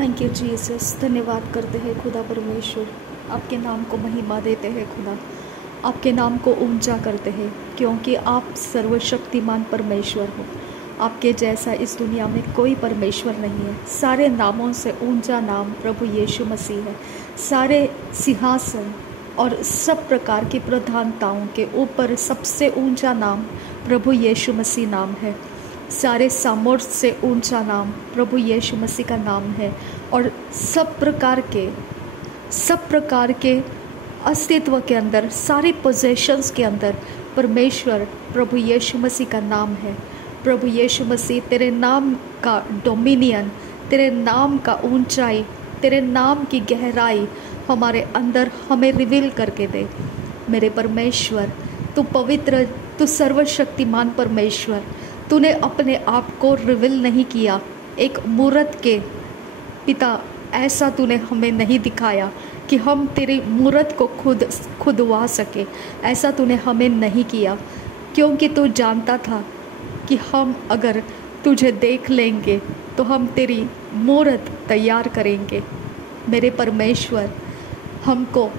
Thank you Jesus. धन्यवाद करते हैं खुदा परमेश्वर, आपके नाम को महिमा देते हैं खुदा, आपके नाम को ऊंचा करते हैं क्योंकि आप सर्वशक्तिमान परमेश्वर हो। आपके जैसा इस दुनिया में कोई परमेश्वर नहीं है। सारे नामों से ऊंचा नाम प्रभु यीशु मसीह है। सारे सिंहासन और सब प्रकार की प्रधानताओं के ऊपर सबसे ऊंचा नाम प्रभु यीशु मसीह नाम है। सारे सामर्थ्य से ऊंचा नाम प्रभु यीशु मसीह का नाम है। और सब प्रकार के अस्तित्व के अंदर, सारी पोजेशंस के अंदर परमेश्वर प्रभु यीशु मसीह का नाम है। प्रभु यीशु मसीह, तेरे नाम का डोमिनियन, तेरे नाम का ऊंचाई, तेरे नाम की गहराई हमारे अंदर हमें रिवील करके दे। मेरे परमेश्वर, तू पवित्र, तू सर्वशक्तिमान परमेश्वर, तूने अपने आप को रिवील नहीं किया एक मूरत के पिता, ऐसा तूने हमें नहीं दिखाया कि हम तेरी मूरत को खुदवा सके। ऐसा तूने हमें नहीं किया क्योंकि तू जानता था कि हम अगर तुझे देख लेंगे तो हम तेरी मूरत तैयार करेंगे। मेरे परमेश्वर, हमको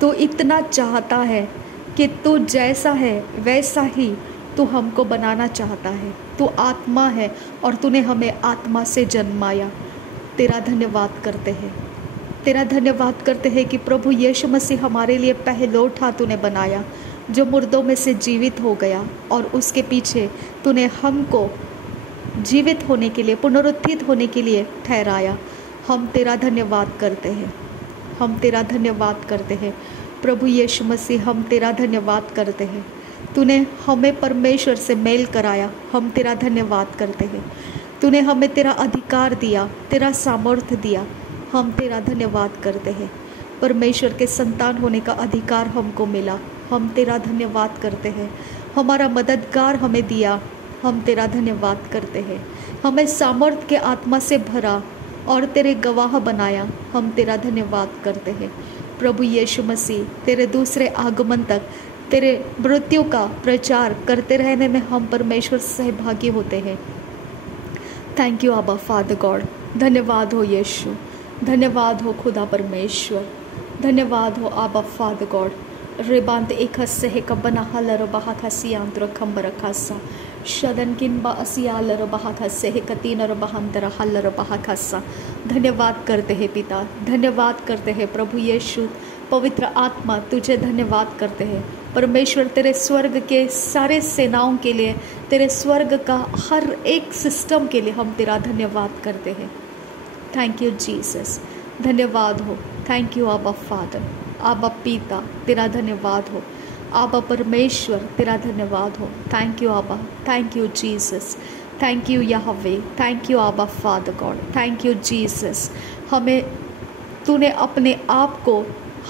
तू इतना चाहता है कि तू जैसा है वैसा ही तू हमको बनाना चाहता है। तू आत्मा है और तूने हमें आत्मा से जन्माया। तेरा धन्यवाद करते हैं, तेरा धन्यवाद करते हैं कि प्रभु यीशु मसीह हमारे लिए पहलौठा तूने बनाया, जो मुर्दों में से जीवित हो गया, और उसके पीछे तूने हमको जीवित होने के लिए, पुनरुत्थित होने के लिए ठहराया। हम तेरा धन्यवाद करते हैं, हम तेरा धन्यवाद करते हैं प्रभु यीशु मसीह, हम तेरा धन्यवाद करते हैं। तूने हमें परमेश्वर से मेल कराया, हम तेरा धन्यवाद करते हैं। तूने हमें तेरा अधिकार दिया, तेरा सामर्थ्य दिया, हम तेरा धन्यवाद करते हैं। परमेश्वर के संतान होने का अधिकार हमको मिला, हम तेरा धन्यवाद करते हैं। हमारा मददगार हमें दिया, हम तेरा धन्यवाद करते हैं। हमें सामर्थ्य के आत्मा से भरा और तेरे गवाह बनाया, हम तेरा धन्यवाद करते हैं। प्रभु यीशु मसीह, तेरे दूसरे आगमन तक तेरे मृत्यु का प्रचार करते रहने में हम परमेश्वर सहभागी होते हैं। Thank you Abba father God. धन्यवाद हो यीशु, धन्यवाद हो खुदा परमेश्वर, धन्यवाद हो आबा फादर गॉड। रेबांत एक हस्से है कब्बना हलर बहात हसियांत्र खंबर खासा शदन किन बा असियालर बहात हस्से है कतीनर बहांतर हलर बहात हस्सा। धन्यवाद करते हैं पिता, धन्यवाद करते हैं प्रभु यीशु, पवित्र आत्मा, तुझे धन्यवाद करते हैं परमेश्वर, तेरे स्वर्ग के सारे सेनाओं के लिए, तेरे स्वर्ग का हर एक सिस्टम के लिए हम तेरा धन्यवाद करते हैं। थैंक यू जीसस, धन्यवाद हो। थैंक यू आबा फादर, आबा पिता, तेरा धन्यवाद हो। आबा परमेश्वर, तेरा धन्यवाद हो। Thank you Abba, thank you Jesus, thank you Yahweh, thank you Abba father God, thank you Jesus. हमें तूने अपने आप को,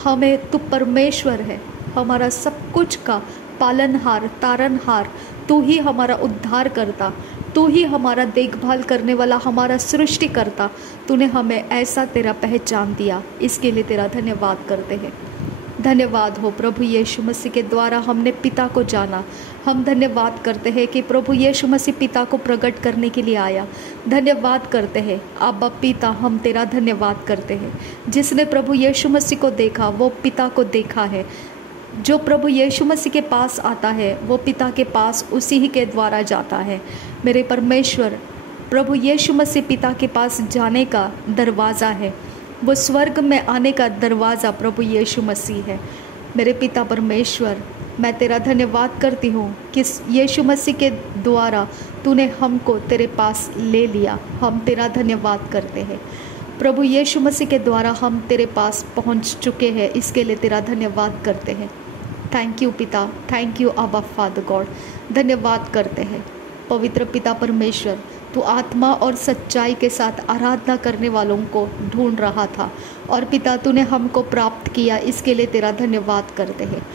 हमें तू परमेश्वर है, हमारा सब कुछ का पालनहार, तारनहार, तू ही हमारा उद्धार करता, तू ही हमारा देखभाल करने वाला, हमारा सृष्टिकर्ता। तूने हमें ऐसा तेरा पहचान दिया, इसके लिए तेरा धन्यवाद करते हैं। धन्यवाद हो प्रभु यीशु मसीह के द्वारा हमने पिता को जाना। हम धन्यवाद करते हैं कि प्रभु यीशु मसीह पिता को प्रकट करने के लिए आया। धन्यवाद करते हैं आबा पिता, हम तेरा धन्यवाद करते हैं। जिसने प्रभु यीशु मसीह को देखा वो पिता को देखा है। जो प्रभु यीशु मसीह के पास आता है वो पिता के पास उसी ही के द्वारा जाता है। मेरे परमेश्वर, प्रभु यीशु मसीह पिता के पास जाने का दरवाज़ा है, वो स्वर्ग में आने का दरवाज़ा प्रभु यीशु मसीह है। मेरे पिता परमेश्वर, मैं तेरा धन्यवाद करती हूँ कि यीशु मसीह के द्वारा तूने हमको तेरे पास ले लिया। हम तेरा धन्यवाद करते हैं प्रभु यीशु मसीह के द्वारा हम तेरे पास पहुँच चुके हैं, इसके लिए तेरा धन्यवाद करते हैं। थैंक यू पिता, thank you Abba father God. धन्यवाद करते हैं पवित्र पिता परमेश्वर, तू आत्मा और सच्चाई के साथ आराधना करने वालों को ढूंढ रहा था और पिता तूने हमको प्राप्त किया, इसके लिए तेरा धन्यवाद करते हैं।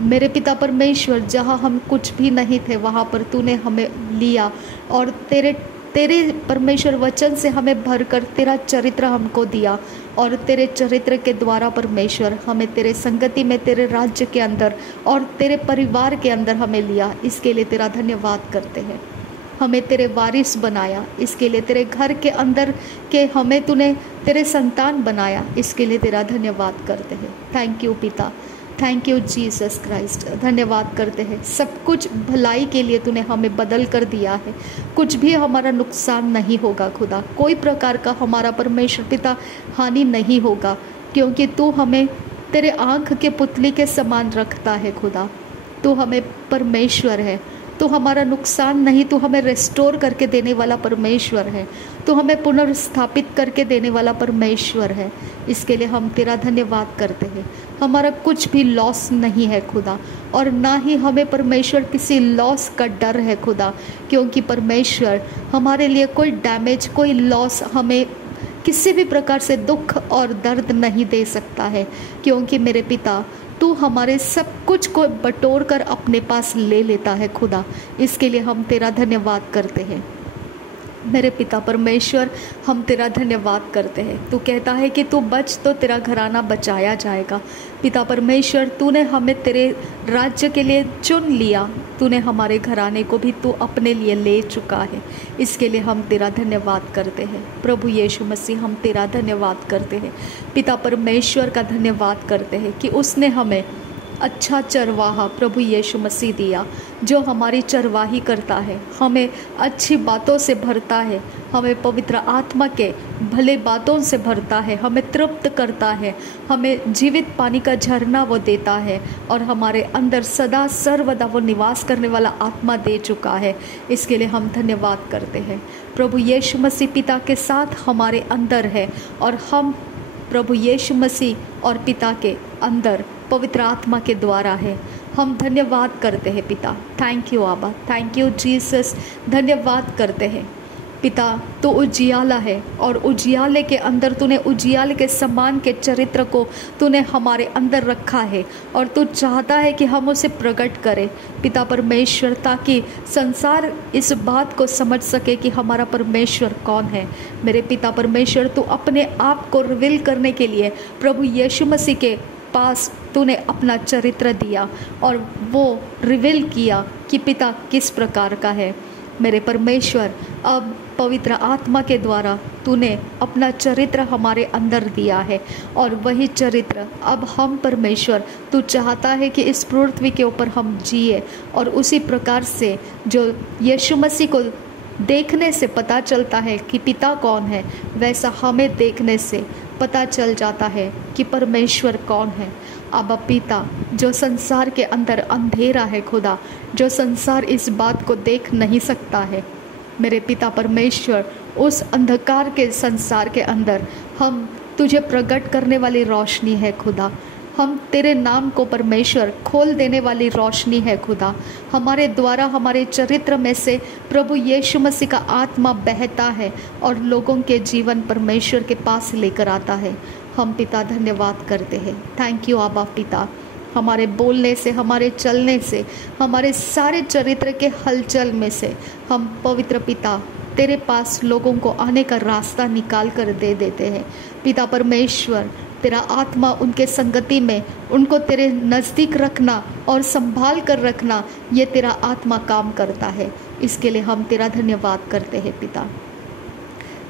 मेरे पिता परमेश्वर, जहाँ हम कुछ भी नहीं थे वहाँ पर तूने हमें लिया और तेरे परमेश्वर वचन से हमें भरकर तेरा चरित्र हमको दिया और तेरे चरित्र के द्वारा परमेश्वर हमें तेरे संगति में, तेरे राज्य के अंदर और तेरे परिवार के अंदर हमें लिया, इसके लिए तेरा धन्यवाद करते हैं। हमें तेरे वारिस बनाया, इसके लिए तेरे घर के अंदर के हमें तूने तेरे संतान बनाया, इसके लिए तेरा धन्यवाद करते हैं। थैंक यू पिता, थैंक यू जीसस क्राइस्ट। धन्यवाद करते हैं, सब कुछ भलाई के लिए तूने हमें बदल कर दिया है। कुछ भी हमारा नुकसान नहीं होगा खुदा, कोई प्रकार का हमारा परमेश्वर पिता हानि नहीं होगा, क्योंकि तू हमें तेरे आँख के पुतली के समान रखता है खुदा। तू हमें परमेश्वर है, तू हमारा नुकसान नहीं, तू हमें रेस्टोर करके देने वाला परमेश्वर है, तू हमें पुनर्स्थापित करके देने वाला परमेश्वर है। इसके लिए हम तेरा धन्यवाद करते हैं। हमारा कुछ भी लॉस नहीं है खुदा, और ना ही हमें परमेश्वर किसी लॉस का डर है खुदा, क्योंकि परमेश्वर हमारे लिए कोई डैमेज, कोई लॉस हमें किसी भी प्रकार से दुख और दर्द नहीं दे सकता है, क्योंकि मेरे पिता तू हमारे सब कुछ को बटोर कर अपने पास ले लेता है खुदा। इसके लिए हम तेरा धन्यवाद करते हैं मेरे पिता परमेश्वर, हम तेरा धन्यवाद करते हैं। तू कहता है कि तू बच तो तेरा घराना बचाया जाएगा। पिता परमेश्वर, तूने हमें तेरे राज्य के लिए चुन लिया, तूने हमारे घराने को भी तू अपने लिए ले चुका है। इसके लिए हम तेरा धन्यवाद करते हैं प्रभु यीशु मसीह, हम तेरा धन्यवाद करते हैं। पिता परमेश्वर का धन्यवाद करते हैं कि उसने हमें अच्छा चरवाहा प्रभु यीशु मसीह दिया, जो हमारी चरवाही करता है, हमें अच्छी बातों से भरता है, हमें पवित्र आत्मा के भले बातों से भरता है, हमें तृप्त करता है, हमें जीवित पानी का झरना वो देता है, और हमारे अंदर सदा सर्वदा वो निवास करने वाला आत्मा दे चुका है। इसके लिए हम धन्यवाद करते हैं। प्रभु यीशु मसीह पिता के साथ हमारे अंदर है, और हम प्रभु यीशु मसीह और पिता के अंदर पवित्र आत्मा के द्वारा है। हम धन्यवाद करते हैं पिता। Thank you Abba, thank you Jesus. धन्यवाद करते हैं पिता, तो उजियाला है, और उजियाले के अंदर तूने उजियाले के समान के चरित्र को तूने हमारे अंदर रखा है, और तू चाहता है कि हम उसे प्रकट करें पिता परमेश्वर, ताकि संसार इस बात को समझ सके कि हमारा परमेश्वर कौन है। मेरे पिता परमेश्वर, तू अपने आप को रिवील करने के लिए प्रभु यीशु मसीह के पास तूने अपना चरित्र दिया, और वो रिवील किया कि पिता किस प्रकार का है। मेरे परमेश्वर, अब पवित्र आत्मा के द्वारा तूने अपना चरित्र हमारे अंदर दिया है, और वही चरित्र अब हम परमेश्वर, तू चाहता है कि इस पृथ्वी के ऊपर हम जिए, और उसी प्रकार से जो यीशु मसीह को देखने से पता चलता है कि पिता कौन है, वैसा हमें देखने से पता चल जाता है कि परमेश्वर कौन है। अब पिता, जो संसार के अंदर अंधेरा है खुदा, जो संसार इस बात को देख नहीं सकता है, मेरे पिता परमेश्वर, उस अंधकार के संसार के अंदर हम तुझे प्रकट करने वाली रोशनी है खुदा। हम तेरे नाम को परमेश्वर खोल देने वाली रोशनी है खुदा। हमारे द्वारा, हमारे चरित्र में से प्रभु यीशु मसीह का आत्मा बहता है, और लोगों के जीवन परमेश्वर के पास लेकर आता है। हम पिता धन्यवाद करते हैं। थैंक यू आबा पिता। हमारे बोलने से, हमारे चलने से, हमारे सारे चरित्र के हलचल में से हम पवित्र पिता तेरे पास लोगों को आने का रास्ता निकाल कर दे देते हैं। पिता परमेश्वर, तेरा आत्मा उनके संगति में, उनको तेरे नज़दीक रखना और संभाल कर रखना, ये तेरा आत्मा काम करता है। इसके लिए हम तेरा धन्यवाद करते हैं पिता।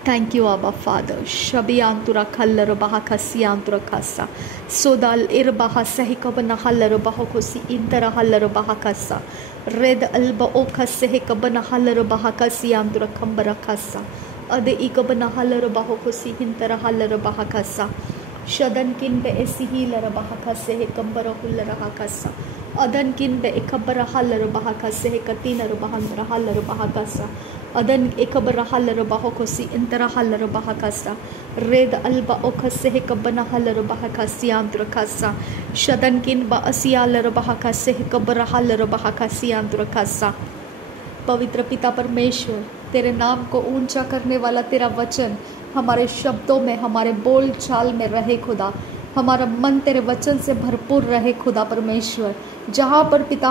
Thank you Abba father. शबियांतुरा खल्लर बहा खसियांतुरा खसा सोदाल इर बहा सही कबना हल्लर बहा खुसी इंतरा हल्लर बहा खसा रेद अल्बा ओ खसे कबना हल्लर बहा खसियांतुरा खंबरा खसा अदे इकबना हल्लर बहा खुसी इंतरा हल्लर बहा खसा शदन किन बे ऐसी ही लर बहा खसे कंबर हुल्लर हा खसा अदन किन बे इकबर हल्लर बहा खसे कतीनर बहंतर हल्लर बहा खसा अदन एकबर हल्लर बहा खुसी इंतरा हल्लर बहा खसा रेद अल्बा ओ खसे कबना हल्लर बहा खसियांतुरा खसा शदन किन बा असियालर बहा खसे कबर हल्लर बहा खसियांतुरा खसा। पवित्र पिता परमेश्वर, तेरे नाम को ऊंचा करने वाला तेरा वचन हमारे शब्दों में, हमारे बोल चाल में रहे खुदा। हमारा मन तेरे वचन से भरपूर रहे खुदा परमेश्वर। जहाँ पर पिता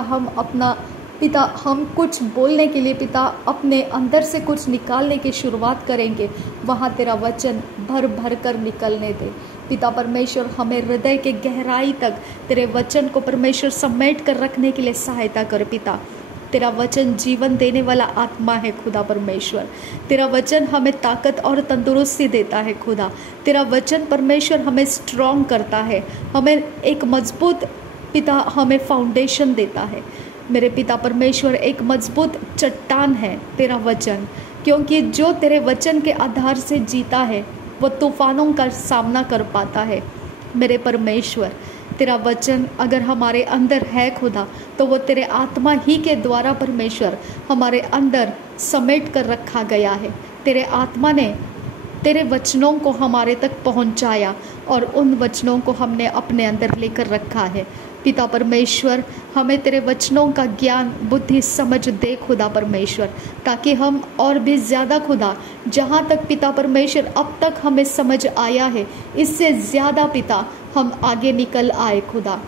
हम कुछ बोलने के लिए पिता अपने अंदर से कुछ निकालने की शुरुआत करेंगे, वहाँ तेरा वचन भर भर कर निकलने दे पिता परमेश्वर। हमें हृदय के गहराई तक तेरे वचन को परमेश्वर समेट कर रखने के लिए सहायता कर पिता। तेरा वचन जीवन देने वाला आत्मा है खुदा परमेश्वर। तेरा वचन हमें ताकत और तंदुरुस्ती देता है खुदा। तेरा वचन परमेश्वर हमें स्ट्रॉन्ग करता है, हमें एक मजबूत पिता हमें फाउंडेशन देता है। मेरे पिता परमेश्वर, एक मजबूत चट्टान है तेरा वचन, क्योंकि जो तेरे वचन के आधार से जीता है वो तूफानों का सामना कर पाता है। मेरे परमेश्वर, तेरा वचन अगर हमारे अंदर है खुदा, तो वो तेरे आत्मा ही के द्वारा परमेश्वर हमारे अंदर समेट कर रखा गया है। तेरे आत्मा ने तेरे वचनों को हमारे तक पहुंचाया और उन वचनों को हमने अपने अंदर लेकर रखा है। पिता परमेश्वर, हमें तेरे वचनों का ज्ञान, बुद्धि, समझ दे खुदा परमेश्वर, ताकि हम और भी ज़्यादा खुदा, जहाँ तक पिता परमेश्वर अब तक हमें समझ आया है, इससे ज़्यादा पिता हम आगे निकल आए खुदा।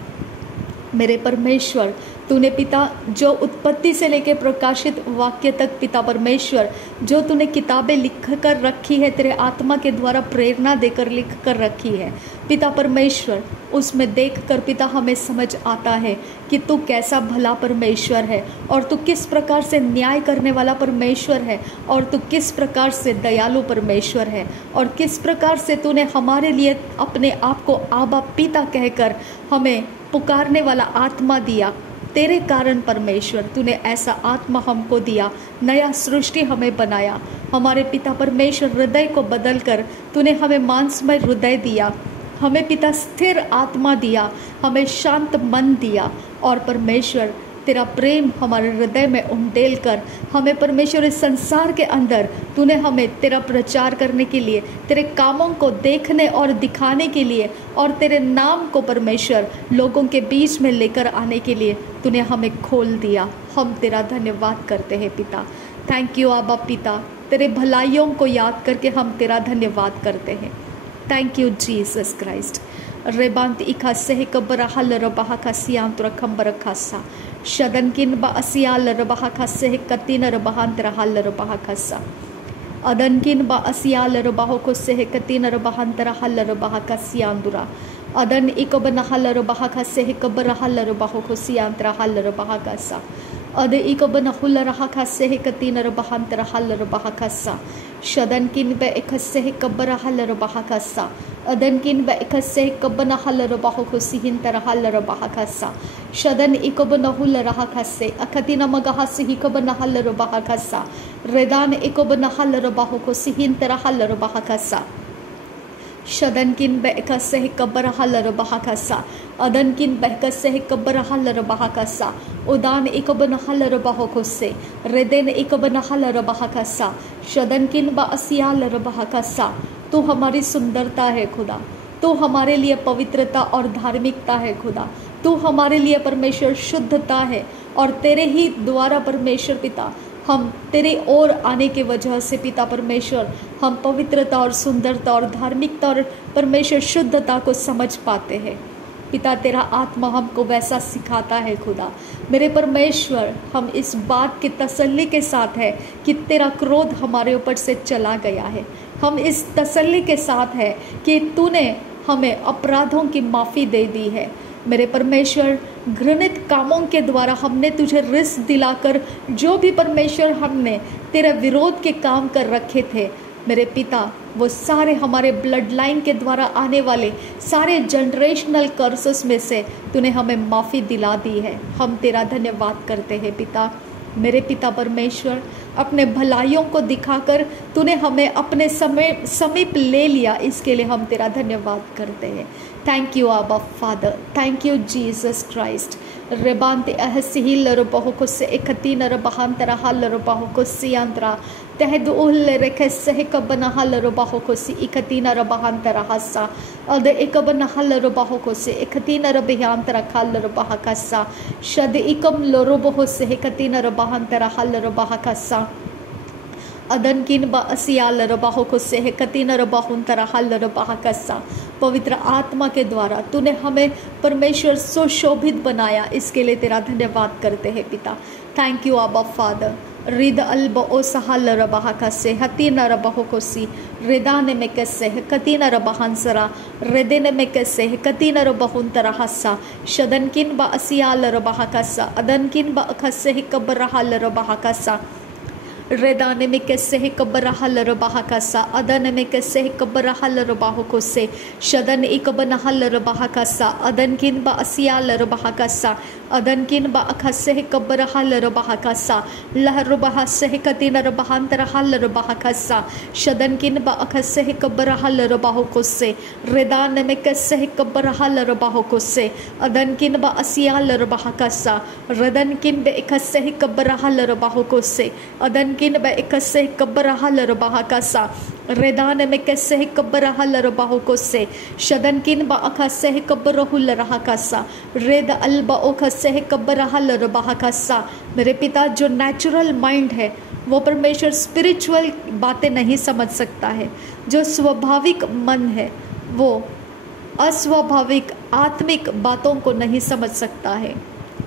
मेरे परमेश्वर, तूने पिता जो उत्पत्ति से लेकर प्रकाशित वाक्य तक पिता परमेश्वर, जो तूने किताबें लिख कर रखी है, तेरे आत्मा के द्वारा प्रेरणा देकर लिख कर रखी है पिता परमेश्वर, उसमें देख कर पिता हमें समझ आता है कि तू कैसा भला परमेश्वर है और तू किस प्रकार से न्याय करने वाला परमेश्वर है और तू किस प्रकार से दयालु परमेश्वर है और किस प्रकार से तूने हमारे लिए अपने आप को आबा पिता कहकर हमें पुकारने वाला आत्मा दिया। तेरे कारण परमेश्वर तूने ऐसा आत्मा हमको दिया, नया सृष्टि हमें बनाया। हमारे पिता परमेश्वर हृदय को बदल कर तूने हमें मांसमय हृदय दिया, हमें पिता स्थिर आत्मा दिया, हमें शांत मन दिया और परमेश्वर तेरा प्रेम हमारे हृदय में उंडेल कर हमें परमेश्वर इस संसार के अंदर तूने हमें तेरा प्रचार करने के लिए, तेरे कामों को देखने और दिखाने के लिए और तेरे नाम को परमेश्वर लोगों के बीच में लेकर आने के लिए तूने हमें खोल दिया। हम तेरा धन्यवाद करते हैं पिता। थैंक यू आबा पिता, तेरे भलाइयों को याद करके हम तेरा धन्यवाद करते हैं। Thank you Jesus Christ. रेबांत इखा से कब्बरा हल रबाहा का सियांत रखम बरखासा शदन किन बा असियाल रबाहा का से कतीन रबाहांत रहल रबाहा खसा अदन किन बा असियाल रबाहो को से कतीन रबाहांत रहल रबाहा का सियांदुरा अदन इकब नहल रबाहा का से कब्बर हल रबाहो को सियांत रहल रबाहा खसा अद इकब नहुल रहा का से कतीन रबाहांत रहल रबाहा खसा शदन किन बे इखसे कब्बर हल रबाहा खसा अदन किन बे इखसे कब्ब नहल रबाहो को सिहिन तरहल रबाहा खसा शदन इकब नहुल रहा खसे अखतीन मगहा सिहि कब नहल रबाहा खसा रेदान इकब नहल रबाहो को सिहिन तरहल रबाहा खसा शदन किन बहकसे कब्बर हल रबाहा खसा अदन किन बहकसे कब्बर हल रबाहा खसा उदान इकब नहल रबाहो खुसे रेदेन इकब नहल रबाहा खसा शदन किन बा असियाल रबाहा खसा। तू हमारी सुंदरता है खुदा, तू हमारे लिए पवित्रता और धार्मिकता है खुदा, तू हमारे लिए परमेश्वर शुद्धता है और तेरे ही द्वारा परमेश्वर पिता हम तेरे ओर आने के वजह से पिता परमेश्वर हम पवित्रता और सुंदरता और धार्मिकता और परमेश्वर शुद्धता को समझ पाते हैं। पिता तेरा आत्मा हमको वैसा सिखाता है खुदा। मेरे परमेश्वर, हम इस बात की तसल्ली के साथ है कि तेरा क्रोध हमारे ऊपर से चला गया है। हम इस तसल्ली के साथ है कि तूने हमें अपराधों की माफ़ी दे दी है। मेरे परमेश्वर, घृणित कामों के द्वारा हमने तुझे रिस दिलाकर जो भी परमेश्वर हमने तेरे विरोध के काम कर रखे थे, मेरे पिता, वो सारे हमारे ब्लड लाइन के द्वारा आने वाले सारे जनरेशनल कर्सेस में से तूने हमें माफ़ी दिला दी है। हम तेरा धन्यवाद करते हैं पिता। मेरे पिता परमेश्वर, अपने भलाइयों को दिखाकर तूने हमें अपने समीप ले लिया, इसके लिए हम तेरा धन्यवाद करते हैं। Thank you Abba father, thank you Jesus Christ. रेबांत अहसिहिल रबाहो को से एकती नर बहांतरा हल रबाहो को सियांतरा तहद उल रेखे सह कबन हल रबाहो को सी इकती नर बहांतरा हसा अद एकबन हल रबाहो को से एकती नर बहांतरा खल रबाहा कसा शद इकम लरोबहो से एकती नर बहांतरा हल रबाहा कसा अदनकिन ब असियाल रबाहो को से कतिन रबाहुन तरहल रबाह कस्सा। पवित्र आत्मा के द्वारा तूने हमें परमेश्वर सुशोभित बनाया, इसके लिए तेरा धन्यवाद करते हैं पिता। Thank you Abba father. Rhythm alb ओ सहल रबाह कस्से हतीन रबाहो को सी रिदाने में कस्से कतीन रबाहंसरा रिदेने में कस्से कतीन रबाहुन तरहस्सा शदनकिन ब असियाल रबाह कस्सा अदनकिन ब खस्से कब्रहल रबाह कस्सा रेदाने में कैसे है कब्रहल रबाह कस्सा अदन में कैसे है कब्रहल रबाह को से शदन एक बनहल रबाह कस्सा अदन किन ब असियाल रबाह कस्सा अदन किन ब खस्से है कब्रहल रबाह कस्सा लह रबाह से है कतीन रबाहंतरहल रबाह कस्सा शदन किन ब खस्से है कब्रहल रबाह को से रेदान में कैसे है कब्रहल रबाह को से अदन किन ब असियाल रबाह कस्सा रदन किन ब खस्से है कब्रहल रबाह को से अदन किन ब इकस्से कब्रहल रबाह कस्सा रेदान में कैसे है कब्रहल रबाह को से शदन किन ब अखस्से है कब्रहुल रहा कस्सा रेद अल्ब ओ खस्से है कब्रहल रबाह कस्सा। मेरे पिता, जो नेचुरल माइंड है वो परमेश्वर स्पिरिचुअल बातें नहीं समझ सकता है, जो स्वाभाविक मन है वो अस्वाभाविक आत्मिक बातों को नहीं समझ सकता है।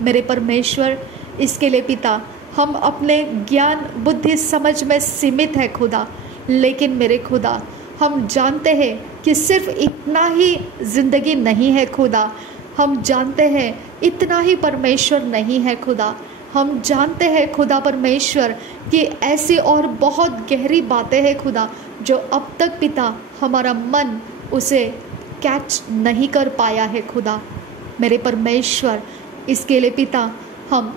मेरे परमेश्वर, इसके लिए पिता हम अपने ज्ञान बुद्धि समझ में सीमित है खुदा, लेकिन मेरे खुदा हम जानते हैं कि सिर्फ इतना ही ज़िंदगी नहीं है खुदा। हम जानते हैं इतना ही परमेश्वर नहीं है खुदा। हम जानते हैं खुदा परमेश्वर कि ऐसी और बहुत गहरी बातें हैं खुदा, जो अब तक पिता हमारा मन उसे कैच नहीं कर पाया है खुदा। मेरे परमेश्वर, इसके लिए पिता हम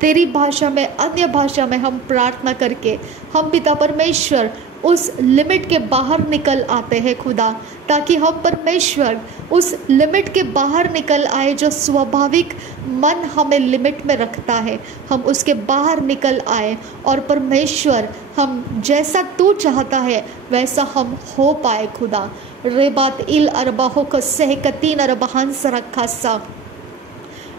तेरी भाषा में, अन्य भाषा में हम प्रार्थना करके हम पिता परमेश्वर उस लिमिट के बाहर निकल आते हैं खुदा, ताकि हम परमेश्वर उस लिमिट के बाहर निकल आए जो स्वाभाविक मन हमें लिमिट में रखता है, हम उसके बाहर निकल आए और परमेश्वर हम जैसा तू चाहता है वैसा हम हो पाए खुदा। रेबात इल अरबाहो को सहकतीन अरबहांस रखा सा।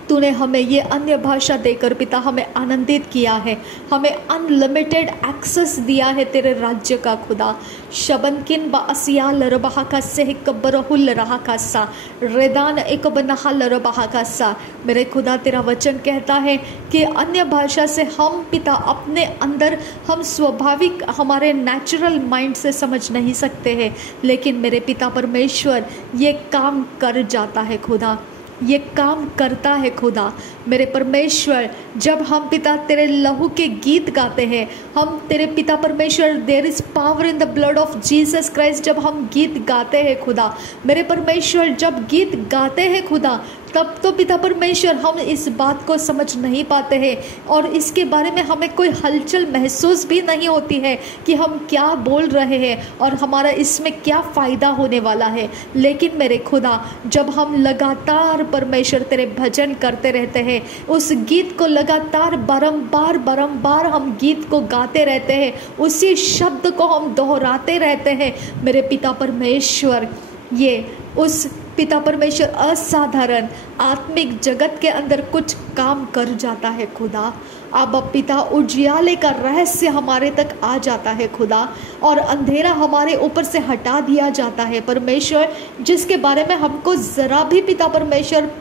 तूने हमें ये अन्य भाषा देकर पिता हमें आनंदित किया है, हमें अनलिमिटेड एक्सेस दिया है तेरे राज्य का खुदा। शबनकिन ब असियाल रबाह का से कब्रहुल रहा का सा रेदान एक बनहल रबाह का सा। मेरे खुदा, तेरा वचन कहता है कि अन्य भाषा से हम पिता अपने अंदर हम स्वाभाविक हमारे नेचुरल माइंड से समझ नहीं सकते हैं, लेकिन मेरे पिता परमेश्वर ये काम कर जाता है खुदा, ये काम करता है खुदा। मेरे परमेश्वर, जब हम पिता तेरे लहू के गीत गाते हैं, हम तेरे पिता परमेश्वर there is power in the blood of Jesus Christ, जब हम गीत गाते हैं खुदा, मेरे परमेश्वर जब गीत गाते हैं खुदा, तब तो पिता परमेश्वर हम इस बात को समझ नहीं पाते हैं और इसके बारे में हमें कोई हलचल महसूस भी नहीं होती है कि हम क्या बोल रहे हैं और हमारा इसमें क्या फ़ायदा होने वाला है। लेकिन मेरे खुदा, जब हम लगातार परमेश्वर तेरे भजन करते रहते हैं, उस गीत को लगातार बारंबार हम गीत को गाते रहते हैं, उसी शब्द को हम दोहराते रहते हैं, मेरे पिता परमेश्वर, ये उस पिता परमेश्वर असाधारण आत्मिक जगत के अंदर कुछ काम कर जाता है खुदा। अब पिता उजियाले का रहस्य हमारे तक आ जाता है खुदा और अंधेरा हमारे ऊपर से हटा दिया जाता है परमेश्वर, जिसके बारे में हमको ज़रा भी पिता परमेश्वर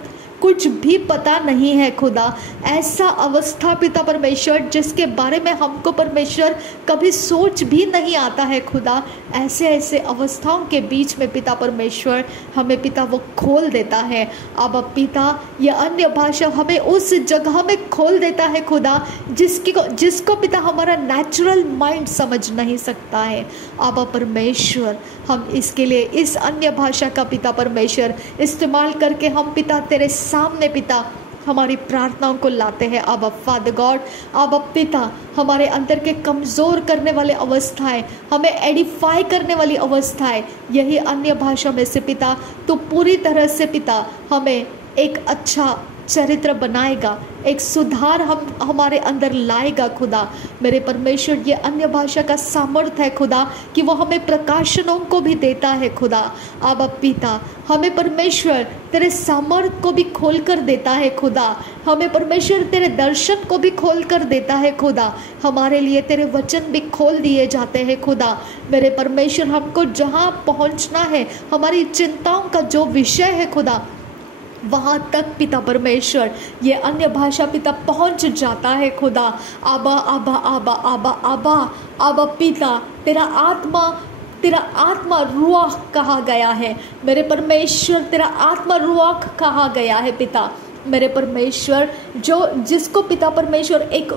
कुछ भी पता नहीं है खुदा। ऐसा अवस्था पिता परमेश्वर जिसके बारे में हमको परमेश्वर कभी सोच भी नहीं आता है खुदा, ऐसे ऐसे अवस्थाओं के बीच में पिता परमेश्वर हमें पिता वो खोल देता है। अब पिता यह अन्य भाषा हमें उस जगह में खोल देता है खुदा जिसको पिता हमारा नेचुरल माइंड समझ नहीं सकता है। अब परमेश्वर, हम इसके लिए इस अन्य भाषा का पिता परमेश्वर इस्तेमाल करके हम पिता तेरे सामने पिता हमारी प्रार्थनाओं को लाते हैं। अब फादर गॉड, अब पिता हमारे अंदर के कमज़ोर करने वाले अवस्थाएं, हमें एडिफाई करने वाली अवस्थाएं, यही अन्य भाषा में से पिता तो पूरी तरह से पिता हमें एक अच्छा चरित्र बनाएगा, एक सुधार हमारे अंदर लाएगा खुदा। मेरे परमेश्वर, ये अन्य भाषा का सामर्थ्य है खुदा कि वो हमें प्रकाशनों को भी देता है खुदा। आबा पिता, हमें परमेश्वर तेरे सामर्थ्य को भी खोल कर देता है खुदा। हमें परमेश्वर तेरे दर्शन को भी खोल कर देता है खुदा। हमारे लिए तेरे वचन भी खोल दिए जाते हैं खुदा। मेरे परमेश्वर, हमको जहाँ पहुँचना है, हमारी चिंताओं का जो विषय है खुदा, वहाँ तक पिता परमेश्वर ये अन्य भाषा पिता पहुँच जाता है खुदा। आबा आबा आबा आबा आबा आबा पिता, तेरा आत्मा रूह कहा गया है मेरे परमेश्वर, तेरा आत्मा रूह कहा गया है पिता मेरे परमेश्वर, जो जिसको पिता परमेश्वर एक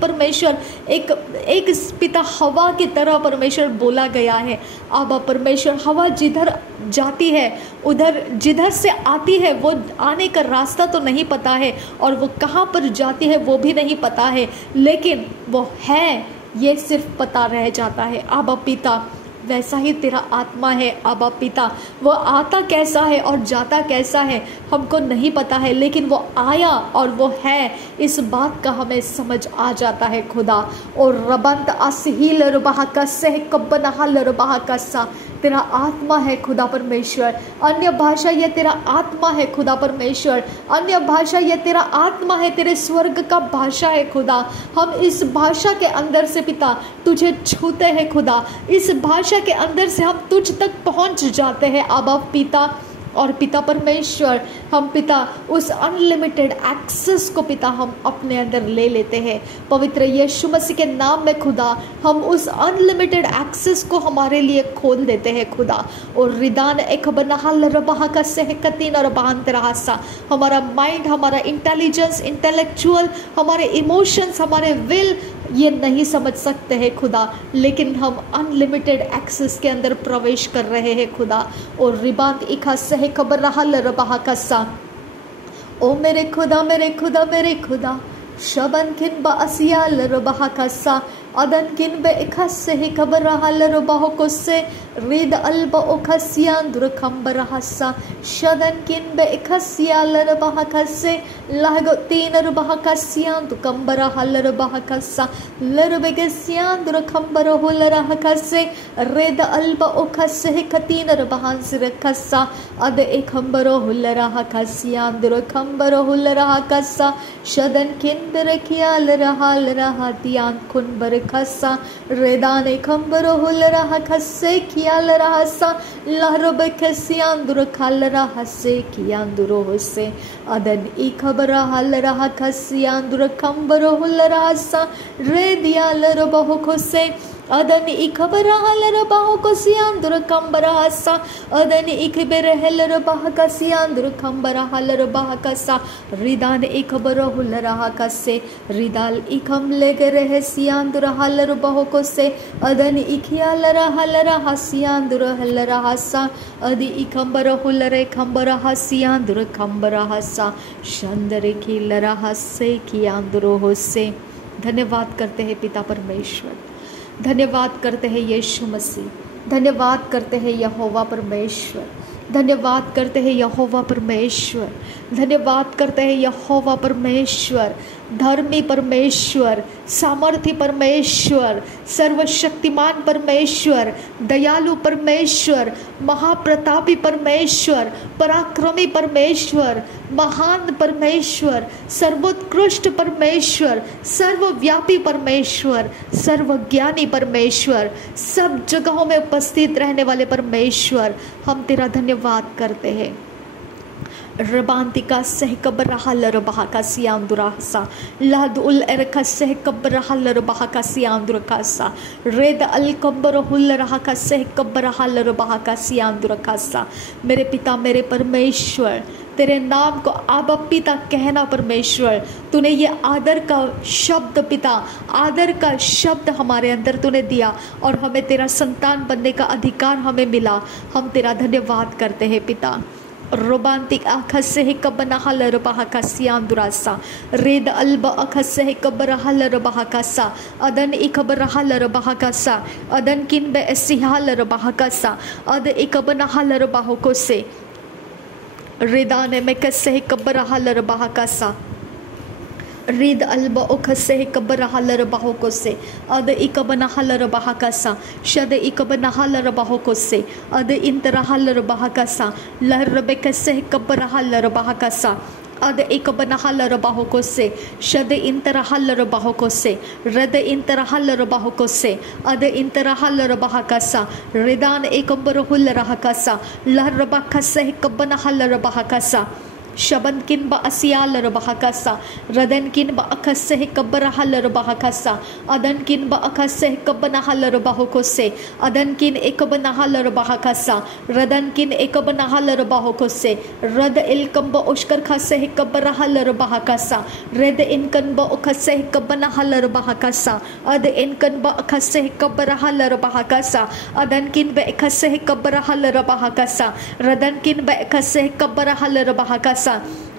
परमेश्वर एक पिता हवा की तरह परमेश्वर बोला गया है। आबा परमेश्वर, हवा जिधर जाती है, उधर जिधर से आती है वो आने का रास्ता तो नहीं पता है, और वो कहाँ पर जाती है वो भी नहीं पता है, लेकिन वो है ये सिर्फ पता रह जाता है। आबा पिता, वैसा ही तेरा आत्मा है आबा पिता। वो आता कैसा है और जाता कैसा है हमको नहीं पता है, लेकिन वो आया और वो है, इस बात का हमें समझ आ जाता है खुदा। और रबंत असहील रुबाह का सह कब्बनहल रुबाह का सा, तेरा आत्मा है खुदा परमेश्वर। अन्य भाषा ये तेरा आत्मा है खुदा परमेश्वर। अन्य भाषा ये तेरा आत्मा है, तेरे स्वर्ग का भाषा है खुदा। हम इस भाषा के अंदर से पिता तुझे छूते हैं खुदा। इस भाषा के अंदर से हम तुझ तक पहुंच जाते हैं आबा पिता। और पिता परमेश्वर, हम पिता उस अनलिमिटेड एक्सेस को पिता हम अपने अंदर ले लेते हैं पवित्र यीशु मसीह के नाम में खुदा। हम उस अनलिमिटेड एक्सेस को हमारे लिए खोल देते हैं खुदा। और रिदान एक बनहल रबाह का सहकतीन और बांध रहा सा, हमारा माइंड, हमारा इंटेलिजेंस, इंटेलेक्चुअल, हमारे इमोशंस, हमारे विल ये नहीं समझ सकते हैं खुदा, लेकिन हम अनलिमिटेड एक्सेस के अंदर प्रवेश कर रहे हैं खुदा। और रिबान इखा सह खबर रहा रबाह का सा, ओ मेरे खुदा मेरे खुदा मेरे खुदा, शबन किन बासिया लरबाह का सा, अदन किन बे इखसे ही खबर रहा लरबाह को से, रिद अल्ब ओखसियान दुरखंबर हसा, शदन किन बे इखसिया लरबाह कसे, लहगो तीन रबाह कसियान दुकंबर हलरबाह कसा, लरबे गसियान दुरखंबर होलराह कसे, रिद अल्ब ओखसे ही खतीन रबाहन सिर कसा, अद इखंबर होलराह कसियान दुरखंबर होलराह कसा, शदन किन दरकिया लरहा तियान खुनबर खसा, रेदाने खंबर होलराह खसे किया लरहा सा, लहरब खसियान दुर खाल रहा से कियान दुरो होसे, अदन ई खबर हल रहा खसियान दुर खंबर होलराह सा, रे दिया लरबह खोसे, अदन ई खबर हल रबाह को सियान दुर खंबर हसा, अदन ई खबर हल रबाह का सियान दुर खंबर हल रबाह का सा, रिदान ई खबर हुल रहा कसे, रिदाल ई खम ले रहे सियान दुर हल रबाह को से, अदन ई खियाल रहा सियान दुर हल रहा सा, अदि ई खंबर हुल रे खंबर हसियान दुर खंबर हसा, शंदर की लरहा से कियान दुरो हो से। धन्यवाद करते हैं पिता परमेश्वर, धन्यवाद करते हैं यीशु मसीह, धन्यवाद करते हैं यहोवा परमेश्वर, धन्यवाद करते हैं यहोवा परमेश्वर, धन्यवाद करते हैं यहोवा परमेश्वर, धर्मी परमेश्वर, सामर्थी परमेश्वर, सर्वशक्तिमान परमेश्वर, दयालु परमेश्वर, महाप्रतापी परमेश्वर, पराक्रमी परमेश्वर, महान परमेश्वर, सर्वोत्कृष्ट परमेश्वर, सर्वव्यापी परमेश्वर, सर्वज्ञानी परमेश्वर, सब जगहों में उपस्थित रहने वाले परमेश्वर, हम तेरा धन्यवाद करते हैं। रबांतिका सह कब्रहा लरबाह का सियांदुरासा, लहदुल एरका सह कब्रहा लरबाह का सियांदुरकासा, रेद अल कब्रहुल रहा का सह कब्रहा लरबाह का सियांदुरकासा। मेरे पिता मेरे परमेश्वर, तेरे नाम को आबा पिता कहना परमेश्वर, तूने ये आदर का शब्द पिता, आदर का शब्द हमारे अंदर तूने दिया और हमें तेरा संतान बनने का अधिकार हमें मिला। हम तेरा धन्यवाद करते हैं पिता। रोबांतिक अखसे ही कबना हल रबाह का सियांदुरासा, रेद अल्ब अखसे ही कबर हल रबाह का सा, अदन इकबर हल रबाह का सा, अदन किन बे सिहाल रबाह का सा, अद इकबना हल रबाह को से, Ridane mekase kabarahalar bahakasa. Rid alba okase kabarahalar bahokose. Ada ikabanahalar bahakasa. Shade ikabanahalar bahokose. Ada interahalar bahakasa. Larabekase kabarahalar bahakasa. Ada ikabanahalar bahokose. Shade interahalar bahokose. Rada interahalar bahokose. Ada interahalar bahakasa. Ridan ikambarahul rahakasa. Larabakase kabanahalar bahakasa. Shaban kin ba asiyalar bahakasa. Radan kin ba akase kabarahalar bahakasa. Adan kin ba akase kabanahalar bahokose. Adan kin ekabanahalar bahakasa. Radan kin ekabanahalar bahokose. Rada ilkan ba ushkar khase kabarahalar bahakasa. Rada inkan ba ukase kabanahalar bahakasa. Ada inkan ba akase kabarahalar bahakasa. Adan kin ba akase kabarahalar bahakasa. Radan kin ba akase kabarahalar bahakasa.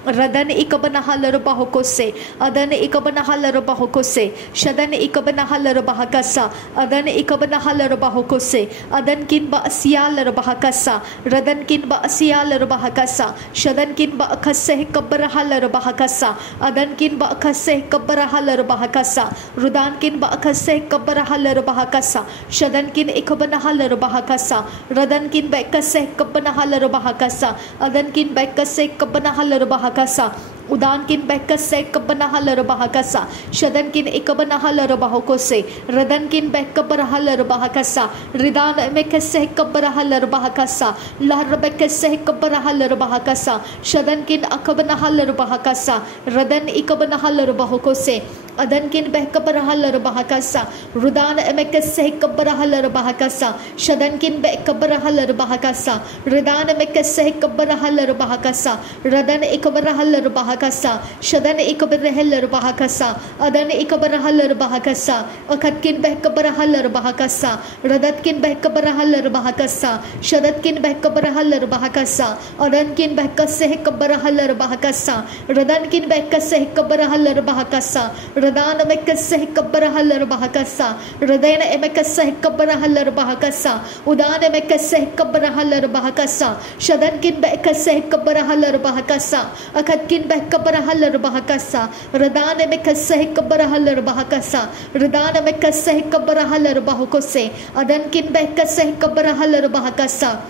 Radan ikabanahalar bahokose. Adan ikabanahalar bahokose. Shadan ikabanahalar bahakasa. Adan ikabanahalar bahokose. Adan kin ba asiyalar bahakasa. Radan kin ba asiyalar bahakasa. Shadan kin ba akase kabarahalar bahakasa. Adan kin ba akase kabarahalar bahakasa. Rudan kin ba akase kabarahalar bahakasa. Shadan kin ikabanahalar bahakasa. Radan kin ba akase kabanahalar bahakasa. Adan kin ba akase kabanahalar bahakasa. Udan kin bekase kabanahalar bahakasa. Shadan kin ikabanahalar bahokose. Radan kin bekabarahalar bahakasa. Ridan mekase kabarahalar bahakasa. Lahar bekase kabarahalar bahakasa. Shadan kin akabanahalar bahakasa. Radan ikabanahalar bahokose. Adan kin bekabarahalar bahakasa. Rudan mekase kabarahalar bahakasa. Shadan kin bekabarahalar bahakasa. Ridan mekase kabarahalar bahakasa. Radan ikabarahalar bahakasa. Shadan ikabarahalar bahakasa. Adan ikabarahalar bahakasa. Akatkin bekabarahalar bahakasa. Radatkin bekabarahalar bahakasa. Shadatkin bekabarahalar bahakasa. Adankin bekase kabarahalar bahakasa. Radankin bekase kabarahalar bahakasa. Radana mekase kabarahalar bahakasa. Radana emekase kabarahalar bahakasa. Udana mekase kabarahalar bahakasa. Shadankin bekase kabarahalar bahakasa. Akatkin bekabarahalar bahakasa. Radana mekase kabarahalar bahakasa. Radana mekase kabarahalar bahokose. Adankin bekase kabarahalar bahakasa.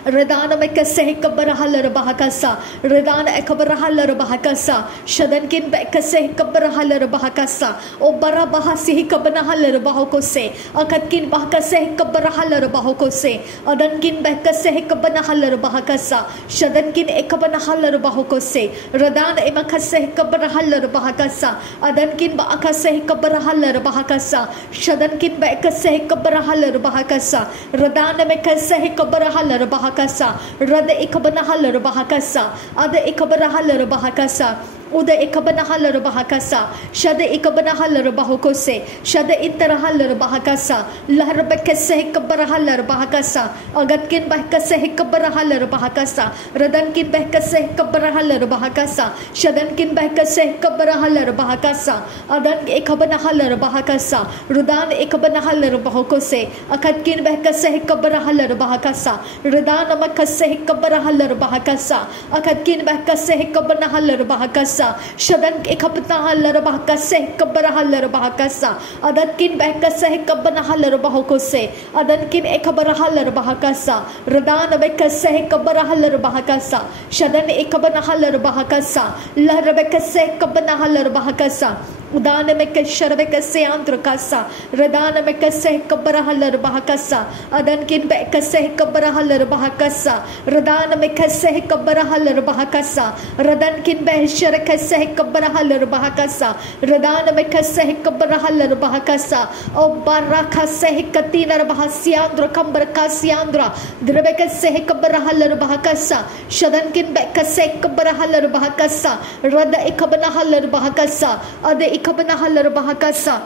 Radana mekase kabarahalar bahakasa. Radana ekabarahalar bahakasa. Shadan kin bekase kabarahalar bahakasa. O bara bahasi kabanahalar bahokose. Akat kin bahakase kabarahalar bahokose. Adan kin bekase kabanahalar bahakasa. Shadan kin ekabanahalar bahokose. Radana emakase kabarahalar bahakasa. Adan kin bakase kabarahalar bahakasa. Shadan kin bekase kabarahalar bahakasa. Radana mekase kabarahalar bahakasa. Rada ikabanahalar bahakasa. Ada ikabanahalar bahakasa. Uda ikabanahalar bahakasa. Shada ikabanahalar bahokose. Shada interahalar bahakasa. Lahar bekase kabarahalar bahakasa. Agatkin bahkase kabarahalar bahakasa. Radankin bahkase kabarahalar bahakasa. Shadankin bahkase kabarahalar bahakasa. Adan ikabanahalar bahakasa. Rudan ikabanahalar bahokose. Akatkin bahkase kabarahalar bahakasa. Rudan makase kabarahalar bahakasa. Akatkin bahkase kabanahalar bahakasa. Shadan ikabanahalar bahakase kabarahalar bahakasa. Adankin bahkase kabanahalar bahokose. Adankin ikabarahalar bahakasa. Radan bekase kabarahalar bahakasa. Shadan ikabanahalar bahakasa. Lahar bekase kabanahalar bahakasa. Udana mekashar bekase antrakasa. Radana mekase kabarahalar bahakasa. Adankin bekase kabarahalar bahakasa. Radana mekase kabarahalar bahakasa. Radankin behshar kase kabarahalar bahakasa. Radana mekase kabarahalar bahakasa. O barakase katinar bahasiandra kambarakasiandra. Drebekase kabarahalar bahakasa. Shadankin bekase kabarahalar bahakasa. Rada ikabanahalar bahakasa. Ada ikabanahalar bahakasa.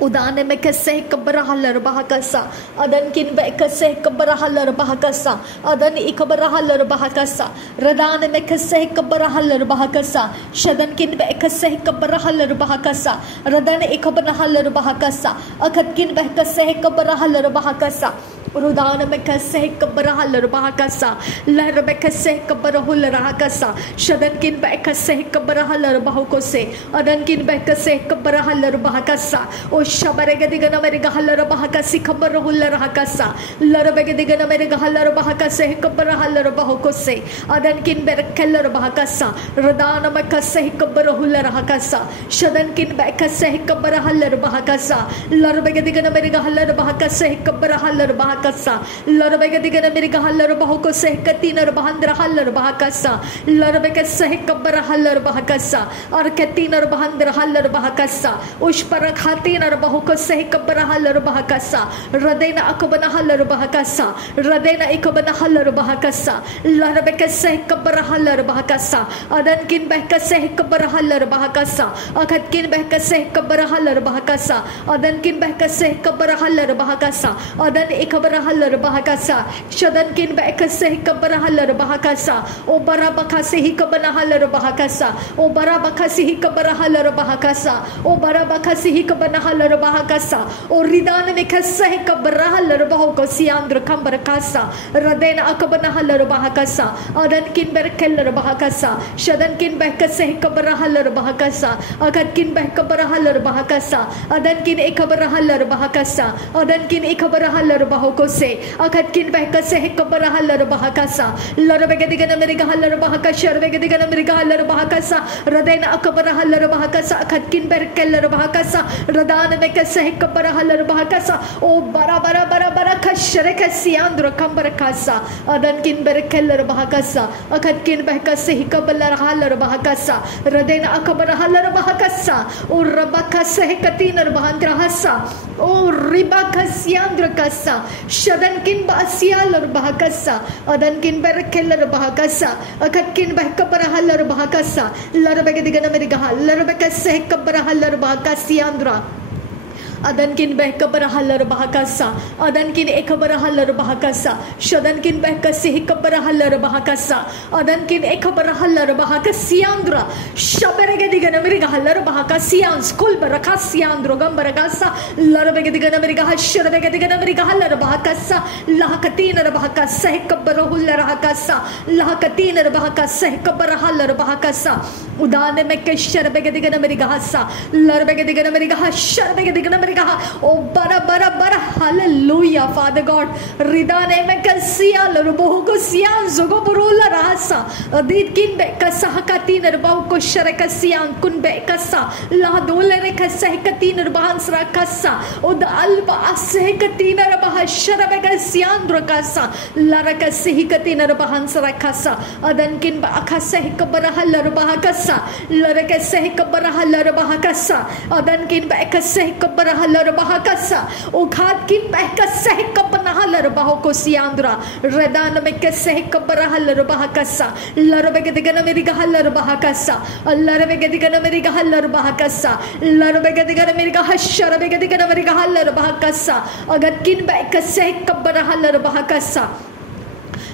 Udane mekase kabarahalar bahakasa. Adankin bekase kabarahalar bahakasa. Adan ikabarahalar bahakasa. Radane mekase kabarahalar bahakasa. Shadankin bekase kabarahalar bahakasa. Radane ikabanahalar bahakasa. Akatkin bekase kabarahalar bahakasa. Rodana Mekase Kabarahal Bahakasa, Lara Bekase Kabarahul Rahakasa, Shadankin Bekase Kabarahal Bahokose, Adankin Bekase Kabarahal Bahakasa, O Shabaregadigana Amerigahala Bahakasi Kabarahul Rahakasa, Lara Begadigana Amerigahala Bahakase Kabarahal Bahokose, Adankin Berkeller Bahakasa, Rodana Mekase Kabarahul Rahakasa, Shadankin Bekase Kabarahal Bahakasa, Lara Begadigana Amerigahala Bahakase Kabarahal Bahakasa. Larbega digana meriga halar bahoko seh katina bahandra halar bahakasa larbega seh kabara halar bahakasa और katina bahandra halar bahakasa उस पर खातीना bahoko seh kabara halar bahakasa radena akabana halar bahakasa radena ikabana halar bahakasa larbega seh kabara halar bahakasa adan kin behka seh kabara halar bahakasa akat kin behka seh kabara halar bahakasa adan kin behka seh kabara halar bahakasa adan ikabara halar bahakasa shadan kin bekase kabara halar bahakasa o bara bakase hi kabana halar bahakasa o bara bakase hi kabara halar bahakasa o bara bakase hi kabana halar bahakasa o ridan me kase kabara halar bahokasi andra kambara kasa radena akabana halar bahakasa adan kin berkeller bahakasa shadan kin bekase kabara halar bahakasa akat kin bekabara halar bahakasa adan kin ekabara halar bahakasa adan kin ekabara halar bahoko se akat kin behka se kabara halar bahakasa larbega digana meriga halar bahakasa larbega digana meriga halar bahakasa radena akabara halar bahakasa akat kin berkeller bahakasa radana meka se kabara halar bahakasa o bara bara bara bara kashre kasiandro kambara kasa adan kin berkeller bahakasa akat kin behka se kabala halar bahakasa radena akabara halar bahakasa o rabaka se katinar bahandra hasa o riba kasiandro kasa shadan kin basialar bahakasa adan kin berkeller bahakasa akat kin behkabara halar bahakasa larbega digana meriga larbeka se kabara halar bahakasiandra adan kin behkabara halar bahakasa adan kin ekabara halar bahakasa shadan kin behkase kabara halar bahakasa adan kin ekabara halar bahakasiandra shaberega digana meriga halar bahakasian skul barakasiandro gambaragasa larbega digana meriga hashrabega digana meriga halar bahakasa lahakatina bahakasa kabara halar bahakasa lahakatina bahakasa kabara halar bahakasa udane mekesherbega digana meriga hasa larbega digana meriga hashrabega digana oh bara bara bara hallelujah Father God ridane me kasia lurboho ko sian zogo burula rasa adit kin be kasahakatin erbaho ko sharaka sian kun be kasa la dole re kasahakatin erbahan sra kasa od alba asahakatin erbaha sharabe kasian drakasa la rakasihikatin erbahan sra kasa adan kin ba akasah kabara halar bahakasa la rakasah kabara halar bahakasa adan kin ba akasah kabara halar bahakasa o khat kin behkasah kabana halar bahoko siandra redana mekasah kabara halar bahakasa larbega digana meriga halar bahakasa larbega digana meriga halar bahakasa larbega digana meriga hashara bega digana meriga halar bahakasa agar kin behkasah kabara halar bahakasa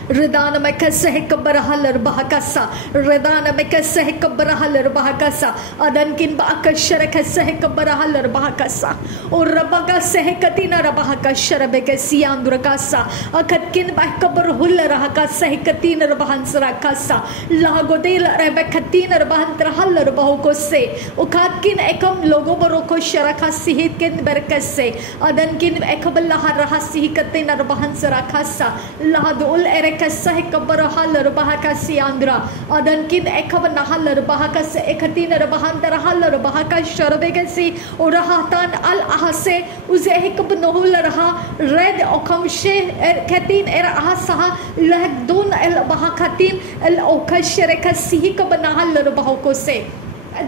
redana mekaseh kabara halar bahakasa redana mekaseh kabara halar bahakasa adan kin ba akashara kaseh kabara halar bahakasa or rabaga seh katina rabahakashara begasi andrakasa akat kin ba kabar hular hakaseh katina rabahansra kasa lagodel rebekatina rabahantra halar bahokose ukat kin ekam logo baroko sharaka sihit kin berkase adan kin ekaballa harahasi katina rabahansra kasa lahadul kasah kabara halar bahakasi andra adan kin ekabana halar bahakase ekatina bahantara halar bahakas sharbegasi orahatan al ahase uze ekabno raha red okamshe katin era ahasaha lahdun el bahakatin el okasherekasi kabana halar bahokose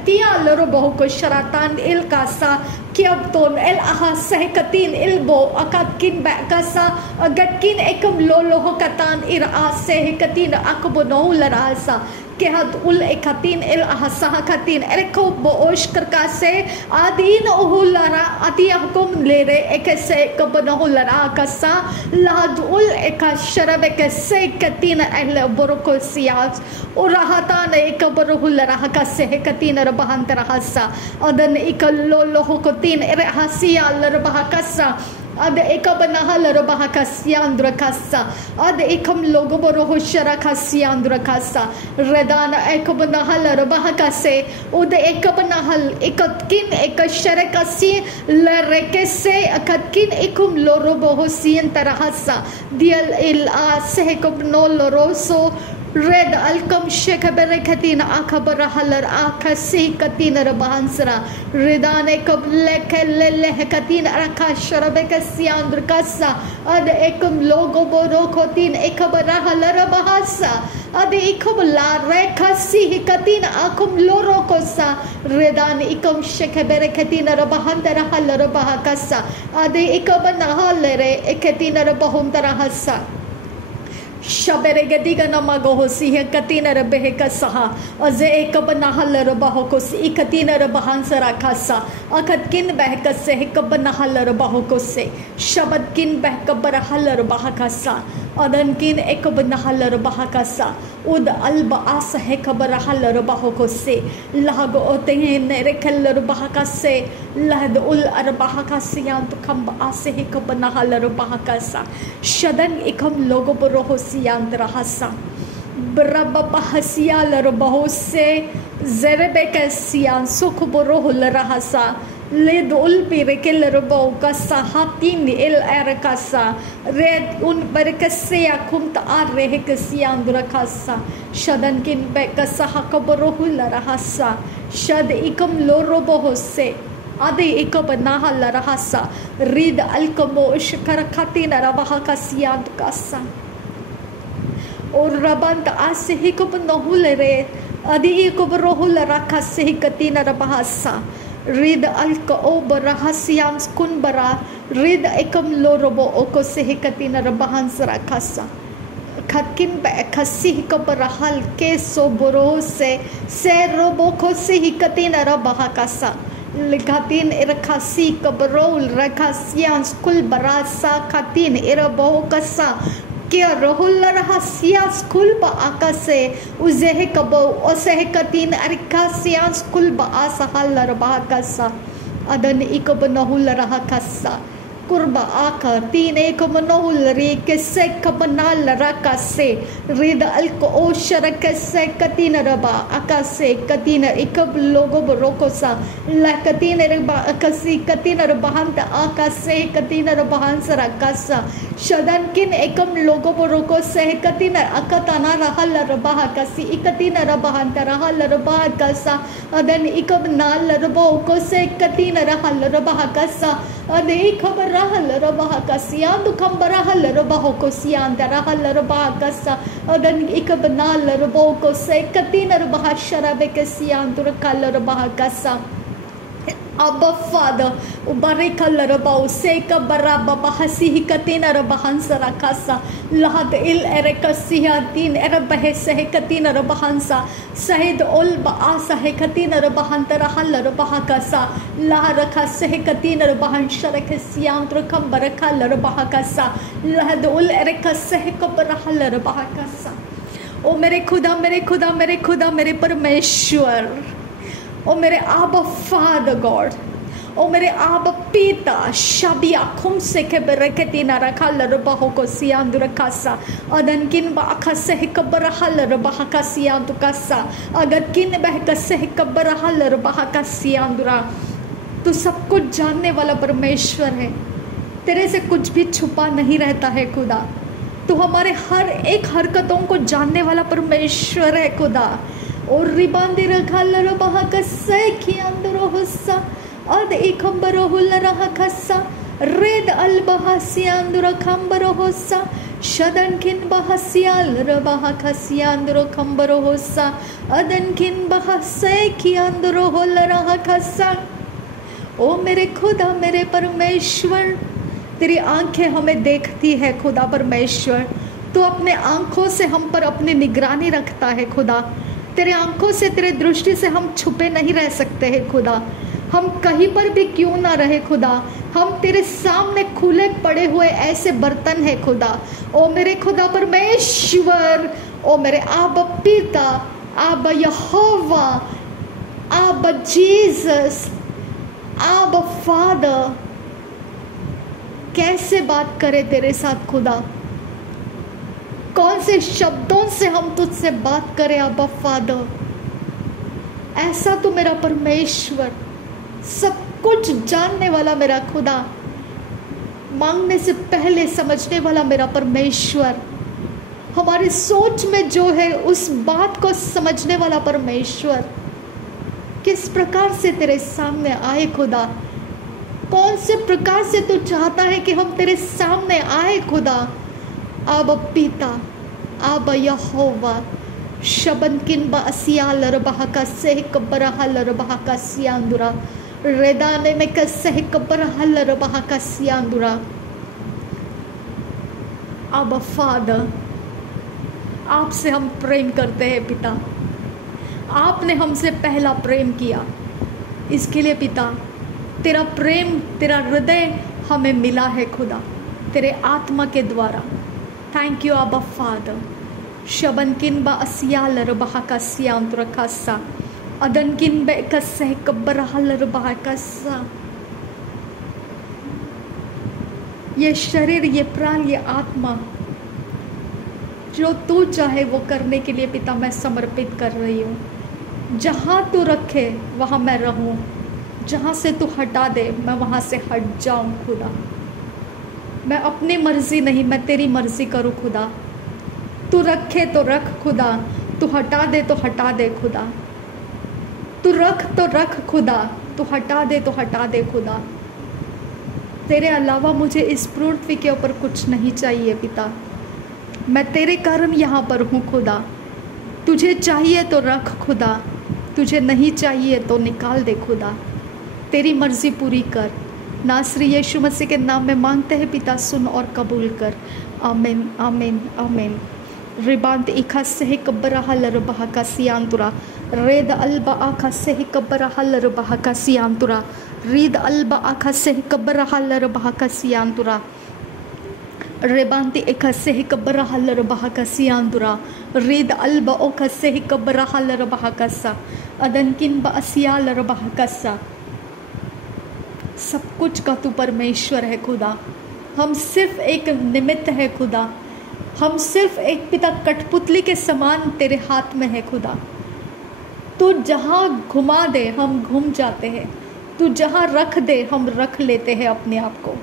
dia loro bahoko syaratan il kasa kiabton el aha sehkatin ilbo akatkin bakasa agatkin ekam lolo katan ira sehkatin akbono larasa kehat ul ekatin el aha katin erko boosh karkase adin uhulara ati hukum lere ekase kabno lara kasa lahad ul ekashara bekase katin el boroko siat urahatan ekabro lara kase katin rabahantara hasa adan ikallo lohokotin erahasiya larbahakasa Ad ekabanahal bahakasiandra kasa. Ad ekam logo borohoshara kasiandra kasa. Redana ekabanahal bahakase. Ude ekabanahal ekatkin ekasharekasi lerekese akatkin ekum lorobohosien tarahasa. Dial il asehekom no loroso. Red alkam shekaberekatina akabarahalar akasi katina rabahansara redane kab lekelle hekatina rakasharabekasiandr kasa ad ekam logo borokotin ekabarahalar bahasa ad ekam la rekasi hekatina akum lorokosa redane ekam shekaberekatina rabahantara halar bahakasa ad ekabanahalere ekatina rabahuntarahasa Shaberegadiga namagohosi katina rebeheka saha aze ekabanahal rabahokos ikatina rabahansara kasa akatkin behkase hekabanahal rabahokose shabadkin behkabarahal rabahakasa adankin ekabanahal rabahakasa ud alba asa hekabarahal rabahokose lahago otehen rekal rabahakase lahad ul arbahakasiyan tukamba ase hekabanahal rabahakasa shadan ekam logo borohos Yandrahasa Brabahasial Rabahose Zerebekasian Sokoborohul Rahasa Led Ulpi Rekel Raboka Sahatin El Arakasa Red Un Berekasea Kumta Arehekasian Drakasa Shadankin Beka Sahakaborohul Rahasa Shad Ikam Lorobohose Ade Ikabanahal Rahasa Read Alkamo Shkarakatina Rabahakasian Kasa और रबंत आसे ही को नहुलरे अदी को बरोहुल रखा से ही कतीना रबहासा rhythm अल्क ओ बरहसियाम कुन बरा rhythm एकम लो robo ओको से ही कतीना रबहांस रखासा खकिन खसी ही को बरहल के सो बरो से रोबो को से ही कतीना रबहाकासा लिखातीन इरखासी कबरोल रखासियाम कुल बरासा खतीन इरबो कसा क्या रोहुल रहसिया स्कूल बा आकासे उजेह कबो ओसेह कतीन अरिकासिया स्कूल बा आसहल रबाकसा अदन इकब नहुल रहकसा कुर्बा आकर तीन एक मनोहुल रे किसे कबनाल रकासे रिद अल्को ओशर किसे कतीन रबा आकासे कतीन इकब लोगो बरोकोसा ला कतीन रबा आकासी कतीन रबाहंत आकासे कतीन रबाहंस रकासा शदन किन एकम लोगो बरोको से कतीन अकताना रहल रबाह कसी इकतीन रबाहंत रहल रबाह कसा अदन इकब नाल रबो को से कतीन रहल रबाह कसा अदे खबर रहल रबाह कसिया दुखम रहल रबाह को सियान रहल रबाह कसा अदन इकब नाल रबो को से कतीन रबाह शराबे के सियान दुरकल रबाह कसा Abba Father, Ubarikal Rabau, Seka Baraba Bahasi Hikatina Rabahansa Rakasa, Lahad Il Erekasiha Din Erabahese Hekatina Rabahansa, Sahid Ol Baasa Hekatina Rabahanta Rahal Rabahakasa, Laharakasa Hekatina Rabahan Sharakasiam Trakam Barakal Rabahakasa, Lahad Ul Erekasa Hekabarahal Rabahakasa. O mere Khuda, mere Khuda, mere Khuda, mere Parmeshwar. ओ मेरे आबा father God ओ मेरे आबा पिता शबिया खुम से के बरकतीना रखल रबाहो को सियान दुरकासा अदन किन बाखा से कबर हल रबाह का सियान दुकासा अगर किन बह का से कबर हल रबाह का सियान दुरा तू सब कुछ जानने वाला परमेश्वर है तेरे से कुछ भी छुपा नहीं रहता है खुदा तू हमारे हर एक हरकतों को जानने वाला परमेश्वर है खुदा और रिबांदे रखल रबाह कसे खियांदरो हुस्सा अद इखबरो हुल रहा खस्सा रेद अल बहसियांदरो खंबरो हुस्सा शदन किन बहसियाल रबाह खसियांदरो खंबरो हुस्सा अदन किन बहसे खियांदरो हुल रहा खस्सा ओ मेरे खुदा मेरे परमेश्वर तेरी आंखें हमें देखती है खुदा परमेश्वर तू अपने आंखों से हम पर अपनी निगरानी रखता है खुदा तेरे आंखों से तेरे दृष्टि से हम छुपे नहीं रह सकते हैं खुदा हम कहीं पर भी क्यों ना रहे खुदा हम तेरे सामने खुले पड़े हुए ऐसे बर्तन है खुदा ओ मेरे खुदा परमेश्वर ओ मेरे आबा पिता आबा यहोवा आबा जीसस आबा फादर कैसे बात करें तेरे साथ खुदा, कौन से शब्दों से हम तुझसे बात करें अब्बा फादर। ऐसा तो मेरा परमेश्वर, सब कुछ जानने वाला मेरा खुदा, मांगने से पहले समझने वाला मेरा परमेश्वर, हमारी सोच में जो है उस बात को समझने वाला परमेश्वर, किस प्रकार से तेरे सामने आए खुदा, कौन से प्रकार से तू चाहता है कि हम तेरे सामने आए खुदा। आबा पिता, आबा यहोवा, शबन किन बा असियाल रबहा का सह कबरहल रबहा का सियांदुरा, रेदाने में का सह कबरहल रबहा का सियांदुरा। आबा फादर, आपसे हम प्रेम करते हैं पिता, आपने हमसे पहला प्रेम किया, इसके लिए पिता तेरा प्रेम, तेरा हृदय हमें मिला है खुदा, तेरे आत्मा के द्वारा। Thank you Abba father. Shubman किन बा असियाल रबहा का सियांतुरा खासा, अदन किन बे का सह कबरहल रबहा का सा। ये शरीर, ये प्राण, ये आत्मा, जो तू चाहे वो करने के लिए पिता मैं समर्पित कर रही हूँ। जहाँ तू रखे वहाँ मैं रहूँ, जहाँ से तू हटा दे मैं वहाँ से हट जाऊँ खुदा। मैं अपनी मर्जी नहीं, मैं तेरी मर्जी करूँ खुदा। तू रखे तो रख खुदा, तू हटा दे तो हटा दे खुदा। तू रख तो रख खुदा, तू हटा दे तो हटा दे खुदा। तेरे अलावा मुझे इस पृथ्वी के ऊपर कुछ नहीं चाहिए पिता। मैं तेरे कारण यहाँ पर हूँ खुदा। तुझे चाहिए तो रख खुदा, तुझे नहीं चाहिए तो निकाल दे खुदा। तेरी मर्जी पूरी कर। नासरी यीशु मसीह के नाम में मांगते हैं पिता, सुन और कबूल कर। आमीन आमीन आमीन। रिबांत इखा से कब्बरहल रबहा का सियांतुरा, रेद अल्बा आखा से कब्बरहल रबहा का सियांतुरा, रीद अल्बा आखा से कब्बरहल रबहा का सियांतुरा, रेबांती इखा से कब्बरहल रबहा का सियांतुरा, रीद अल्बा ओखा से कब्बरहल रबहा का सा, अदनकिन बा असियाल रबहा का सा। सब कुछ का तू परमेश्वर है खुदा। हम सिर्फ एक निमित्त है खुदा। हम सिर्फ एक पिता कठपुतली के समान तेरे हाथ में है खुदा। तू जहाँ घुमा दे हम घूम जाते हैं, तू जहाँ रख दे हम रख लेते हैं अपने आप को।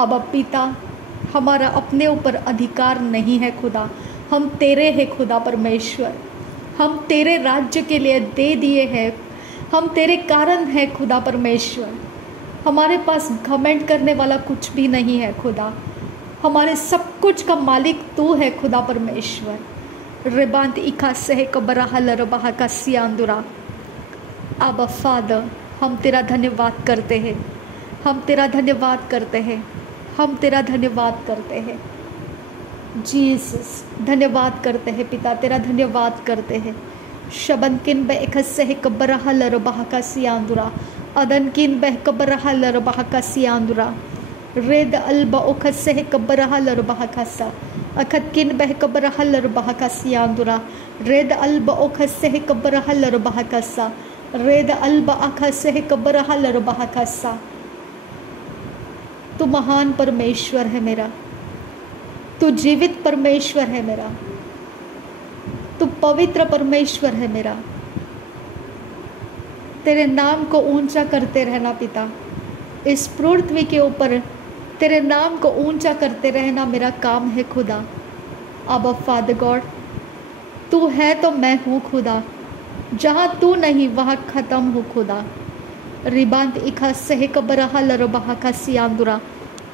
अब पिता, हमारा अपने ऊपर अधिकार नहीं है खुदा, हम तेरे हैं खुदा परमेश्वर। हम तेरे राज्य के लिए दे दिए हैं, हम तेरे कारण हैं खुदा परमेश्वर। हमारे पास घमंड करने वाला कुछ भी नहीं है खुदा। हमारे सब कुछ का मालिक तू है खुदा परमेश्वर। रिबांत इखा सह कबरहल रबहा का सियांदुरा। अब फादर, हम तेरा धन्यवाद करते हैं, हम तेरा धन्यवाद करते हैं, हम तेरा धन्यवाद करते हैं जीसस। धन्यवाद करते हैं पिता, तेरा धन्यवाद करते हैं। शबन किन बे इखा सह कबरहल रबहा का सियांदुरा, अदन किन बह कबरहल रबहा का सियांदुरा, रेद अल्बा ओखत से कब्बरहल रबहा का सा, अखत किन बह कब्बरहल रबहा का सियांदुरा, रेद अल्बा ओखत से कब्बरहल रबहा का सा, रेद अल्बा आखत से कब्बरहल रबहा का सा। तू महान परमेश्वर है मेरा, तू जीवित परमेश्वर है मेरा, तू पवित्र परमेश्वर है मेरा। तेरे नाम को ऊंचा करते रहना पिता। इस पृथ्वी के ऊपर तेरे नाम को ऊंचा करते रहना मेरा काम है खुदा। अब फादर गॉड, तू है तो मैं हूँ खुदा। जहाँ तू नहीं वहाँ ख़त्म हो खुदा। रिबांत इखा सह कबरहल रबहा का सियांदुरा,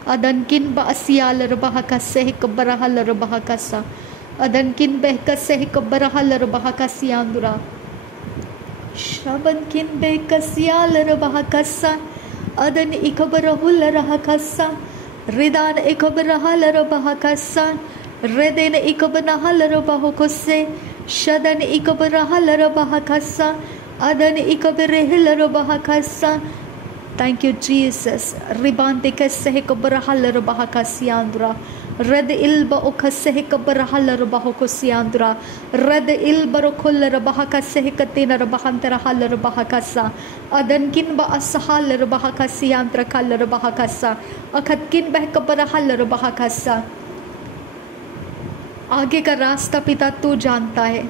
अदन किन बा असियाल रबहा का सह कबरहल रबहा का सा, अदन किन बह का सह कबरहल रबहा का सियांदुरा, शबन किन बे कसियाल रबहा का सा, अदन इकबरहुल रहा का सा, रिदान इकबरहल रबहा का सा, रेदेन इकबनहल रबहा को से, शदन इकबरहल रबहा का सा, अदन इकबरहल रबहा का सा। Thank you Jesus. रिबान देखा सह कबरहल रबहा का सियांदुरा, रद इल बखसे कबरहल रबहको सियांद्रा रद इल बरखुल रबह कसे कतिन रबहंतर हल रबह कसा अदनकिन ब असहल रबह कसियांत्र कल रबह कसा अखतकिन बह कबरहल रबह कसा। आगे का रास्ता पिता तू जानता है,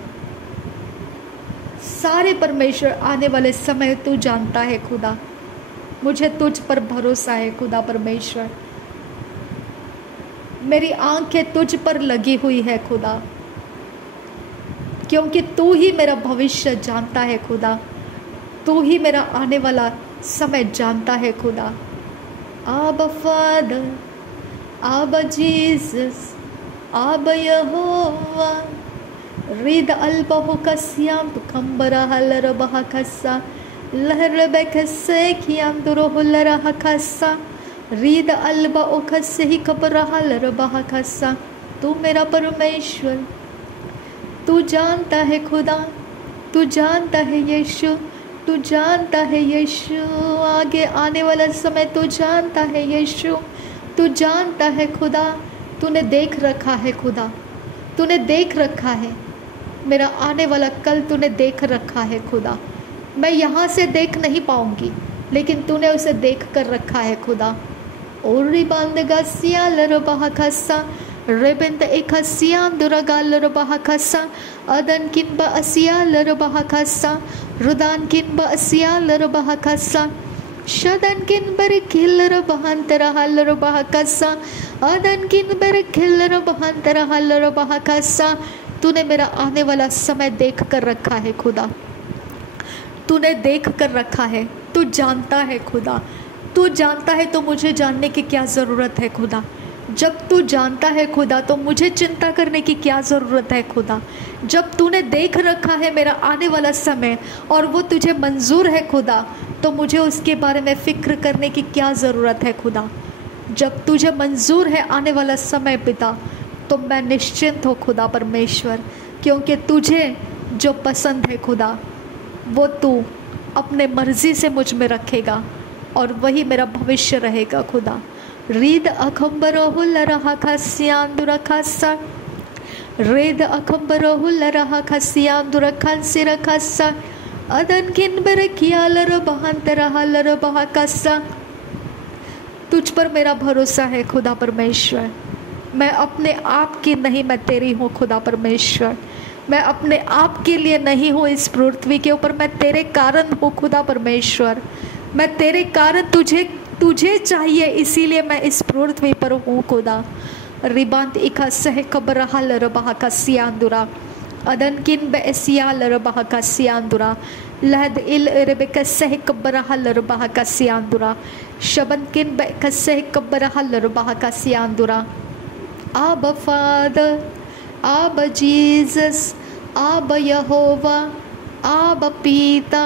सारे परमेश्वर आने वाले समय तू जानता है खुदा। मुझे तुझ पर भरोसा है खुदा परमेश्वर, मेरी आंखें तुझ पर लगी हुई है खुदा, क्योंकि तू ही मेरा भविष्य जानता है खुदा, तू ही मेरा आने वाला समय जानता है खुदा। आबा फादर, आबा जीसस, आबा यहोवा रिद अल्बहो कस्याम खंबरा हलर बहा कस्सा लहर बेकसे कियाम दुरो हुलरा हकस्सा रीद अल्बा ओखसे ही कबरा हलर बहा कस्सा। तू मेरा परमेश्वर, तू जानता है खुदा, तू जानता है यीशु, तू जानता है यीशु। आगे आने वाला समय तू जानता है यीशु, तू जानता है खुदा, तूने देख रखा है खुदा, तूने देख रखा है मेरा आने वाला कल, तूने देख रखा है खुदा। मैं यहाँ से देख नहीं पाऊंगी, लेकिन तूने उसे देख कर रखा है खुदा। और बांध गसिया लरबहा खस्सा रेबंत एक हसिया दुरगा लरबहा खस्सा अदन किन ब असिया लरबहा खस्सा रुदान किन ब असिया लरबहा खस्सा शदन किन बर खिलर बहंतरा हलर बहा कस्सा अदन किन बर खिलर बहंतरा हलर बहा कस्सा। तूने मेरा आने वाला समय देख कर रखा है खुदा, तूने देख कर रखा है, तू जानता है खुदा, तू जानता है तो मुझे जानने की क्या ज़रूरत है खुदा। जब तू जानता है खुदा तो मुझे चिंता करने की क्या ज़रूरत है खुदा। जब तूने देख रखा है मेरा आने वाला समय और वो तुझे मंजूर है खुदा, तो मुझे उसके बारे में फ़िक्र करने की क्या ज़रूरत है खुदा। जब तुझे मंजूर है आने वाला समय पिता, तो मैं निश्चिंत हो खुदा परमेश्वर, क्योंकि तुझे जो पसंद है खुदा वो तू अपने मर्ज़ी से मुझ में रखेगा और वही मेरा भविष्य रहेगा खुदा। रीद अखंबरोहुल रहा खस्यांदुरा खस्सा रेद अखंबरोहुल रहा खस्यांदुरा खंसिरा खस्सा अदन किन बर किया लर बहंत रहा लर बहा कस्सा। तुझ पर मेरा भरोसा है खुदा परमेश्वर, मैं अपने आप की नहीं, मैं तेरी हूँ खुदा परमेश्वर। मैं अपने आप के लिए नहीं हूँ इस पृथ्वी के ऊपर, मैं तेरे कारण हूँ खुदा परमेश्वर। मैं तेरे कारण तुझे चाहिए, इसीलिए मैं इस पृथ्वी पर हूँ खुदा। रिबांत इका सह कबरहा लरबहा का सियांदुरा अदन किन बेसिया लरबहा का सियांदुरा लहद इल रेबेका सह कबरहा लरबहा का सियांदुरा शबन किन बेका सह कबरहा लरबहा का सियांदुरा। आबा फादर, आबा जीसस, आबा यहोवा, आबा पिता,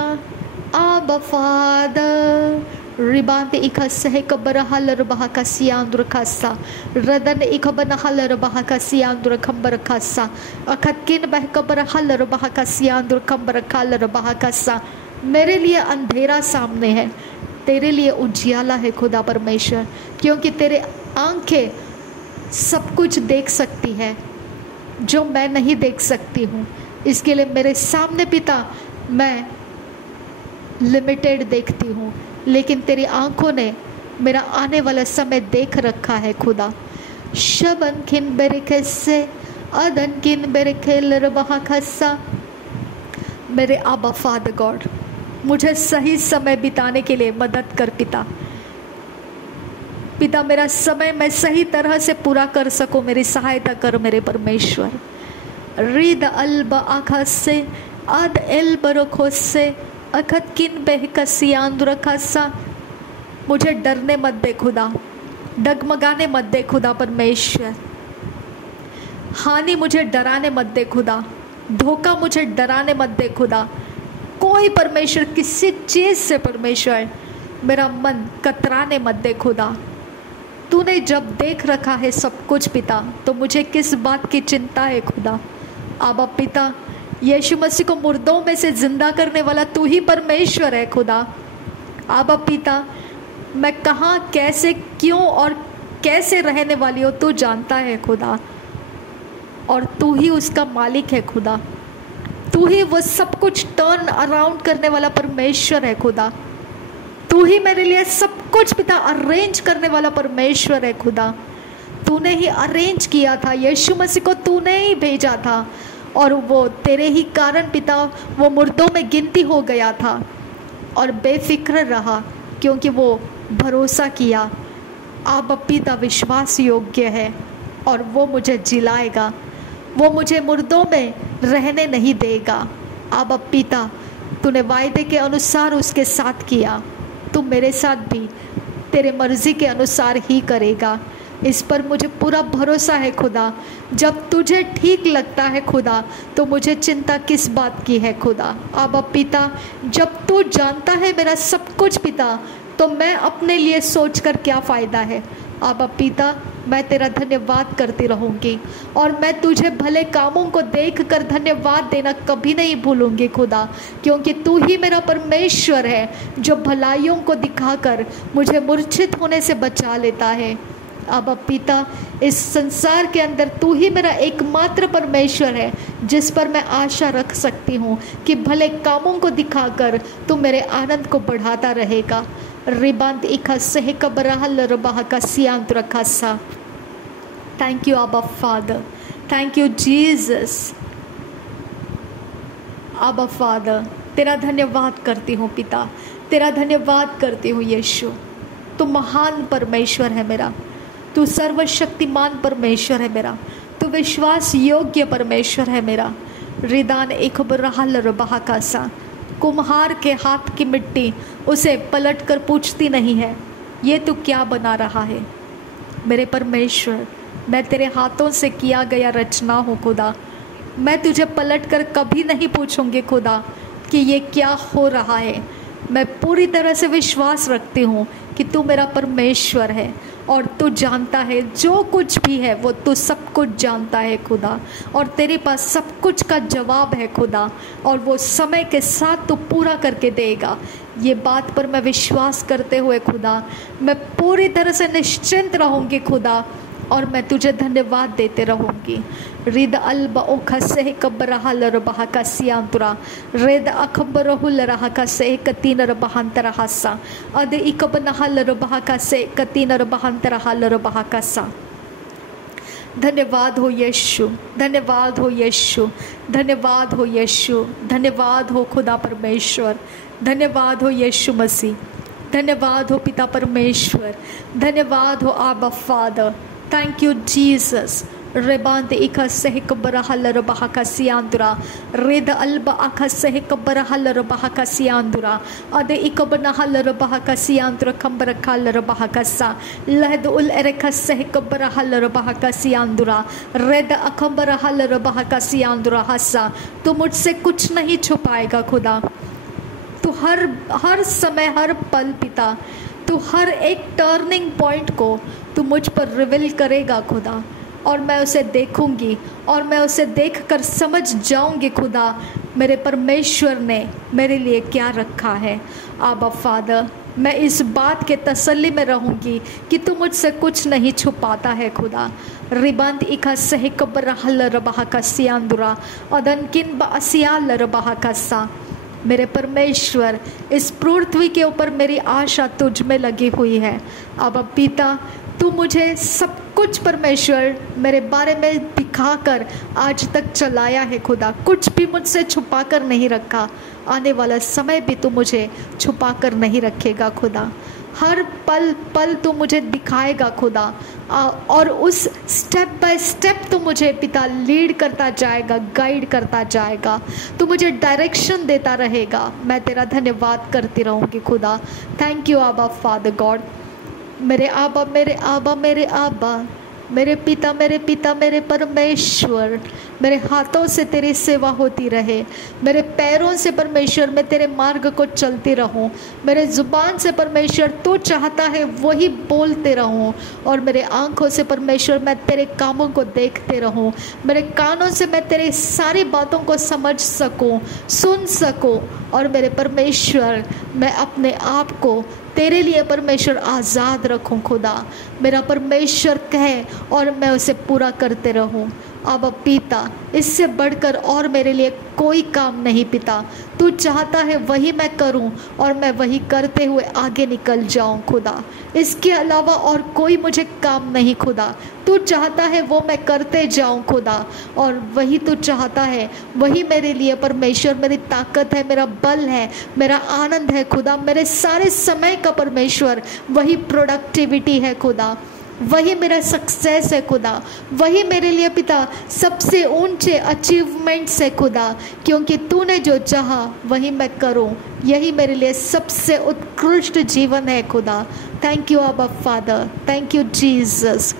आबा फादर रिबांत इखसह कबरहा लरबहा का सियांदुर खस्सा रदन इखबनहा लरबहा का सियांदुर खंबर खस्सा अखतकिन बह कबरहा लरबहा का सियांदुर खंबर खा लरबहा खस्सा। मेरे लिए अंधेरा सामने है, तेरे लिए उजियाला है खुदा परमेश्वर, क्योंकि तेरे आंखें सब कुछ देख सकती है जो मैं नहीं देख सकती हूँ। इसके लिए मेरे सामने पिता मैं लिमिटेड देखती हूँ, लेकिन तेरी आंखों ने मेरा आने वाला समय देख रखा है खुदा। शबन किन बेरिके से अदन किन बेरिके लरबहा खस्सा। मेरे आबा फादर गॉड, मुझे सही समय बिताने के लिए मदद कर पिता। पिता मेरा समय मैं सही तरह से पूरा कर सकूं, मेरी सहायता कर मेरे परमेश्वर। रिद अल्ब आखा से अद एल बरखो से अखत किन बेहकसियांदुर खस्सा। मुझे डरने मत दे खुदा, डगमगाने मत दे खुदा परमेश्वर। हानि मुझे डराने मत दे खुदा, धोखा मुझे डराने मत दे खुदा। कोई परमेश्वर किसी चीज़ से परमेश्वर मेरा मन कतराने मत दे खुदा। तूने जब देख रखा है सब कुछ पिता, तो मुझे किस बात की चिंता है खुदा। आबा पिता, यीशु मसीह को मुर्दों में से जिंदा करने वाला तू ही परमेश्वर है खुदा। आबा पिता, मैं कहाँ, कैसे, क्यों और कैसे रहने वाली हो तू जानता है खुदा, और तू ही उसका मालिक है खुदा। तू ही वो सब कुछ टर्न अराउंड करने वाला परमेश्वर है खुदा। तू ही मेरे लिए सब कुछ पिता अरेंज करने वाला परमेश्वर है खुदा। तूने ही अरेंज किया था, यीशु मसीह को तूने ही भेजा था, और वो तेरे ही कारण पिता वो मुर्दों में गिनती हो गया था और बेफिक्र रहा, क्योंकि वो भरोसा किया आप पिता विश्वास योग्य है और वो मुझे जिलाएगा, वो मुझे मुर्दों में रहने नहीं देगा। अब पिता तूने वायदे के अनुसार उसके साथ किया, तू मेरे साथ भी तेरे मर्जी के अनुसार ही करेगा। इस पर मुझे पूरा भरोसा है खुदा। जब तुझे ठीक लगता है खुदा, तो मुझे चिंता किस बात की है खुदा। अब पिता जब तू जानता है मेरा सब कुछ पिता, तो मैं अपने लिए सोचकर क्या फ़ायदा है। अब पिता मैं तेरा धन्यवाद करती रहूँगी, और मैं तुझे भले कामों को देखकर धन्यवाद देना कभी नहीं भूलूंगी खुदा, क्योंकि तू ही मेरा परमेश्वर है जो भलाइयों को दिखाकर मुझे मूर्छित होने से बचा लेता है। अब पिता इस संसार के अंदर तू ही मेरा एकमात्र परमेश्वर है जिस पर मैं आशा रख सकती हूँ कि भले कामों को दिखाकर तू मेरे आनंद को बढ़ाता रहेगा। रिबांत इखा सह कबरहल रबाह का सियांत रखा सा। Thank you Abba father, thank you Jesus. आबा फादर तेरा धन्यवाद करती हूँ पिता, तेरा धन्यवाद करती हूँ यीशु। तू महान परमेश्वर है मेरा, तू सर्वशक्तिमान परमेश्वर है मेरा, तू विश्वास योग्य परमेश्वर है मेरा। रिदान एक बरहल रबाह का सा। कुम्हार के हाथ की मिट्टी उसे पलट कर पूछती नहीं है ये तू क्या बना रहा है। मेरे परमेश्वर मैं तेरे हाथों से किया गया रचना हूँ खुदा। मैं तुझे पलट कर कभी नहीं पूछूंगी खुदा कि ये क्या हो रहा है। मैं पूरी तरह से विश्वास रखती हूँ कि तू मेरा परमेश्वर है और तू जानता है जो कुछ भी है वो तू सब कुछ जानता है खुदा, और तेरे पास सब कुछ का जवाब है खुदा, और वो समय के साथ तू पूरा करके देगा। ये बात पर मैं विश्वास करते हुए खुदा मैं पूरी तरह से निश्चिंत रहूँगी खुदा, और मैं तुझे धन्यवाद देते रहूँगी। रिद अल्बा ओखा से कब्बरहल रबाह का सियांतरा रेद अखबरहुल रहा का से कतीन रबाहंतरा हसा अद इकबनहल रबाह का से कतीन रबाहंतरा हल रबाह का सा। धन्यवाद हो यीशु, धन्यवाद हो यीशु, धन्यवाद हो यीशु, धन्यवाद हो खुदा परमेश्वर, धन्यवाद हो यीशु मसीह, धन्यवाद हो पिता परमेश्वर, धन्यवाद हो Abba father. Thank you Jesus. रेबांत इखा सह कब्बरहल रबाह का सियांदुरा रेद अल्बा आखा सह कब्बरहल रबाह का सियांदुरा अद इकबनहल रबाह का सियांदुरा खम्बरखल रबाह का सा लहद उल एरखा सह कब्बरहल रबाह का सियांदुरा रेद अखम्बरहल रबाह का सियांदुरा हसा। तू मुझसे कुछ नहीं छुपाएगा खुदा। तू हर समय हर पल पिता तू हर एक टर्निंग पॉइंट को तू मुझ पर रिवील करेगा खुदा, और मैं उसे देखूंगी और मैं उसे देखकर समझ जाऊंगी खुदा मेरे परमेश्वर ने मेरे लिए क्या रखा है। आबा फादर मैं इस बात के तसल्ली में रहूंगी कि तू मुझसे कुछ नहीं छुपाता है खुदा। रिबंत इखा सह कब्बरहल रबाह का सियांदुरा अदनकिन बासियाल रबाह का सा। मेरे परमेश्वर इस पृथ्वी के ऊपर मेरी आशा तुझ में लगी हुई है। अब पिता तू मुझे सब कुछ परमेश्वर मेरे बारे में दिखाकर आज तक चलाया है खुदा, कुछ भी मुझसे छुपा कर नहीं रखा। आने वाला समय भी तू मुझे छुपा कर नहीं रखेगा खुदा। हर पल पल तू मुझे दिखाएगा खुदा, और उस स्टेप बाय स्टेप तू मुझे पिता लीड करता जाएगा, गाइड करता जाएगा, तू मुझे डायरेक्शन देता रहेगा। मैं तेरा धन्यवाद करती रहूँगी खुदा। Thank you Abba father God. मेरे आबा मेरे आबा मेरे आबा मेरे पिता मेरे परमेश्वर, मेरे हाथों से तेरी सेवा होती रहे, मेरे पैरों से परमेश्वर मैं तेरे मार्ग को चलती रहूं, मेरे ज़ुबान से परमेश्वर तू चाहता है वही बोलते रहूं, और मेरे आँखों से परमेश्वर मैं तेरे कामों को देखते रहूं, मेरे कानों से मैं तेरी सारी बातों को समझ सकूं, सुन सकूं, और मेरे परमेश्वर मैं अपने आप को तेरे लिए परमेश्वर आज़ाद रखूं खुदा। मेरा परमेश्वर कहे और मैं उसे पूरा करते रहूं। अब पिता, इससे बढ़कर और मेरे लिए कोई काम नहीं पिता। तू चाहता है वही मैं करूं और मैं वही करते हुए आगे निकल जाऊं खुदा। इसके अलावा और कोई मुझे काम नहीं खुदा। तू चाहता है वो मैं करते जाऊं खुदा, और वही तू चाहता है वही मेरे लिए परमेश्वर मेरी ताकत है, मेरा बल है, मेरा आनंद है खुदा। मेरे सारे समय का परमेश्वर वही प्रोडक्टिविटी है खुदा, वही मेरा सक्सेस है खुदा, वही मेरे लिए पिता सबसे ऊंचे अचीवमेंट्स है खुदा। क्योंकि तूने जो चाहा वही मैं करूं, यही मेरे लिए सबसे उत्कृष्ट जीवन है खुदा। Thank you Abba father, thank you Jesus,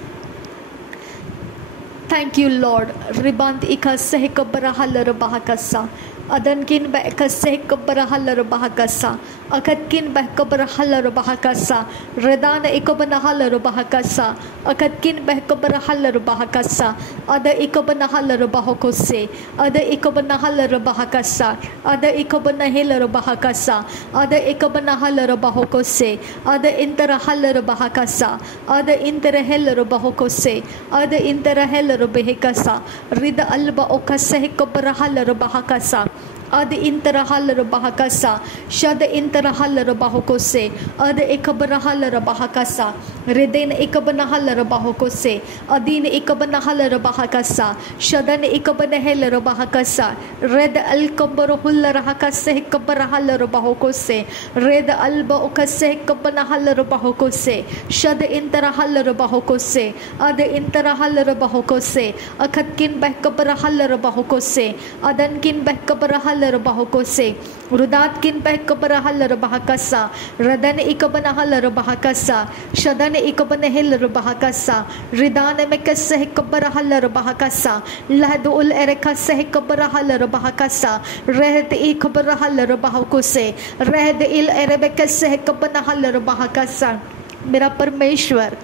thank you Lord. रिबांत इका सहक बरहलर बहकसा अदनकिन बहक सहक बरहलर बहकसा अकतकिन बहक बरहलर बहकसा रदान इकबनहलर बहकसा अकतकिन बहक बरहलर बहकसा अद इकबनहलर बहकोसे अद इकबनहलर बहकसा अद इकबनहलर बहकसा अद इकबनहलर बहकोसे अद इंतरहलर बहकसा अद इंतरहलर बहकोसे अद इंतरहलर बहकसा रिद अल्ब ओकसहक बरहलर बहकसा अद इंतरहलर बहकसा शद इंतरहलर बहकोसे अद इकबरहलर बहकसा रिदेन इकबनहलर बहकोसे अदीन इकबनहलर बहकसा शदन इकबनहलर बहकसा रेद अलकबरहुलर हकसे इकबरहलर बहकोसे रेद अल्ब ओकसे इकबनहलर बहकोसे शद इंतरहलर बहकोसे अद इंतरहलर बहकोसे अखतकिन बहकबरहलर बहकोसे अदनकिन बहकबरहलर बहकोसे रुदातकिन बहकबरहलर बहकसा रदन इकबनहलर बहकसा शदन इकबनहलर बहकसा रिदान में कसह कबरहलर बहकसा लहद उल एरकसह कबरहलर बहकसा रहद इकबरहलर बहकोसे रहद इल एरबकसह कबनहलर बहकसा। मेरा परमेश्वर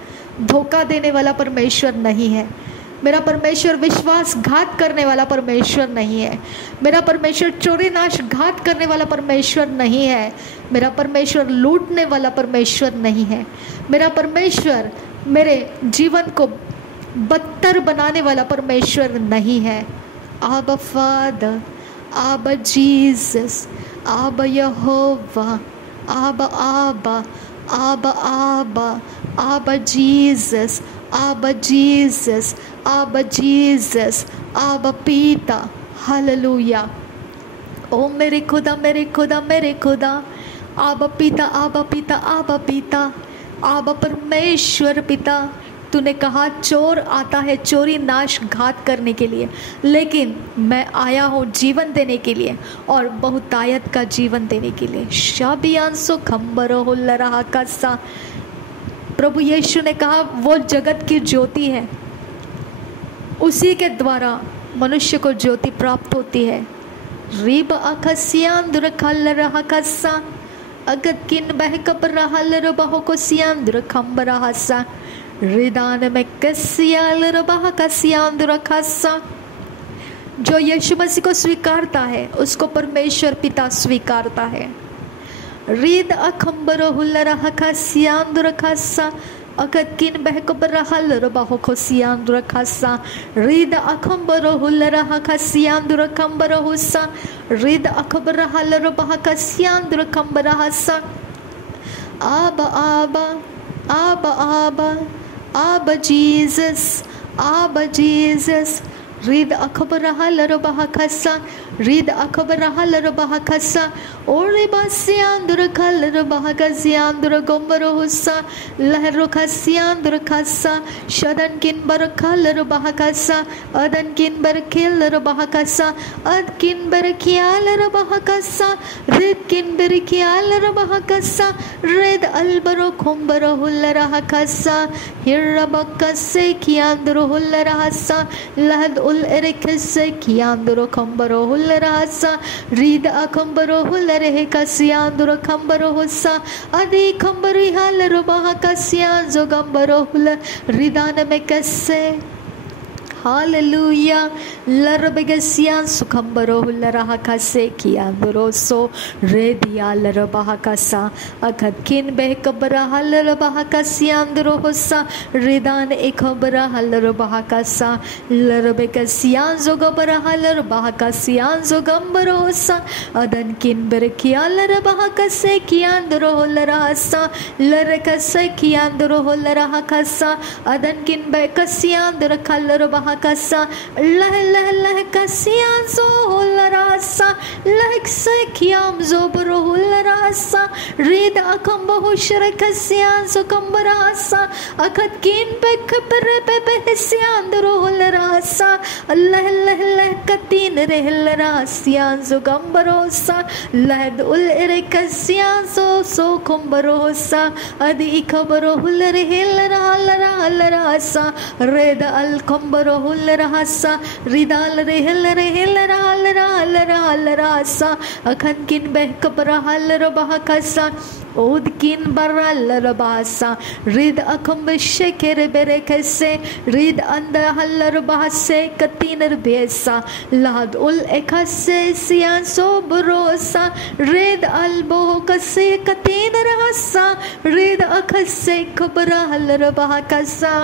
धोखा देने वाला परमेश्वर नहीं है। मेरा परमेश्वर विश्वासघात करने वाला परमेश्वर नहीं है। मेरा परमेश्वर चोरी नाश घात करने वाला परमेश्वर नहीं है। मेरा परमेश्वर लूटने वाला परमेश्वर नहीं है। मेरा परमेश्वर मेरे जीवन को बदतर बनाने वाला परमेश्वर नहीं है। आबा फादर, आबा जीसस, आबा यहोवा, आबा आबा, आबा आबा, आबा जीसस, आबा जीसस, आबा जीसस, आबा पिता। हालेलुया। ओ मेरे खुदा, मेरे खुदा, मेरे खुदा, आबा पिता, आबा पिता, आबा पिता, आबा परमेश्वर पिता। तूने कहा चोर आता है चोरी नाश घात करने के लिए, लेकिन मैं आया हूँ जीवन देने के लिए और बहुतायत का जीवन देने के लिए। शाबियांसो खम्बरो हुल्लरहा कस्सा। प्रभु यीशु ने कहा वो जगत की ज्योति है, उसी के द्वारा मनुष्य को ज्योति प्राप्त होती है। रीब अखसियांदुर खल्लरहा कस्सा अगत किन बहकब रहलर बहो को सियांदुर खम्बरा हस्सा रिदान में कसियालर बहा कसियांदुर खस्सा। जो यीशु मसीह को स्वीकारता है उसको परमेश्वर पिता स्वीकारता है। रीद अखम्बरो हुल्लर हकसियांदुर खस्सा अकत किन बहकबर हल्लर बहो को सियांदुर खस्सा रीद अखम्बरो हुल्लर हकसियांदुर खम्बर हुस्सा रीद अखबर हल्लर बहा कसियांदुर खम्बर हस्सा। आबा आबा, आबा आबा, आबा जीसस, आबा जीसस। रीद अखबर हल्लर बहा कस्सा रीद अखबर हल्लर बहा कस्सा ओरे बासियांदुर खल्लर बहा कसियांदुर गोंबरो हुस्सा लहरो कसियांदुर खस्सा शदन किन बर खल्लर बहा कस्सा अदन किन बर खिल्लर बहा कस्सा अद किन बर खियालर बहा कस्सा रिद किन बर खियालर बहा कस्सा रिद अलबरो खुंबरो हुल्लर हकस्सा हिर्रा बक्कसे खियांदुर हुल्लर हस्सा लहद उल एरेकसे खियांदुर खंबरो हुल्लरासा रीद अखंबरो हुल्लरे कसियांदुर खंबरो हुस्सा अदि खंबरी हालरो बहा कसियां जो गंबरो हुल रिदान में कसे। हालेलुया लरबगसिया सुखंबरो लरहा कसे किया दुरोसो रेदिया लरबहा कसा अखद किन बहकबरा लरबहा कसिया दुरोसा रिदान एकबरा लरबहा कसा लरबगसिया जोगबरा लरबहा कसिया जोगंबरोसा अदन किन बरकिया लरबहा कसे किया दुरो लरसा लरकसे किया दुरो लरहा कसा अदन किन बकसिया दुर कलर बहा कसा लह लह लह कसिया जो लरासा लह से कियाम जो बरो लरासा रीद अकम बहु शर कसिया जो कंबरासा अखत किन पे खबर पे बहसिया दरो लरासा लह लह लह कतीन रह लरासिया जो कंबरोसा लह उल रे कसिया जो कंबरोसा अदि खबरो लरे लरा लरा लरासा रेद अल कंबरो लरहसा रिदाल रेहल रेहल राल राल राल रासा अखन किन बहकबरा हल बहकसा ओद किन बरा लरबासा रिद अखम शेकर बेरे कैसे रिद अंद हल्लर बहसे कतीनर बेसा लाद उल एकसे सिया सो बरोसा रिद अल बो कसे कतीनर हसा रिद अखसे खबरा हल्लर बहकसा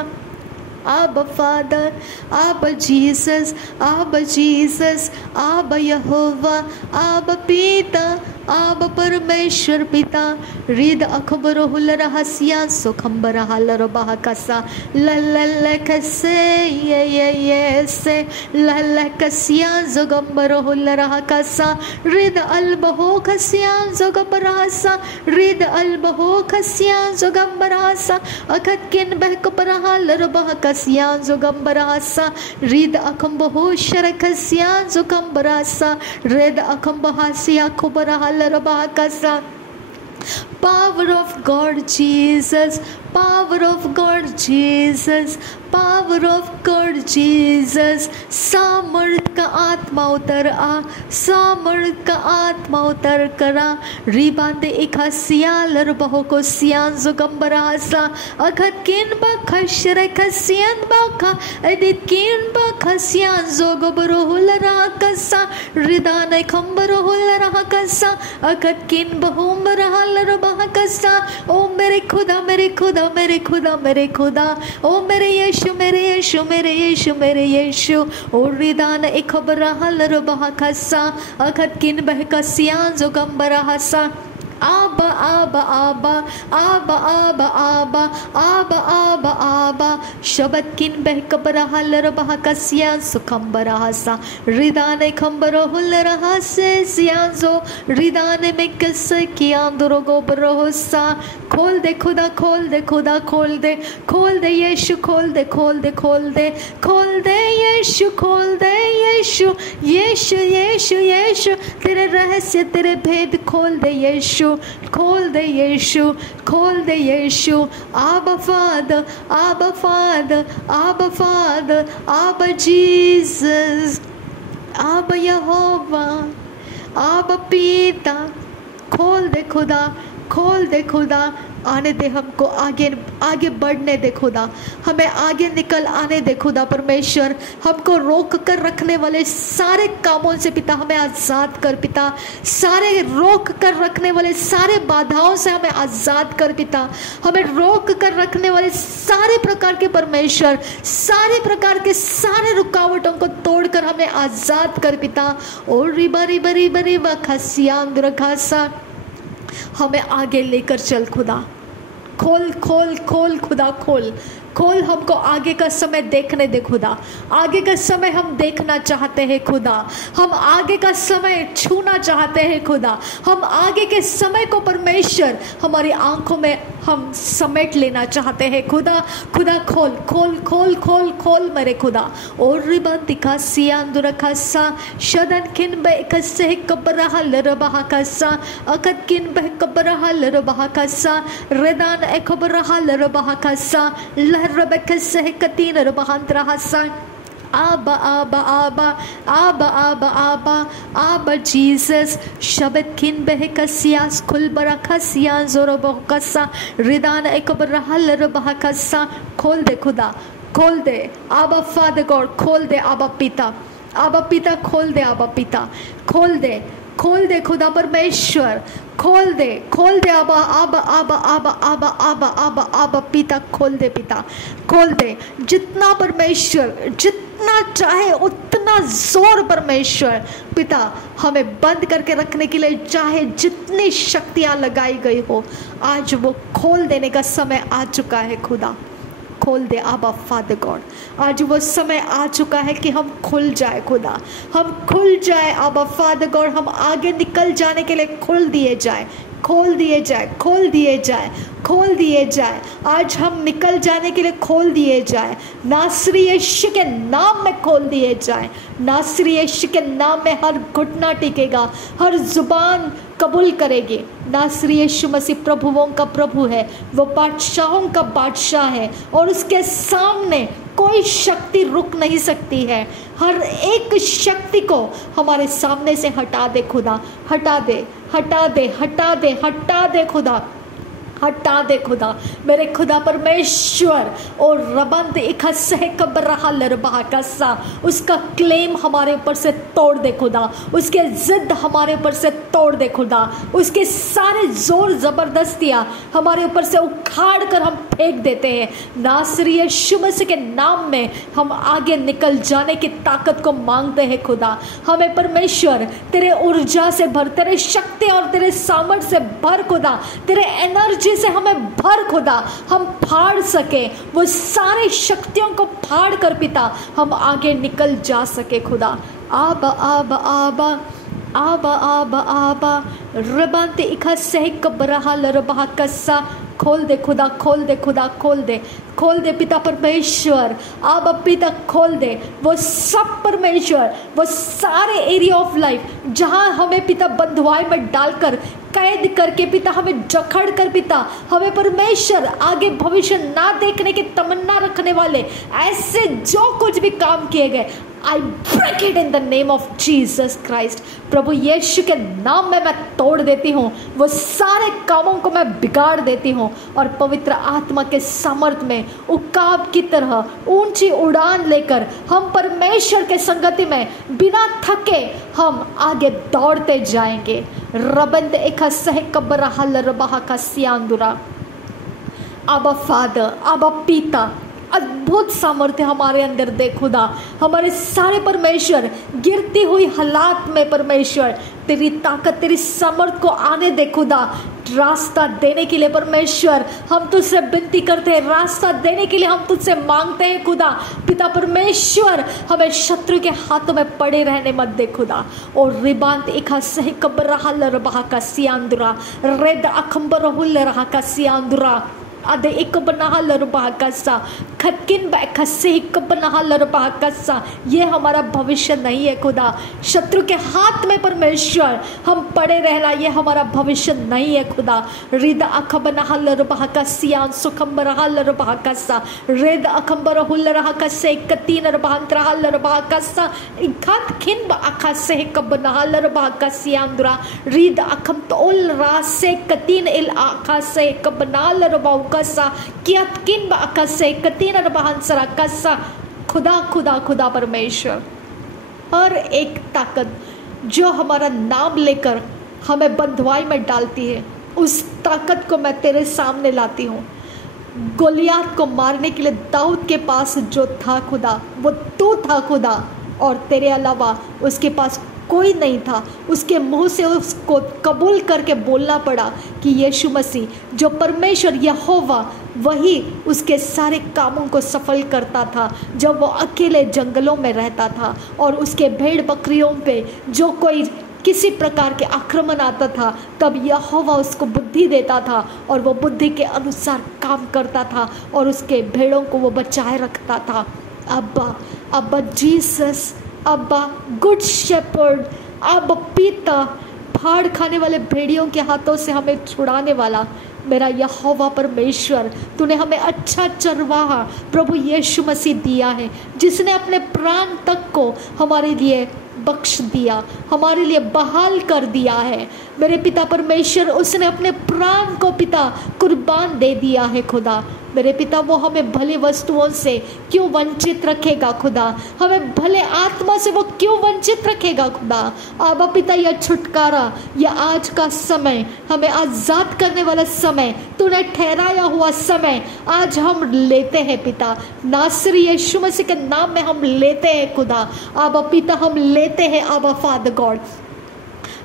Abba Father, Abba Jesus, Abba Jesus, Abba Yehovah, Abba Pita, Abba Parmeshwar Pita, Rid Akbaro Hularahasya Sokhambara Halarabahakasa, Lalakase, Yese, Lalakasya Zogambaro Hularahakasa, Rid Albaho Kasya Zogambarasa, Rid Albaho Kasya Zogambarasa, Akatkin Bakaparaha Larabahaka. Kasiyan zogambarasa rid akambaho sharakasiyan zogambarasa red akambahasiya kubarahalarabakasa. Power of God Jesus, power of God Jesus, power of God Jesus, सामर्थ का आत्मा उतर आ, सामर्थ का आत्मा उतर करा, रिबांदे एक हसियालर बहो को सियान जुगंबरासा, अखत किन बा खशरे खसियन बाका, अदित किन बा खसियान जोगबरो हुलरा कसा, रिदाने खंबरो हुलरा कसा, अखत किन बहुमरा हलर बहा कसा, ओ मेरे खुदा मेरे खुदा मेरे खुदा मेरे खुदा, ओ मेरे यीशु मेरे यीशु मेरे यीशु मेरे यीशु, ओ रिदान एक खबरा हलर बहा कसा, अखत किन बह कसियान जो गंबरा हसा. Abba, Abba, Abba, Abba, Abba, Abba, Abba, Abba, Abba, Shabbat kin behkabara halar bahakasya sukhambara hasa, ridane khambaro hulara hase siyanzo, ridane mekase kianduro gobrohosa, खोल दे खुदा खोल दे खुदा खोल दे यीशु खोल दे खोल दे खोल दे खोल दे यीशु खोल दे यीशु यीशु यीशु यीशु तेरे रहस्य तेरे भेद खोल दे यीशु खोल दे यीशु खोल दे यीशु. आबा फादर आबा फादर आबा फादर आबा जीसस आबा यहोवा आबा पिता खोल दे खुदा खोल दे खुदा. आने दे हमको आगे आगे बढ़ने दे खुदा, हमें आगे निकल आने दे खुदा परमेश्वर. हमको रोक कर रखने वाले सारे कामों से पिता हमें आज़ाद कर पिता, सारे रोक कर रखने वाले सारे बाधाओं से हमें आज़ाद कर पिता, हमें रोक कर रखने वाले सारे प्रकार के परमेश्वर सारे प्रकार के सारे रुकावटों को तोड़कर हमें आज़ाद कर पिता. और रिबा रिबा रिबा रिबा खसियान दुरखासा, हमें आगे लेकर चल खुदा. खोल खोल खोल खुदा खोल खोल, हमको आगे का समय देखने दे खुदा. आगे का समय हम देखना चाहते हैं खुदा, हम आगे का समय छूना चाहते हैं खुदा. हम आगे के समय को परमेश्वर हमारी आंखों में हम समेट लेना चाहते हैं खुदा. खुदा खोल खोल खोल खोल खोल मेरे खुदा. और रिबंतिका सियांदुरखासा शदन किन बेकसे कबरहा लरबहा कसा अकत किन बे कबरहा लरबहा कसा रेदान एकबरहा लरबहा कसा लहरबक सहकतीन रबहांतरा हसा. Abba, Abba, Abba, Abba, Abba, Abba, Abba, Jesus. Shabbat kin behekasias kul barakasian zoro bahakasa ridan ekbarahal rabahakasa. खोल दे खुदा खोल दे आबा फादर गॉड, खोल दे आबा पिता, आबा पिता खोल दे, आबा पिता खोल दे, खोल दे खुदा परमेश्वर, खोल दे, खोल दे आबा आबा आबा आबा आबा आबा आबा आबा पिता खोल दे, पिता खोल दे। जितना परमेश्वर, जितना चाहे उतना जोर परमेश्वर पिता हमें बंद करके रखने के लिए चाहे जितनी शक्तियां लगाई गई हो, आज वो खोल देने का समय आ चुका है खुदा। खोल दे आबा फादर गॉड, आज वो समय आ चुका है कि हम खुल जाए खुदा, हम खुल जाए आबा फादर गॉड, हम आगे निकल जाने के लिए खोल दिए जाए, खोल दिए जाए, खोल दिए जाए, खोल दिए जाए। आज हम निकल जाने के लिए खोल दिए जाए, नासरी यीशु के नाम में खोल दिए जाए। नासरी यीशु के नाम में हर घुटना टिकेगा, हर जुबान कबूल करेगी। नासरी यीशु मसीह प्रभुओं का प्रभु है, वो बादशाहों का बादशाह है और उसके सामने कोई शक्ति रुक नहीं सकती है। हर एक शक्ति को हमारे सामने से हटा दे खुदा, हटा दे, हटा दे, हटा दे, हटा दे खुदा, हटा दे खुदा, मेरे खुदा परमेश्वर। और रबंद इखसा उसका क्लेम हमारे ऊपर से तोड़ दे खुदा, उसके जिद हमारे ऊपर से तोड़ दे खुदा, उसके सारे जोर जबरदस्तियाँ हमारे ऊपर से उखाड़ कर हम फेंक देते हैं। नासरी यीशु मसीह के नाम में हम आगे निकल जाने की ताकत को मांगते हैं खुदा। हमें परमेश्वर तेरे ऊर्जा से भर, तेरे शक्ति और तेरे सामर्थ्य से भर खुदा, तेरे एनर्जी से हमें भर खुदा, हम फाड़ सके वो सारे शक्तियों को फाड़ कर पिता हम आगे निकल जा सके खुदा। आबा आबा आबा आबा आबा आबा रबंते इखा सह कबरहा लरबहा कस्सा, खोल दे खुदा, खोल दे खुदा, खोल दे, खोल दे पिता परमेश्वर, आबा पिता खोल दे वो सब परमेश्वर, वो सारे एरिया ऑफ लाइफ जहाँ हमें पिता बंधुआई में डालकर कैद करके पिता हमें जकड़ कर पिता हमें परमेश्वर आगे भविष्य ना देखने की तमन्ना रखने वाले ऐसे जो कुछ भी काम किए गए, I break it in the name of Jesus Christ. प्रभु यीशु के नाम में मैं तोड़ देती हूँ, वो सारे कामों को मैं बिगाड़ देती हूँ और पवित्र आत्मा के सामर्थ्य में उकाब की तरह ऊंची उड़ान लेकर हम परमेश्वर के संगति में बिना थके हम आगे दौड़ते जाएंगे। रबंद एक सह कब्र हल्लरबाह का सियांदुरा। आबा फादर, आबा पिता, अद्भुत सामर्थ्य हमारे अंदर दे खुदा, हमारे सारे परमेश्वर गिरती हुई हालात में परमेश्वर तेरी ताकत, तेरी सामर्थ को आने दे खुदा। रास्ता देने के लिए परमेश्वर हम तुझसे विनती करते हैं, रास्ता देने के लिए हम तुझसे मांगते हैं खुदा। पिता परमेश्वर हमें शत्रु के हाथों में पड़े रहने मत दे खुदा। और रिबांत इखा सही कब्र रहा का सियांदुरा, रेद अखंबर रहा का सियांदुरा, अदे एक बनाहल रबाकसा खटकिन बैखसे एक बनाहल रबाकसा। ये हमारा भविष्य नहीं है खुदा। शत्रु के हाथ में परमेश्वर हम पड़े रहना ये हमारा भविष्य नहीं है खुदा। रिद अखबनाहल रबाकसियान सुखंबरहल रबाकसा, रेद अखंबरहुल रहाकसे कतीन रबांतरहल रबाकसा, इखत खिन बअखसे कबनाहल रबाकसियांद्रा, रिद अखम तोल रासे कतीन इल आखसे कबनाल रबाउ कसा कियतकिन बाकसे कतीन रबांसरा कसा। खुदा खुदा खुदा परमेश्वर, हर एक ताकत जो हमारा नाम लेकर हमें बंधुआई में डालती है उस ताकत को मैं तेरे सामने लाती हूँ। गोलियात को मारने के लिए दाऊद के पास जो था खुदा वो तू था खुदा, और तेरे अलावा उसके पास कोई नहीं था। उसके मुंह से उसको कबूल करके बोलना पड़ा कि यीशु मसीह जो परमेश्वर यहोवा वही उसके सारे कामों को सफल करता था जब वो अकेले जंगलों में रहता था, और उसके भेड़ बकरियों पे जो कोई किसी प्रकार के आक्रमण आता था तब यहोवा उसको बुद्धि देता था और वो बुद्धि के अनुसार काम करता था और उसके भेड़ों को वो बचाए रखता था। अब्बा अब्बा जीसस, अब्बा गुड शेपर्ड, अब्बा पिता, फाड़ खाने वाले भेड़ियों के हाथों से हमें छुड़ाने वाला मेरा यहोवा परमेश्वर, तूने हमें अच्छा चरवाहा प्रभु यीशु मसीह दिया है जिसने अपने प्राण तक को हमारे लिए बख्श दिया, हमारे लिए बहाल कर दिया है। मेरे पिता परमेश्वर उसने अपने प्राण को पिता कुर्बान दे दिया है खुदा। मेरे पिता वो हमें भले वस्तुओं से क्यों वंचित रखेगा खुदा, हमें भले आत्मा से वो क्यों वंचित रखेगा खुदा। आबा पिता, यह छुटकारा, यह आज का समय, हमें आज़ाद करने वाला समय, तूने ठहराया हुआ समय आज हम लेते हैं पिता। नासरी यीशु मसीह के नाम में हम लेते हैं खुदा। आबा पिता, हम लेते हैं आबा फादर गॉड।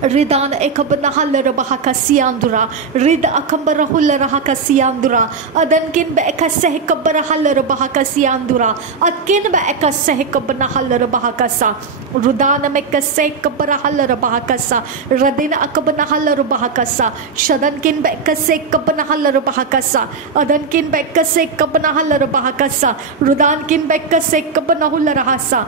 रिदान एकबनहल रबहा कसियांदुरा रिद अकंबरहुल रहा कसियांदुरा अदनकिन बेकसह कबरहल रबहा कसियांदुरा अकिन बेकसह कबनहल रबहा कसा रुदान में कसे कबरहल रबहा कसा रदिन अकबनहल रबहा कसा शदनकिन बेकसे कबनहल रबहा कसा अदनकिन बेकसे कबनहल रबहा कसा रुदानकिन बेकसे कबनहुल रहासा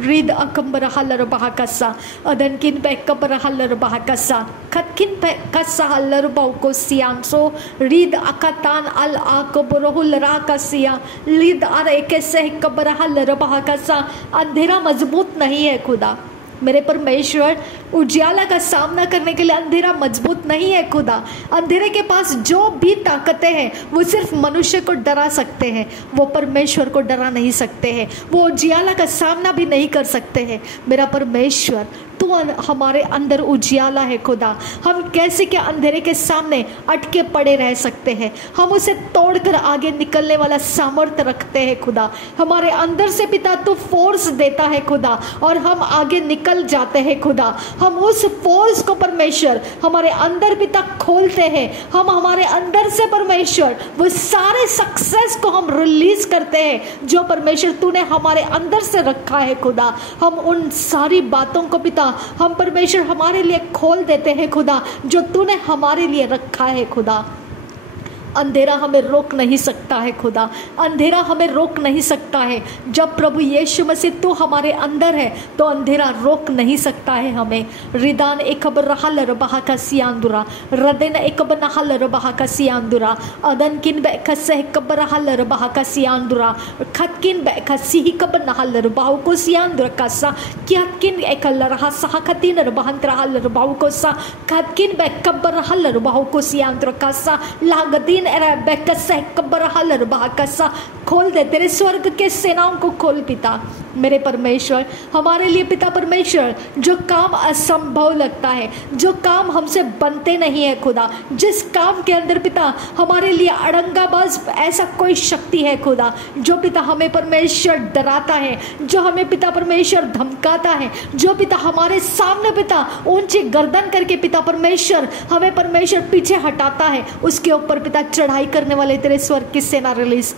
rhythm Akbar huller बहाकसा अदनकिन बेकबर huller बहाकसा खतकिन बेकसा huller बाउको सियांसो रिद अकतान अल आकबरहुल राकसिया रिद अरे कैसे कबर हलर बहाकसा। अंधेरा मजबूत नहीं है खुदा मेरे परमेश्वर, उजियाला का सामना करने के लिए अंधेरा मजबूत नहीं है खुदा। अंधेरे के पास जो भी ताकतें हैं वो सिर्फ मनुष्य को डरा सकते हैं, वो परमेश्वर को डरा नहीं सकते हैं, वो उजियाला का सामना भी नहीं कर सकते हैं। मेरा परमेश्वर, तू हमारे अंदर उजियाला है खुदा। हम कैसे के अंधेरे के सामने अटके पड़े रह सकते हैं, हम उसे तोड़कर आगे निकलने वाला सामर्थ्य रखते हैं खुदा। हमारे अंदर से पिता तू फोर्स देता है खुदा और हम आगे निकल जाते हैं खुदा। हम उस फोर्स को परमेश्वर हमारे अंदर पिता खोलते हैं, हम हमारे अंदर से परमेश्वर वो सारे सक्सेस को हम रिलीज करते हैं जो परमेश्वर तूने हमारे अंदर से रखा है खुदा। हम उन सारी बातों को पिता हम परमेश्वर हमारे लिए खोल देते हैं खुदा जो तूने हमारे लिए रखा है खुदा। अंधेरा हमें रोक नहीं सकता है खुदा, अंधेरा हमें रोक नहीं सकता है। जब प्रभु यीशु मसीह तू हमारे अंदर है तो अंधेरा रोक नहीं सकता है हमें। रिदान एकबर रहल रबहा का सियांदुरा रदेन एकबर नहल रबहा का सियांदुरा अदन किन बेखसे कबर रहल रबहा का सियांदुरा खतकिन बेखसी कबर नहल रबाउ को सियांदुरा कासा कियतकिन एकल रहा सहकतिन रबहंत रहल रबाउ को सा खतकिन बेकबर रहल रबाउ को सियांदुरा कासा लागदी खोल दे, तेरे स्वर्ग के सेनाओं को खोल पिता। मेरे परमेश्वर, हमारे लिए पिता परमेश्वर जो काम असंभव लगता है, जो काम हमसे बनते नहीं है खुदा, जिस काम के अंदर पिता हमारे लिए अड़ंगाबाज ऐसा कोई शक्ति है खुदा जो पिता हमें परमेश्वर डराता है, जो हमें पिता परमेश्वर धमकाता है, जो पिता हमारे सामने पिता ऊंची गर्दन करके पिता परमेश्वर हमें परमेश्वर पीछे हटाता है, उसके ऊपर पिता चढ़ाई करने वाले तेरे स्वर्ग की सेना रिलीज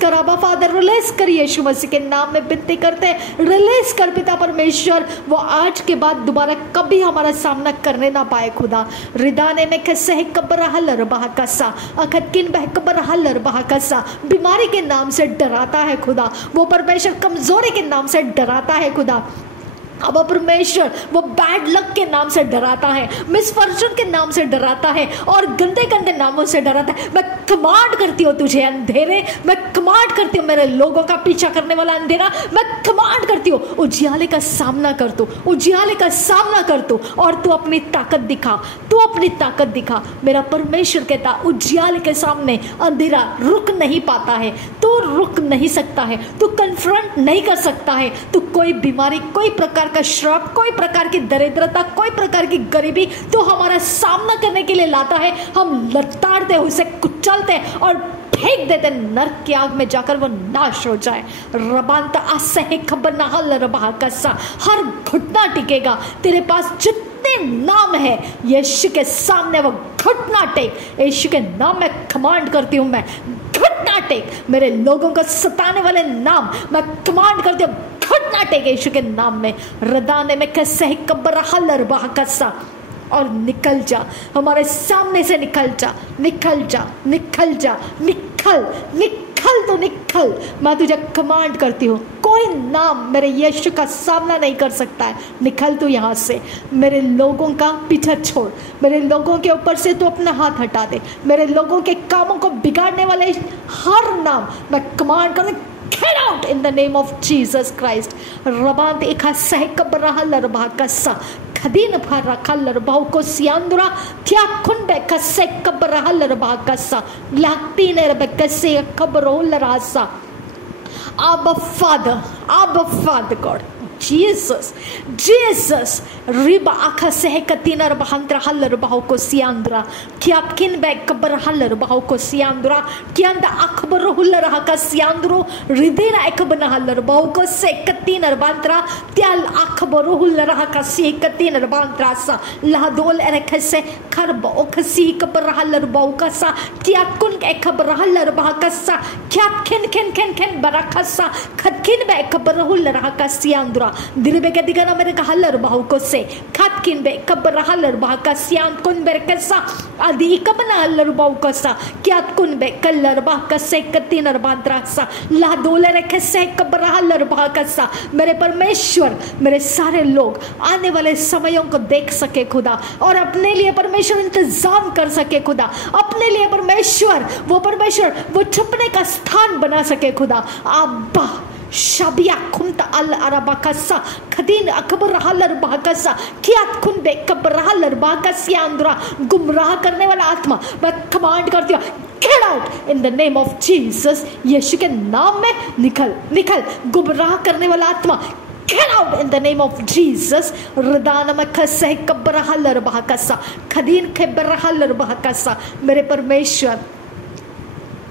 कर अबा फादर, रिलीज कर यीशु मसीह के नाम में विनती करते हैं, रिलीज कर पिता परमेश्वर। वो आज के बाद दोबारा कभी हमारा सामना करने ना पाए खुदा। रिदाने में कैसे कब्र हलर बहकसा अखतकिन बहकब्र हलर बहकसा बीमारी के नाम से डराता है खुदा, वो परमेश्वर कमजोरी के नाम से डराता है खुदा। अब परमेश्वर वो बैड लक के नाम से डराता है, मिसफॉर्चून के नाम से डराता है और गंदे गंदे नामों से डराता है। मैं कमांड करती हूँ तुझे अंधेरे, मैं कमांड करती हूँ मेरे लोगों का पीछा करने वाला अंधेरा, मैं कमांड करती हूँ उजियाले का सामना कर तू, उजियाले का सामना कर तू और तू अपनी ताकत दिखा, तू अपनी ताकत दिखा। मेरा परमेश्वर कहता उजियाले के सामने अंधेरा रुक नहीं पाता है, तू रुक नहीं सकता है, तू कन्फ्रंट नहीं कर सकता है। तू कोई बीमारी, कोई प्रकार का श्राप, कोई प्रकार की दरिद्रता, कोई प्रकार की गरीबी तो हमारा सामना करने के लिए लाता है, हम लताड़ते उसे कुचलते और फेंक देते नरक की आग में जाकर वो नाश हो जाए। रबांता असह खबर नहल रबा कसा, हर घुटना टिकेगा तेरे पास जितने नाम है यीशु के सामने वो घुटना टेक। यीशु के नाम में कमांड करती हूँ, मैं घुटना टेक। मेरे लोगों को सताने वाले नाम मैं कमांड करती हूँ घुटना टेक यीशु के नाम में। रदाने में कैसे कब्र हलर बहकसा और निकल जा, हमारे सामने से निकल जा, निकल जा, निकल जा, निकल निकल तो निकल। मैं तुझे कमांड करती हूँ, कोई नाम मेरे यीशु का सामना नहीं कर सकता है। निकल तू यहाँ से, मेरे लोगों का पीछा छोड़, मेरे लोगों के ऊपर से तू अपना हाथ हटा दे। मेरे लोगों के कामों को बिगाड़ने वाले हर नाम मैं कमांड कर Get out in the name of Jesus Christ. Rabant eka sehka barahal rabakasa. Khadin bharakal rabauko siandura. Tia kunbe ka sehka barahal rabakasa. Lakti ne rabakase kabarol rasa. Abba Father God. Jesus, riba akha sehkatina rabahantra haller bahauko siandra, kya kin bek kabar haller bahauko siandra, kyanda akbar huller haka siandro, ridina ekabana haller bahauko sehkatina rabantra, tyal akbar huller haka sehkatina rabantra sa, lahadol erekase karba okasi kabar haller bahauka sa, kya kun ekabar haller bahaka sa, kya ken barakasa, khatkin bek kabar huller haka siandra. Diribeke digana mereka haller bahauko se khatkin be kabra haller bahaka siam kun berkesa adi ikabana haller bahauko sa kyat kun be kallar bahaka se katinar bandrasa la dole रखे से कब्राहल भागसा मेरे परमेश्वर मेरे सारे लोग आने वाले समयों को देख सके खुदा और अपने लिए परमेश्वर इंतजाम कर सके खुदा अपने लिए परमेश्वर वो छुपने का स्थान बना सके खुदा अब्बा शाबिया खुमता अल अरबाकसा खदीन अकबर हलर बाकसा कियात खुन बे कबर हलर बाकसिया अंदरा गुमराह करने वाला आत्मा मैं कमांड करती हूँ get out in the name of Jesus यीशु के नाम में निकल गुमराह करने वाला आत्मा get out in the name of Jesus रदान में खसे कबर हलर बाकसा खदीन कबर हलर बाकसा मेरे परमेश्वर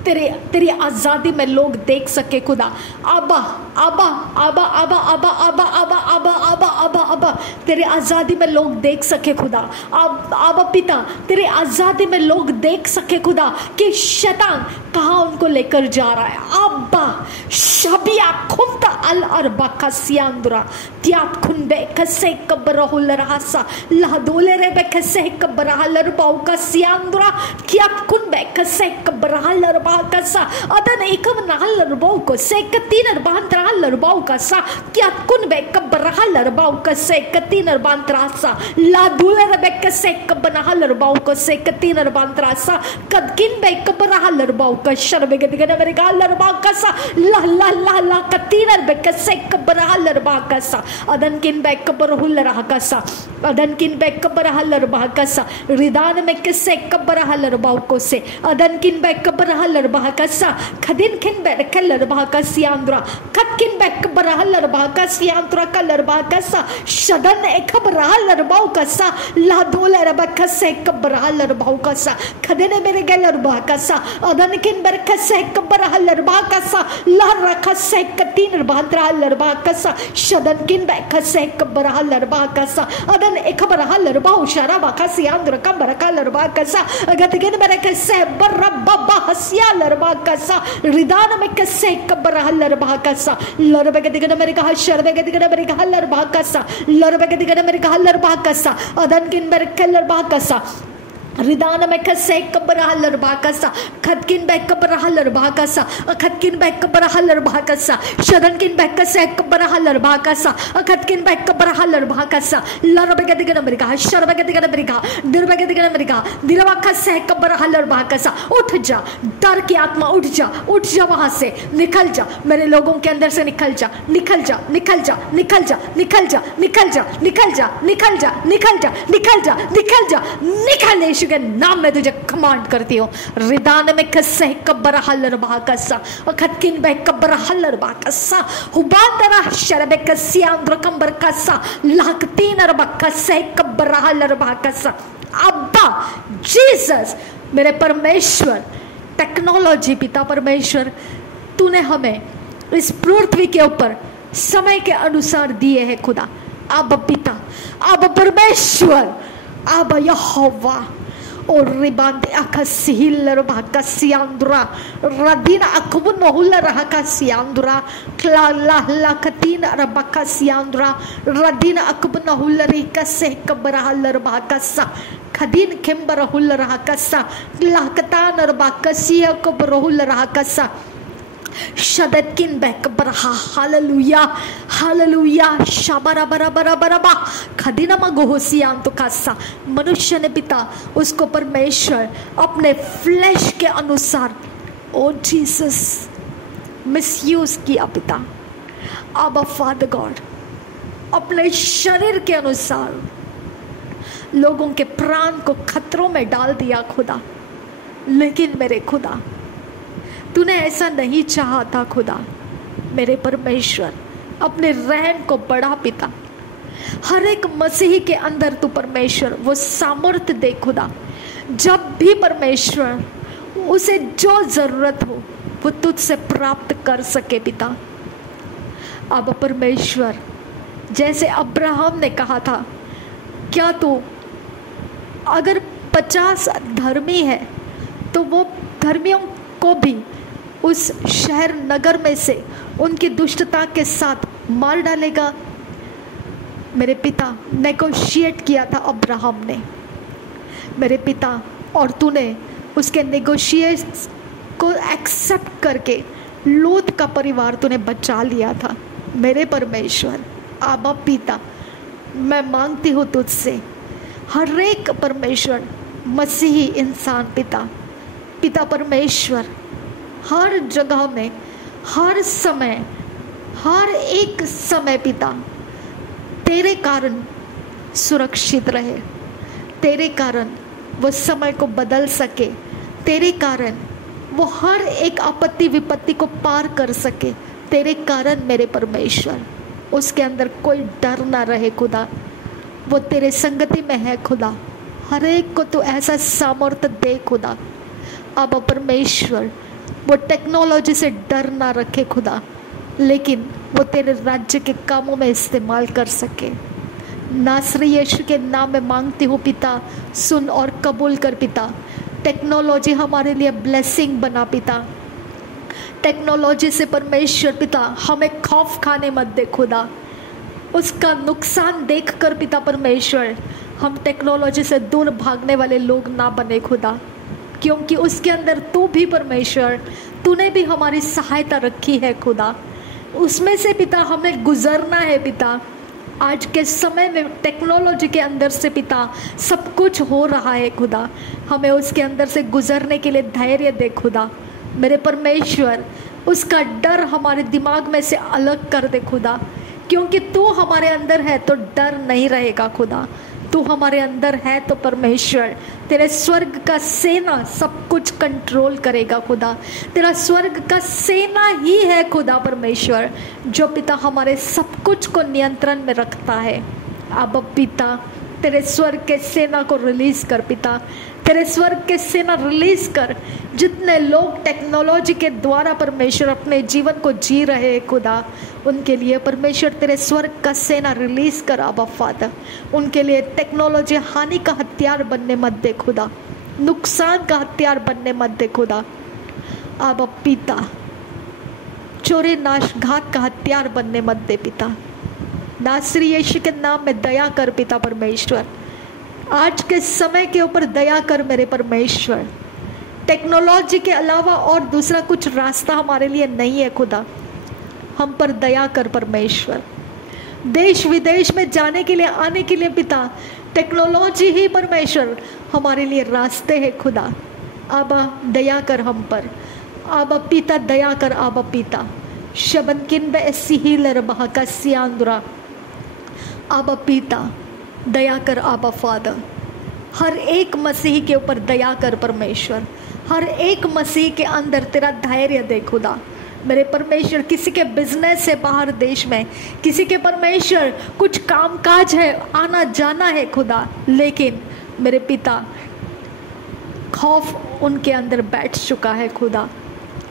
तेरी आजादी में लोग देख सके खुदा आबा आबा आबा आबा आबा आबा आबा आबा आबा आबा आबा तेरे आजादी में लोग देख सके खुदा आबा पिता तेरे आजादी में लोग देख सके खुदा कि शैतान कहाँ उनको लेकर जा रहा है आबा शबिया खुमता अल अरबा का सियांदुरा त्यात खुनबे कसे कबरहुल रहासा लहदोले रे बे कसे कबरहल रबाउ का सियांदुरा त्यात खुनबे कसे कबरहल रबा कसा अदन एकम नहल रबाउ को से कतीनर बांतराल रबाउ कसा त्यात खुनबे कबरहल रबाउ कसे कतीनर बांतरासा लहदोले रे बे कसे कबरहल रबाउ को से कतीनर बांतरासा कदकिन बे कबरहल रबाउ का शरबे गदगन मेरे गाल रबाउ कसा ला ला ला ला कतीनर बे कसे कबरहल रबाउ कसा अदन किन बैक कबर हुल रहा कसा अदन किन बैक कबर हल रहा कसा रिदान में किसे कबर हल रहा को से अदन किन बैक कबर हल रहा कसा खदिन किन बैक कल रहा कसियांद्रा खद किन बैक कबर हल रहा कसियांद्रा कल रहा कसा शदन एक कबर हल रहा कसा ला दोल रहा कसे कबर हल रहा कसा खदिन मेरे गल रहा कसा अदन किन बैक कसे कबर हल रहा कसा ला रखा से कतीन रहा हल रहा कसा शदन किन कसे कबरहा लरबा कसा अदन एक कबरहा लरबा उशारा बाकसी आंद्र कबरका लरबा कसा अगतगिन मेरे कसे बरबा हसिया लरबा कसा रिदान में कसे कबरहा लरबा कसा लरबे गदिगन मेरे का शरबे गदिगन मेरे का लरबा कसा लरबे गदिगन मेरे का लरबा कसा अदन किन मेरे का लरबा कसा रिदान में कसे कबरहा लरबा कसा खदकिन बैक कबरहा लरबा कसा खदकिन बैक कबरहा लरबा कसा शदन किन बैक कसे कबरहा लरबा कसा खदकिन बैक कबरहा लरबा कसा लरबे गदिगन अमेरिका शरबे गदिगन अमेरिका दिरबे गदिगन अमेरिका दिरवा कसे कबरहा लरबा कसा उठ जा डर की आत्मा उठ जा वहां से निकल जा मेरे लोगों के अंदर से निकल जा निकल जा निकल जा निकल जा निकल जा निकल जा निकल जा निकल जा निकल जा निकल जा निकल जा निकल के नाम में तुझे कमांड करती हूँ रिदान में कसे कब्बर हलर बाकसा खदकिन बे कब्बर हलर बाकसा हुबातरा शरबे कसियांद्र कंबर कसा लाकतीन रबा कसे कब्बर हलर बाकसा अब्बा जीसस मेरे परमेश्वर टेक्नोलॉजी पिता परमेश्वर तूने हमें इस पृथ्वी के ऊपर समय के अनुसार दिए हैं खुदा अब पिता अब परमेश्वर अब यहोवा और रिबांदे अकसिहिलर भाकसियांद्रा रदीना अकबुन नहुलर हकसियांद्रा क्ला ला कतीन रबकसियांद्रा रदीना अकबुन नहुलर कसे कबरहलर भाकसा खदीन केम्बर हुलर हकसा लाकतान रबकसिया कबरहुलर हकसा शदकिन बैक बरहा हालेलुया हालेलुया शबरा बरा बरा बरा बा खदीना मगोसियान तो कासा मनुष्य ने पिता उसको परमेश्वर अपने फ्लैश के अनुसार ओ जीसस मिसयूज किया पिता। आबा फादर गॉड, अपने शरीर के अनुसार लोगों के प्राण को खतरों में डाल दिया खुदा। लेकिन मेरे खुदा, तूने ऐसा नहीं चाहा था खुदा। मेरे परमेश्वर, अपने रहम को बढ़ा पिता। हर एक मसीही के अंदर तू परमेश्वर वो सामर्थ्य दे खुदा, जब भी परमेश्वर उसे जो जरूरत हो वो तुझसे प्राप्त कर सके पिता। अब परमेश्वर, जैसे अब्राहम ने कहा था, क्या तू अगर 50 धर्मी है तो वो धर्मियों को भी उस शहर नगर में से उनकी दुष्टता के साथ मार डालेगा? मेरे पिता, नेगोशिएट किया था अब्राहम ने मेरे पिता, और तूने उसके नेगोशिएट्स को एक्सेप्ट करके लूत का परिवार तूने बचा लिया था। मेरे परमेश्वर, आबा पिता, मैं मांगती हूँ तुझसे, हर एक परमेश्वर मसीही इंसान पिता परमेश्वर, हर जगह में, हर समय, हर एक समय पिता, तेरे कारण सुरक्षित रहे, तेरे कारण वो समय को बदल सके, तेरे कारण वो हर एक आपत्ति विपत्ति को पार कर सके, तेरे कारण मेरे परमेश्वर उसके अंदर कोई डर ना रहे खुदा। वो तेरे संगति में है खुदा, हर एक को तू ऐसा सामर्थ्य दे खुदा। अब परमेश्वर वो टेक्नोलॉजी से डर ना रखे खुदा, लेकिन वो तेरे राज्य के कामों में इस्तेमाल कर सके। नासरी यीशु के नाम में मांगती हूँ पिता, सुन और कबूल कर पिता। टेक्नोलॉजी हमारे लिए ब्लेसिंग बना पिता। टेक्नोलॉजी से परमेश्वर पिता हमें खौफ खाने मत दे खुदा। उसका नुकसान देख कर पिता परमेश्वर हम टेक्नोलॉजी से दूर भागने वाले लोग ना बने खुदा, क्योंकि उसके अंदर तू भी परमेश्वर, तूने भी हमारी सहायता रखी है खुदा। उसमें से पिता हमें गुजरना है पिता। आज के समय में टेक्नोलॉजी के अंदर से पिता सब कुछ हो रहा है खुदा, हमें उसके अंदर से गुजरने के लिए धैर्य दे खुदा। मेरे परमेश्वर, उसका डर हमारे दिमाग में से अलग कर दे खुदा, क्योंकि तू हमारे अंदर है तो डर नहीं रहेगा खुदा। तू हमारे अंदर है तो परमेश्वर तेरे स्वर्ग का सेना सब कुछ कंट्रोल करेगा खुदा। तेरा स्वर्ग का सेना ही है खुदा परमेश्वर, जो पिता हमारे सब कुछ को नियंत्रण में रखता है। अब पिता तेरे स्वर्ग के सेना को रिलीज कर पिता, तेरे स्वर्ग के सेना रिलीज कर। जितने लोग टेक्नोलॉजी के द्वारा परमेश्वर अपने जीवन को जी रहे हैं खुदा, उनके लिए परमेश्वर तेरे स्वर्ग का सेना रिलीज कर आबा फादर। उनके लिए टेक्नोलॉजी हानि का हथियार बनने मत दे खुदा, नुकसान का हथियार बनने मत दे खुदा। आबा पिता, चोरी नाश घात का हथियार बनने मत दे पिता। नासरी यीशु के नाम में दया कर पिता परमेश्वर। आज के समय के ऊपर दया कर मेरे परमेश्वर। टेक्नोलॉजी के अलावा और दूसरा कुछ रास्ता हमारे लिए नहीं है खुदा, हम पर दया कर परमेश्वर। देश विदेश में जाने के लिए, आने के लिए पिता टेक्नोलॉजी ही परमेश्वर हमारे लिए रास्ते है खुदा। आबा दया कर हम पर, आबा पिता दया कर आबा पिता। शबन किन बे सिहिलर बहका सियांद्रा, आबा पिता दया कर आबा फादर। हर एक मसीही के ऊपर दया कर परमेश्वर, हर एक मसीह के अंदर तेरा धैर्य दे खुदा। मेरे परमेश्वर, किसी के बिजनेस से बाहर देश में, किसी के परमेश्वर कुछ कामकाज है, आना जाना है खुदा, लेकिन मेरे पिता खौफ उनके अंदर बैठ चुका है खुदा।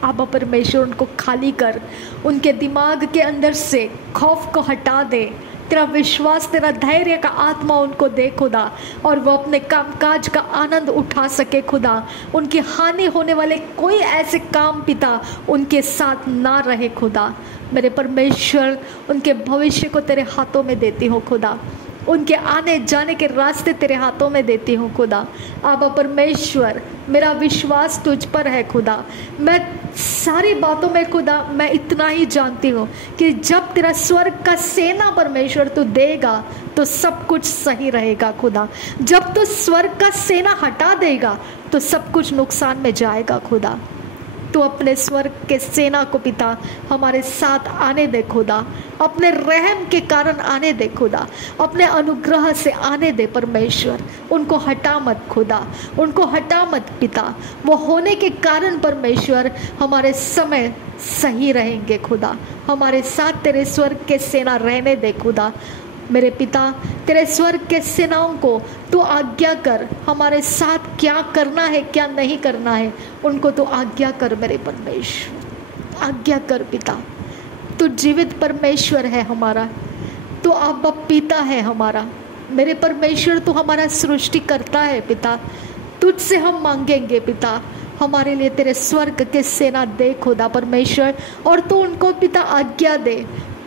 आबा परमेश्वर उनको खाली कर, उनके दिमाग के अंदर से खौफ को हटा दे। तेरा विश्वास, तेरा धैर्य का आत्मा उनको दे खुदा, और वो अपने कामकाज का आनंद उठा सके खुदा। उनकी हानि होने वाले कोई ऐसे काम पिता उनके साथ ना रहे खुदा। मेरे परमेश्वर, उनके भविष्य को तेरे हाथों में देती हूँ खुदा, उनके आने जाने के रास्ते तेरे हाथों में देती हूँ खुदा। आबा परमेश्वर, मेरा विश्वास तुझ पर है खुदा। मैं सारी बातों में खुदा मैं इतना ही जानती हूँ कि जब तेरा स्वर्ग का सेना परमेश्वर तू देगा तो सब कुछ सही रहेगा खुदा। जब तू स्वर्ग का सेना हटा देगा तो सब कुछ नुकसान में जाएगा खुदा। तू अपने स्वर्ग के सेना को पिता हमारे साथ आने दे खुदा, अपने रहम के कारण आने दे खुदा, अपने अनुग्रह से आने दे परमेश्वर। उनको हटा मत खुदा, उनको हटा मत पिता। वो होने के कारण परमेश्वर हमारे समय सही रहेंगे खुदा। हमारे साथ तेरे स्वर्ग के सेना रहने दे खुदा। मेरे पिता, तेरे स्वर्ग के सेनाओं को तू आज्ञा कर, हमारे साथ क्या करना है क्या नहीं करना है उनको तू आज्ञा कर मेरे परमेश्वर, आज्ञा कर पिता। तू जीवित परमेश्वर है हमारा, तू अब्बा पिता है हमारा। मेरे परमेश्वर तू हमारा सृष्टि करता है पिता। तुझसे हम मांगेंगे पिता, हमारे लिए तेरे स्वर्ग के सेना दे खुदा परमेश्वर, और तू उनको पिता आज्ञा दे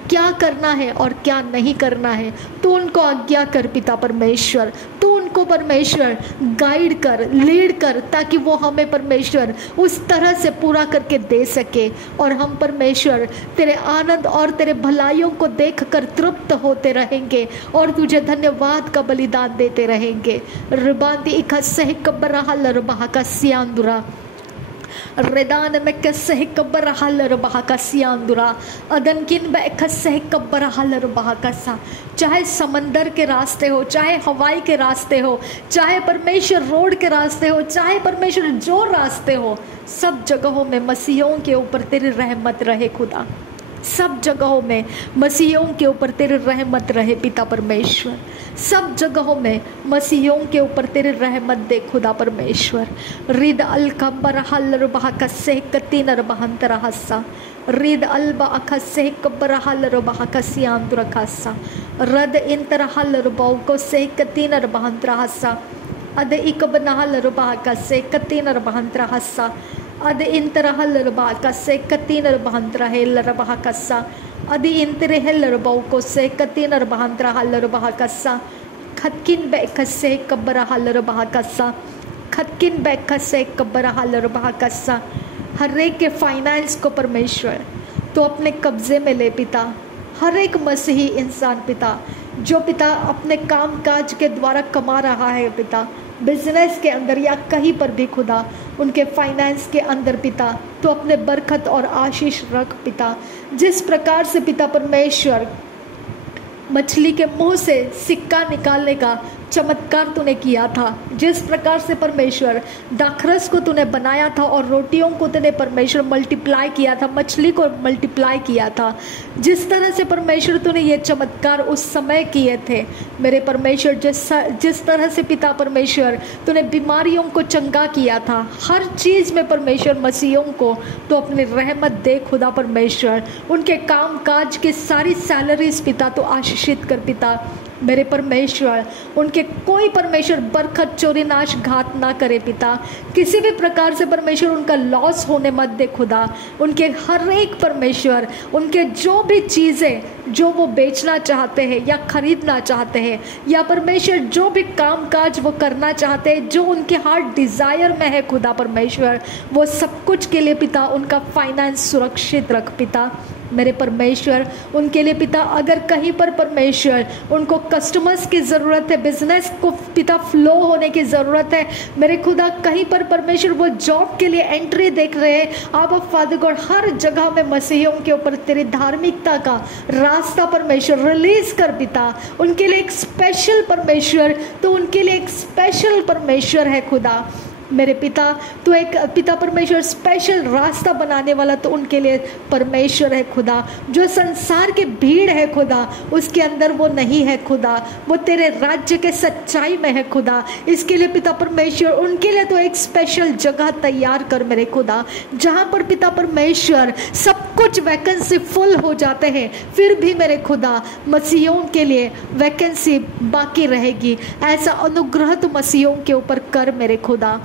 क्या करना है और क्या नहीं करना है। तू उनको आज्ञा कर पिता परमेश्वर, तू उनको परमेश्वर गाइड कर, लीड कर, ताकि वो हमें परमेश्वर उस तरह से पूरा करके दे सके, और हम परमेश्वर तेरे आनंद और तेरे भलाइयों को देखकर तृप्त होते रहेंगे और तुझे धन्यवाद का बलिदान देते रहेंगे। रिबांदी इका सही कब्बरा लरबहा का सियांदुरा रेदान में कसह कब्बर हलर बहा का सियांदुरा अदन किन कसह कब्बर हलर बहा का सा। चाहे समंदर के रास्ते हो, चाहे हवाई के रास्ते हो, चाहे परमेश्वर रोड के रास्ते हो, चाहे परमेश्वर जो रास्ते हो, सब जगहों में मसीहों के ऊपर तेरी रहमत रहे खुदा। सब जगहों में मसीहों के ऊपर तेरी रहमत रहे पिता परमेश्वर। सब जगहों में मसीहों के ऊपर तेरी रहमत दे खुदा परमेश्वर। रिद अल कब्बर हल बहा का से कतीन बहंतर हस्सा रिद अल बा से कब्बर हल बहा का सियांदुर खासा रद इन तरह हल बाउ को से कतीन बहंतर हस्सा अद इक बनहल बहा का से कतीन बहंतर हस्सा अद इंतर हल्लरबा कसे कतीनर बहंतर हेल्लरबा कस्सा अद इंतर हेल्लरबा को से कतीनर बहंतर हल्लरबा कस्सा खतकिन बैकसे कब्बर हल्लरबा कस्सा खतकिन बैकसे कब्बर हल्लरबा कस्सा। हर एक के फाइनेंस को परमेश्वर तो अपने कब्जे में ले पिता। हर एक मसीही इंसान पिता जो पिता अपने काम काज के द्वारा कमा रहा है पिता, बिजनेस के अंदर या कहीं पर भी खुदा, उनके फाइनेंस के अंदर पिता तो अपने बरकत और आशीष रख पिता। जिस प्रकार से पिता परमेश्वर मछली के मुंह से सिक्का निकालने का चमत्कार तूने किया था, जिस प्रकार से परमेश्वर दाखरस को तूने बनाया था और रोटियों को तूने परमेश्वर मल्टीप्लाई किया था, मछली को मल्टीप्लाई किया था, जिस तरह से परमेश्वर तूने ये चमत्कार उस समय किए थे मेरे परमेश्वर, जिस तरह से पिता परमेश्वर तूने बीमारियों को चंगा किया था, हर चीज़ में परमेश्वर मसीहों को तो अपनी रहमत दे खुदा परमेश्वर। उनके काम काज की सारी सैलरीज पिता तो आशीषित कर पिता मेरे परमेश्वर। उनके कोई परमेश्वर बरकत चोरी नाश घात ना करे पिता। किसी भी प्रकार से परमेश्वर उनका लॉस होने मत दे खुदा। उनके हर एक परमेश्वर उनके जो भी चीज़ें जो वो बेचना चाहते हैं या खरीदना चाहते हैं या परमेश्वर जो भी काम काज वो करना चाहते हैं, जो उनके हार्ट डिज़ायर में है खुदा परमेश्वर, वो सब कुछ के लिए पिता उनका फाइनेंस सुरक्षित रख पिता मेरे परमेश्वर। उनके लिए पिता अगर कहीं पर परमेश्वर उनको कस्टमर्स की ज़रूरत है, बिजनेस को पिता फ्लो होने की ज़रूरत है मेरे खुदा, कहीं पर परमेश्वर वो जॉब के लिए एंट्री देख रहे हैं, आप फादर गॉड हर जगह में मसीहियों के ऊपर तेरी धार्मिकता का रास्ता परमेश्वर रिलीज कर पिता। उनके लिए एक स्पेशल परमेश्वर तो उनके लिए एक स्पेशल परमेश्वर है खुदा मेरे पिता। तो एक पिता परमेश्वर स्पेशल रास्ता बनाने वाला तो उनके लिए परमेश्वर है खुदा। जो संसार की भीड़ है खुदा उसके अंदर वो नहीं है खुदा, वो तेरे राज्य के सच्चाई में है खुदा। इसके लिए पिता परमेश्वर उनके लिए तो एक स्पेशल जगह तैयार कर मेरे खुदा, जहाँ पर पिता परमेश्वर सब कुछ वैकेंसी फुल हो जाते हैं फिर भी मेरे खुदा मसीहों के लिए वैकेंसी बाकी रहेगी। ऐसा अनुग्रह तो मसीहों के ऊपर कर मेरे खुदा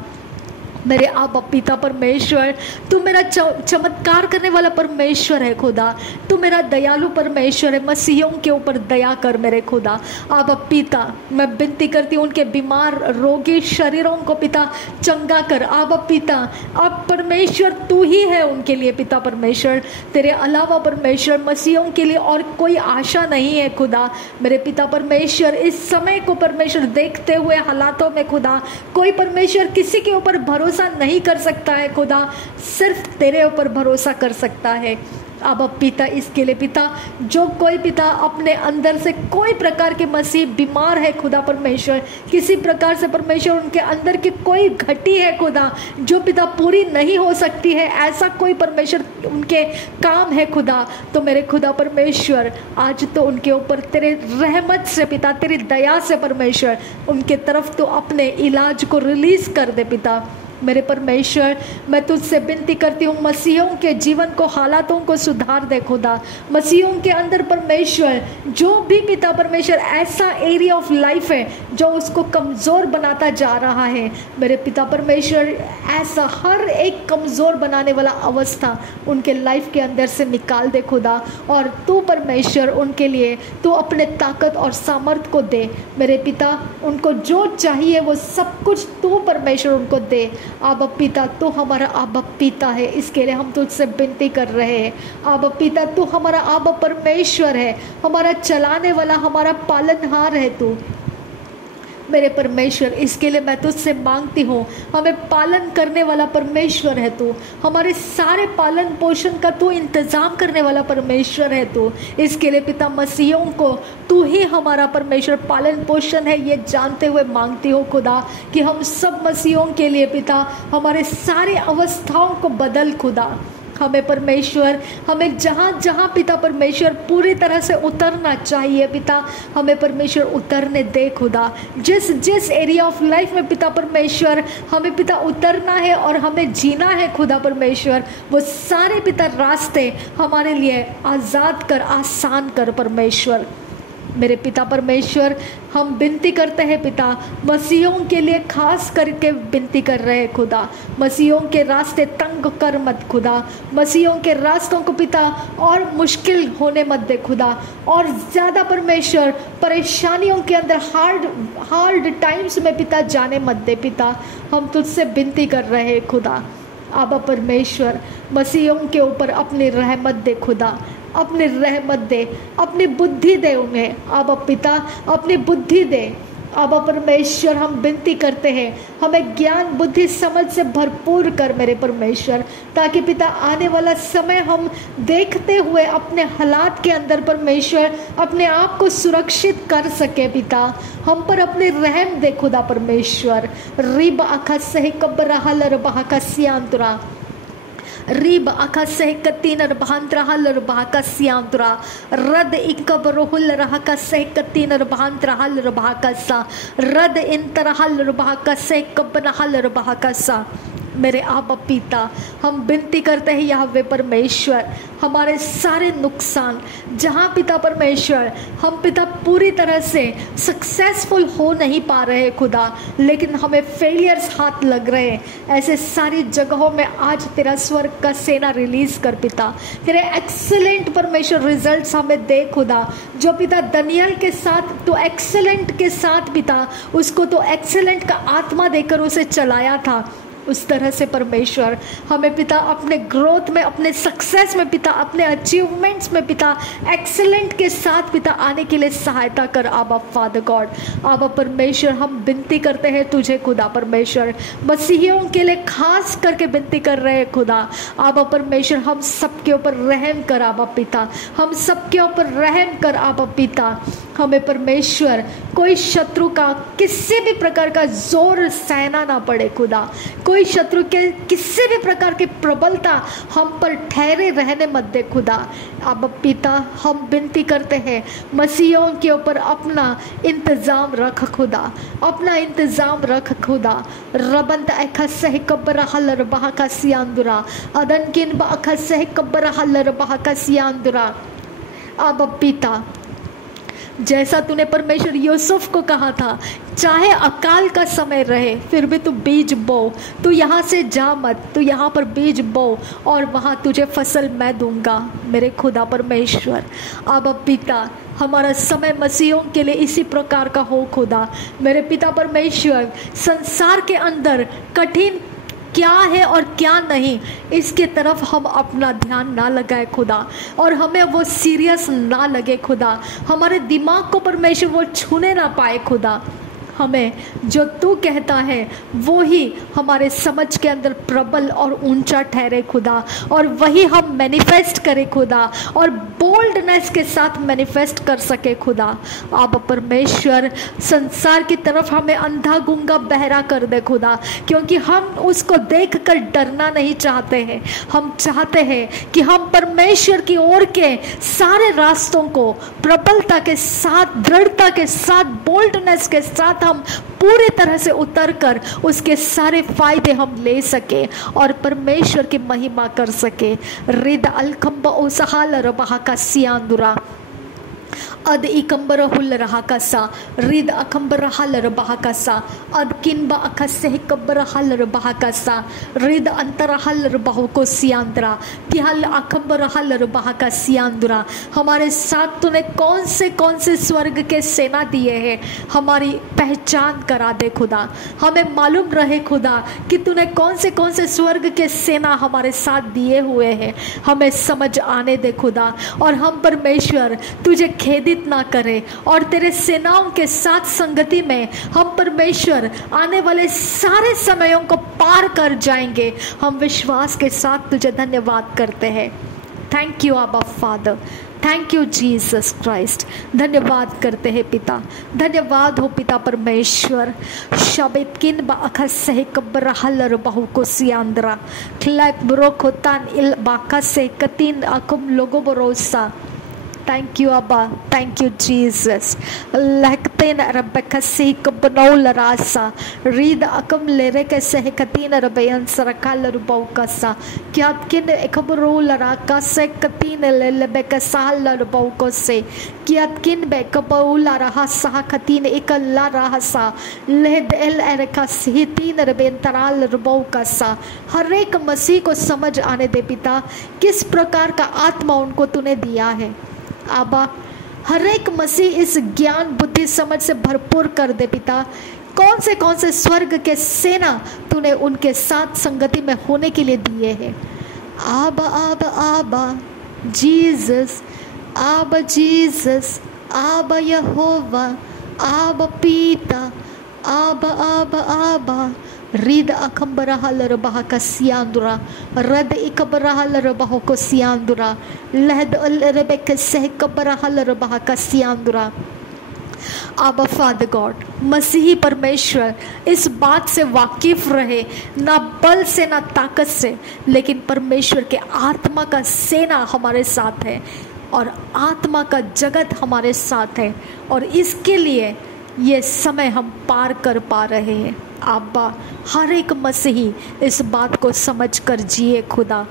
मेरे आबा पिता परमेश्वर। तू मेरा चमत्कार करने वाला परमेश्वर है खुदा, तू मेरा दयालु परमेश्वर है। मसीहों के ऊपर दया कर मेरे खुदा आबा पिता। मैं विनती करती हूँ उनके बीमार रोगी शरीरों को पिता चंगा कर आबा पिता। अब परमेश्वर तू ही है उनके लिए पिता परमेश्वर, तेरे अलावा परमेश्वर मसीहों के लिए और कोई आशा नहीं है खुदा मेरे पिता परमेश्वर। इस समय को परमेश्वर देखते हुए हालातों में खुदा कोई परमेश्वर किसी के ऊपर भरोसा भरोसा नहीं कर सकता है खुदा, सिर्फ तेरे ऊपर भरोसा कर सकता है। अब पिता, इसके लिए पिता, जो कोई पिता अपने अंदर से कोई प्रकार के मसीह बीमार है खुदा परमेश्वर, किसी प्रकार से परमेश्वर उनके अंदर की कोई घटी है खुदा जो पिता पूरी नहीं हो सकती है, ऐसा कोई परमेश्वर उनके काम है खुदा, तो मेरे खुदा परमेश्वर आज तो उनके ऊपर तेरे रहमत से पिता, तेरी दया से परमेश्वर उनके तरफ तो अपने इलाज को रिलीज कर दे पिता। मेरे परमेश्वर, मैं तुझसे विनती करती हूँ, मसीहों के जीवन को, हालातों को सुधार दे खुदा। मसीहों के अंदर परमेश्वर जो भी पिता परमेश्वर ऐसा एरिया ऑफ लाइफ है जो उसको कमज़ोर बनाता जा रहा है, मेरे पिता परमेश्वर ऐसा हर एक कमज़ोर बनाने वाला अवस्था उनके लाइफ के अंदर से निकाल दे खुदा। और तू परमेश्वर उनके लिए तू अपने ताकत और सामर्थ को दे मेरे पिता, उनको जो चाहिए वो सब कुछ तू परमेश्वर उनको दे। आबा पिता, तू हमारा आबा पिता है, इसके लिए हम तुझसे विनती कर रहे हैं। आबा पिता, तू हमारा आबा परमेश्वर है, हमारा चलाने वाला, हमारा पालनहार है तू मेरे परमेश्वर। इसके लिए मैं तुझसे मांगती हूँ, हमें पालन करने वाला परमेश्वर है तू, हमारे सारे पालन पोषण का तू इंतज़ाम करने वाला परमेश्वर है तू। इसके लिए पिता मसीहों को तू ही हमारा परमेश्वर पालन पोषण है, ये जानते हुए मांगती हूँ खुदा कि हम सब मसीहों के लिए पिता हमारे सारे अवस्थाओं को बदल खुदा। हमें परमेश्वर, हमें जहाँ जहाँ पिता परमेश्वर पूरी तरह से उतरना चाहिए पिता, हमें परमेश्वर उतरने दे खुदा। जिस जिस एरिया ऑफ लाइफ में पिता परमेश्वर हमें पिता उतरना है और हमें जीना है खुदा परमेश्वर, वो सारे पिता रास्ते हमारे लिए आज़ाद कर, आसान कर परमेश्वर। मेरे पिता परमेश्वर, हम विनती करते हैं पिता, मसीहों के लिए खास करके विनती कर रहे हैं खुदा। मसीहों के रास्ते तंग कर मत खुदा, मसीहों के रास्तों को पिता और मुश्किल होने मत दे खुदा, और ज़्यादा परमेश्वर परेशानियों के अंदर हार्ड टाइम्स में पिता जाने मत दे पिता। हम तुझसे विनती कर रहे हैं खुदा। आबा परमेश्वर, मसीहों के ऊपर अपनी रहमत दे खुदा, अपनी रहमत दे, अपनी बुद्धि दे उन्हें। आबा पिता, अपनी बुद्धि दे। आबा परमेश्वर, हम विनती करते हैं, हमें ज्ञान बुद्धि समझ से भरपूर कर मेरे परमेश्वर, ताकि पिता आने वाला समय हम देखते हुए अपने हालात के अंदर परमेश्वर अपने आप को सुरक्षित कर सके पिता। हम पर अपने रहम दे खुदा परमेश्वर। रिब आखा सही कब्बरा हलर बहाका सियांतुरा, रीब आखा सह कत्तीनर भांतरा हलर बहाका सियांतुरा, रद इकब रोहुल रहा सह कत्तीनर भांतरा हलर बहाका सा, रद इन तरह हलर बहाका सह कब्बना हलर बहाका सा। मेरे आबा पिता, हम विनती करते हैं यहोवा परमेश्वर, हमारे सारे नुकसान जहाँ पिता परमेश्वर हम पिता पूरी तरह से सक्सेसफुल हो नहीं पा रहे खुदा, लेकिन हमें फेलियर्स हाथ लग रहे हैं, ऐसे सारी जगहों में आज तेरा स्वर्ग का सेना रिलीज कर पिता। तेरे एक्सेलेंट परमेश्वर रिजल्ट्स हमें दे खुदा। जो पिता दानियल के साथ तो एक्सेलेंट के साथ पिता उसको तो एक्सेलेंट का आत्मा देकर उसे चलाया था, उस तरह से परमेश्वर हमें पिता अपने ग्रोथ में, अपने सक्सेस में पिता, अपने अचीवमेंट्स में पिता एक्सेलेंट के साथ पिता आने के लिए सहायता कर। आबा फादर गॉड, आबा परमेश्वर, हम विनती करते हैं तुझे खुदा परमेश्वर, मसीहियों के लिए खास करके विनती कर रहे हैं खुदा। आबा परमेश्वर, हम सबके ऊपर रहम कर आबा पिता, हम सबके ऊपर रहम कर आबा पिता। हमें परमेश्वर कोई शत्रु का किसी भी प्रकार का जोर सहना ना पड़े खुदा, कोई शत्रु के किसी भी प्रकार की प्रबलता हम पर ठहरे रहने मत दे खुदा। अब पिता, हम विनती करते हैं मसीहों के ऊपर अपना इंतज़ाम रख खुदा, अपना इंतज़ाम रख खुदा। रबंत ऐखा सह कब्बरा हलर बहा का सियांदुरा, अदन किन बाखा सह कब्बरा हलर बहा का सियांदुरा। अब पिता, जैसा तूने परमेश्वर यूसुफ को कहा था, चाहे अकाल का समय रहे फिर भी तू बीज बो, तू यहाँ से जा मत, तू यहाँ पर बीज बो और वहाँ तुझे फसल मैं दूंगा। मेरे खुदा परमेश्वर, अब पिता, हमारा समय मसीहों के लिए इसी प्रकार का हो खुदा। मेरे पिता परमेश्वर, संसार के अंदर कठिन क्या है और क्या नहीं, इसके तरफ हम अपना ध्यान ना लगाए खुदा, और हमें वो सीरियस ना लगे खुदा, हमारे दिमाग को परमेश्वर वो छूने ना पाए खुदा। हमें जो तू कहता है वो ही हमारे समझ के अंदर प्रबल और ऊंचा ठहरे खुदा, और वही हम मैनिफेस्ट करें खुदा, और बोल्डनेस के साथ मैनिफेस्ट कर सके खुदा। आप परमेश्वर संसार की तरफ हमें अंधा गूंगा बहरा कर दे खुदा, क्योंकि हम उसको देखकर डरना नहीं चाहते हैं। हम चाहते हैं कि हम परमेश्वर की ओर के सारे रास्तों को प्रबलता के साथ, दृढ़ता के साथ, बोल्डनेस के साथ हम पूरी तरह से उतर कर उसके सारे फायदे हम ले सके और परमेश्वर की महिमा कर सके। रिद अलकम्ब ओसहाल रबहा का सियांदुरा अद इकंबर हुल रहा कसा रिद अकंबर हल रबहा कसा अद किनबा अकसे कब्बर हल रबहा कसा रिद अंतर हल रबहु को सियांद्रा तिहल अकंबर हल रबहा का सियांद्रा। हमारे साथ तूने कौन से स्वर्ग के सेना दिए हैं, हमारी पहचान करा दे खुदा। हमें मालूम रहे खुदा कि तूने कौन से स्वर्ग के सेना हमारे साथ दिए हुए हैं, हमें समझ आने दे खुदा। और हम परमेश्वर तुझे खेदित ना करें और तेरे सेनाओं के साथ संगति में हम परमेश्वर आने वाले सारे समयों को पार कर जाएंगे। हम विश्वास के साथ तुझे धन्यवाद करते हैं। Thank you Abba father, thank you Jesus Christ. धन्यवाद करते हैं पिता, धन्यवाद हो पिता परमेश्वर। शबित किन बाखा सह कब्र हलर बहु को सियांद्रा क्लैक ब्रोखोतान इल बाका से कतीन अकुम लोगो बरोसा। Thank you, Abba. Thank you, Jesus. Lekten Rebecca Sik Bonol Rasa. Read Akam Lereke Sehkatina Rebayan Sarakal Rubokasa. Kiatkin Ekabrul Raka Sekatina Lebeka Sala Rubokose. Kiatkin Bekabaula Rahasa Katina Ikala Rahasa. Led El Erekas Hitina Rebentaral Rubokasa. हर एक मसीह को समझ आने दे पिता किस प्रकार का आत्मा उनको तूने दिया है। आबा हर एक मसीह इस ज्ञान बुद्धि समझ से भरपूर कर दे पिता। कौन से स्वर्ग के सेना तूने उनके साथ संगति में होने के लिए दिए हैं। आबा आबा आबा जीसस, आबा जीसस, आबा यहोवा, आबा पीता, आबा आबा आबा। रिद अकंबरा हलर बहा का सियांदुरा रद इकबरा हलर बहा को सियांदुरा लहद अलरबे के सह कबरा हलर बहा का सियांदुरा। आबा फादर गॉड, मसीही परमेश्वर इस बात से वाकिफ रहे, ना बल से ना ताकत से, लेकिन परमेश्वर के आत्मा का सेना हमारे साथ है और आत्मा का जगत हमारे साथ है, और इसके लिए ये समय हम पार कर पा रहे हैं। आबा हर एक मसीही इस बात को समझ कर जिए खुदा।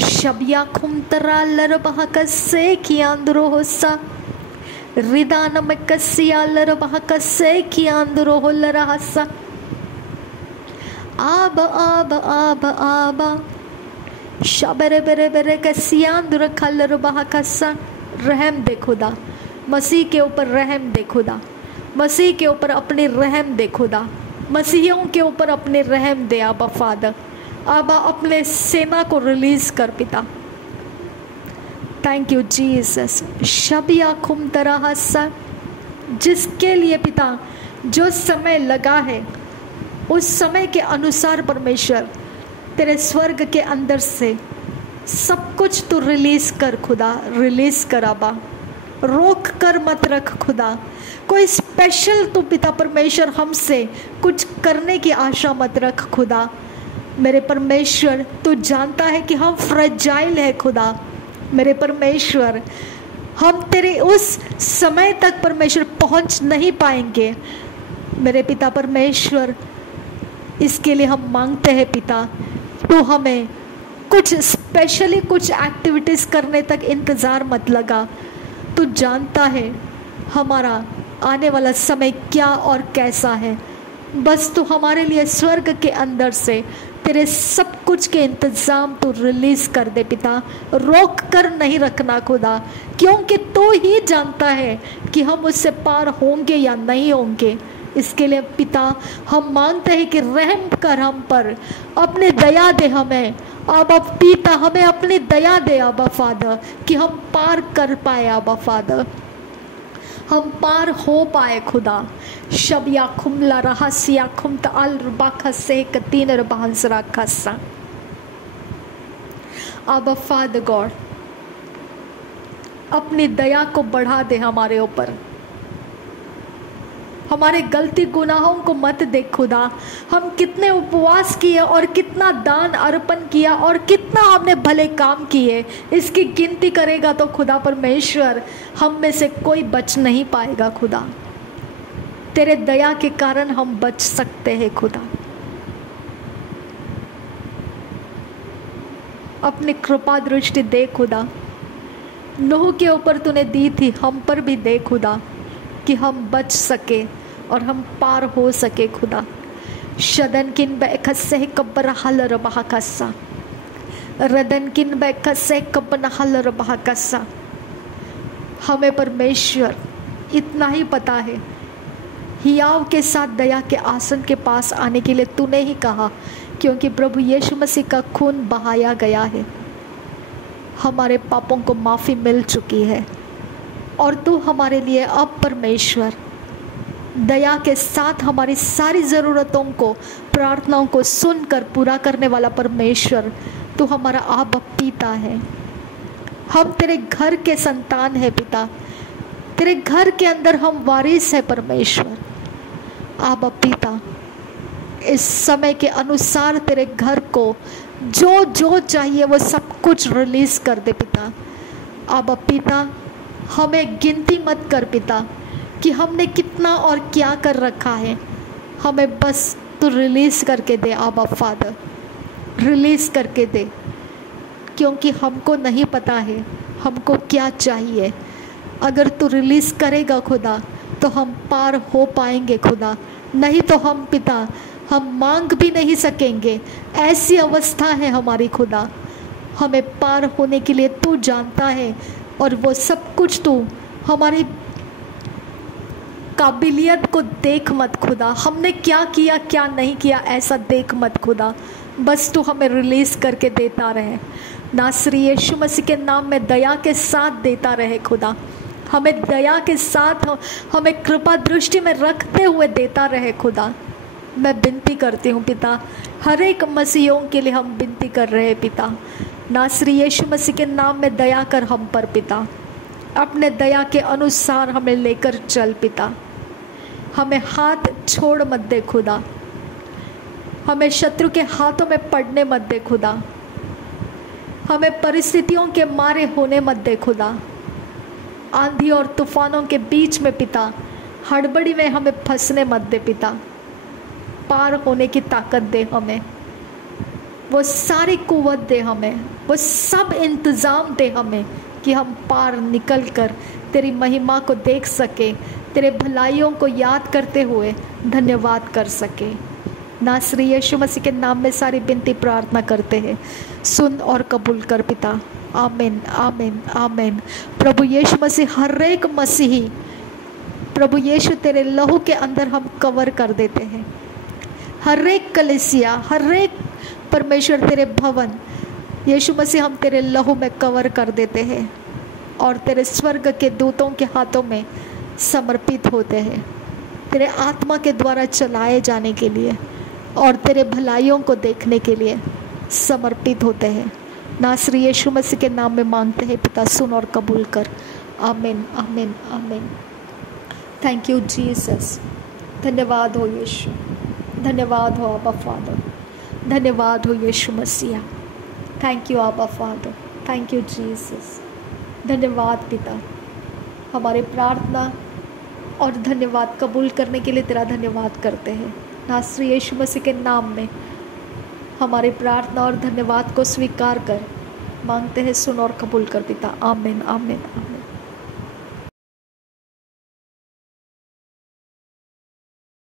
शबिया खुमतरा लरबहा कसे कियांदरो होसा रिदान में कसिया लरबहा कसे कियांदरो हो लरहसा। आबा आबा आबा आबा शबरे बेरे बेरे कसियांदरो खलरबहा कसा। रहम दे खुदा, मसीह के ऊपर रहम दे खुदा, मसीह के ऊपर अपनी रहम दे खुदा, मसीहियों के ऊपर अपने रहम दे आबा फादर। आबा अपने सेना को रिलीज कर पिता। Thank you Jesus. शबिया खुम तरह हस्सा, जिसके लिए पिता जो समय लगा है उस समय के अनुसार परमेश्वर तेरे स्वर्ग के अंदर से सब कुछ तू रिलीज कर खुदा, रिलीज कर आबा, रोक कर मत रख खुदा। कोई स्पेशल तो पिता परमेश्वर हमसे कुछ करने की आशा मत रख खुदा। मेरे परमेश्वर तू जानता है कि हम फ्रेजाइल है खुदा। मेरे परमेश्वर हम तेरे उस समय तक परमेश्वर पहुंच नहीं पाएंगे। मेरे पिता परमेश्वर इसके लिए हम मांगते हैं पिता, तू हमें कुछ स्पेशली कुछ एक्टिविटीज़ करने तक इंतज़ार मत लगा। तू जानता है हमारा आने वाला समय क्या और कैसा है। बस तू हमारे लिए स्वर्ग के अंदर से तेरे सब कुछ के इंतज़ाम तू रिलीज़ कर दे पिता। रोक कर नहीं रखना खुदा, क्योंकि तू ही जानता है कि हम उससे पार होंगे या नहीं होंगे। इसके लिए पिता हम मांगते हैं कि रहम कर हम पर, अपने दया दे हमें। आबा पिता हमें अपनी दया दे आबा फादर, कि हम पार कर पाए आबा फादर। हम पार हो पाए खुदा। शब याकुम ला रहस याकुम ताल रबाखा से कतीन रबांस राखसा। अब फादर गॉड, अपनी दया को बढ़ा दे हमारे ऊपर। हमारे गलती गुनाहों को मत देख खुदा। हम कितने उपवास किए और कितना दान अर्पण किया और कितना हमने भले काम किए, इसकी गिनती करेगा तो खुदा परमेश्वर हम में से कोई बच नहीं पाएगा खुदा। तेरे दया के कारण हम बच सकते हैं खुदा। अपनी कृपा दृष्टि दे खुदा। नूह के ऊपर तूने दी थी, हम पर भी दे खुदा, कि हम बच सके और हम पार हो सके खुदा। शदन किन बैकसे कब्बर हलर बहाकसा, रदन किन बैकसे कब्बर हलर बहाकसा। हमें परमेश्वर इतना ही पता है, हियाव के साथ दया के आसन के पास आने के लिए तूने ही कहा, क्योंकि प्रभु यीशु मसीह का खून बहाया गया है। हमारे पापों को माफ़ी मिल चुकी है और तू हमारे लिए अब परमेश्वर दया के साथ हमारी सारी ज़रूरतों को, प्रार्थनाओं को सुनकर पूरा करने वाला परमेश्वर, तू हमारा आबा पिता है। हम तेरे घर के संतान है पिता, तेरे घर के अंदर हम वारिस है परमेश्वर। आबा पिता, इस समय के अनुसार तेरे घर को जो जो चाहिए वो सब कुछ रिलीज कर दे पिता। आबा पिता, हमें गिनती मत कर पिता कि हमने कितना और क्या कर रखा है, हमें बस तू रिलीज करके दे। आबा फादर, रिलीज करके दे, क्योंकि हमको नहीं पता है हमको क्या चाहिए। अगर तू रिलीज करेगा खुदा तो हम पार हो पाएंगे खुदा, नहीं तो हम पिता हम मांग भी नहीं सकेंगे। ऐसी अवस्था है हमारी खुदा। हमें पार होने के लिए तू जानता है और वो सब कुछ तू हमारी काबिलियत को देख मत खुदा। हमने क्या किया क्या नहीं किया ऐसा देख मत खुदा, बस तू हमें रिलीज करके देता रहे। नासरी यीशु मसीह के नाम में दया के साथ देता रहे खुदा। हमें दया के साथ, हमें कृपा दृष्टि में रखते हुए देता रहे खुदा। मैं विनती करती हूँ पिता, हर एक मसीहों के लिए हम विनती कर रहे हैं पिता। नासरी यीशु मसीह के नाम में दया कर हम पर पिता। अपने दया के अनुसार हमें लेकर चल पिता। हमें हाथ छोड़ मत दे खुदा। हमें शत्रु के हाथों में पड़ने मत दे खुदा। हमें परिस्थितियों के मारे होने मत दे खुदा। आंधी और तूफानों के बीच में पिता, हड़बड़ी में हमें फंसने मत दे पिता। पार होने की ताकत दे हमें, वो सारी कुव्वत दे हमें, वो सब इंतज़ाम दे हमें कि हम पार निकल कर तेरी महिमा को देख सके, तेरे भलाइयों को याद करते हुए धन्यवाद कर सके। नासरी यीशु मसीह के नाम में सारी विनती प्रार्थना करते हैं, सुन और कबूल कर पिता। आमीन आमीन आमीन। प्रभु यीशु मसीह, हर एक मसीही प्रभु यीशु तेरे लहू के अंदर हम कवर कर देते हैं। हर एक कलीसिया, हर एक परमेश्वर तेरे भवन यीशु मसीह हम तेरे लहू में कवर कर देते हैं और तेरे स्वर्ग के दूतों के हाथों में समर्पित होते हैं, तेरे आत्मा के द्वारा चलाए जाने के लिए और तेरे भलाइयों को देखने के लिए समर्पित होते हैं। नासरी यीशु मसीह के नाम में मांगते हैं पिता, सुन और कबूल कर। आमीन आमीन आमीन। Thank you Jesus. धन्यवाद हो यीशु, धन्यवाद हो आबा फादर, धन्यवाद हो यीशु मसीह। Thank you Abba father, thank you Jesus. धन्यवाद पिता, हमारी प्रार्थना और धन्यवाद कबूल करने के लिए तेरा धन्यवाद करते हैं। नासरी यीशु मसीह के नाम में हमारी प्रार्थना और धन्यवाद को स्वीकार कर मांगते हैं, सुन और कबूल कर पिता। आमीन आमीन आमीन।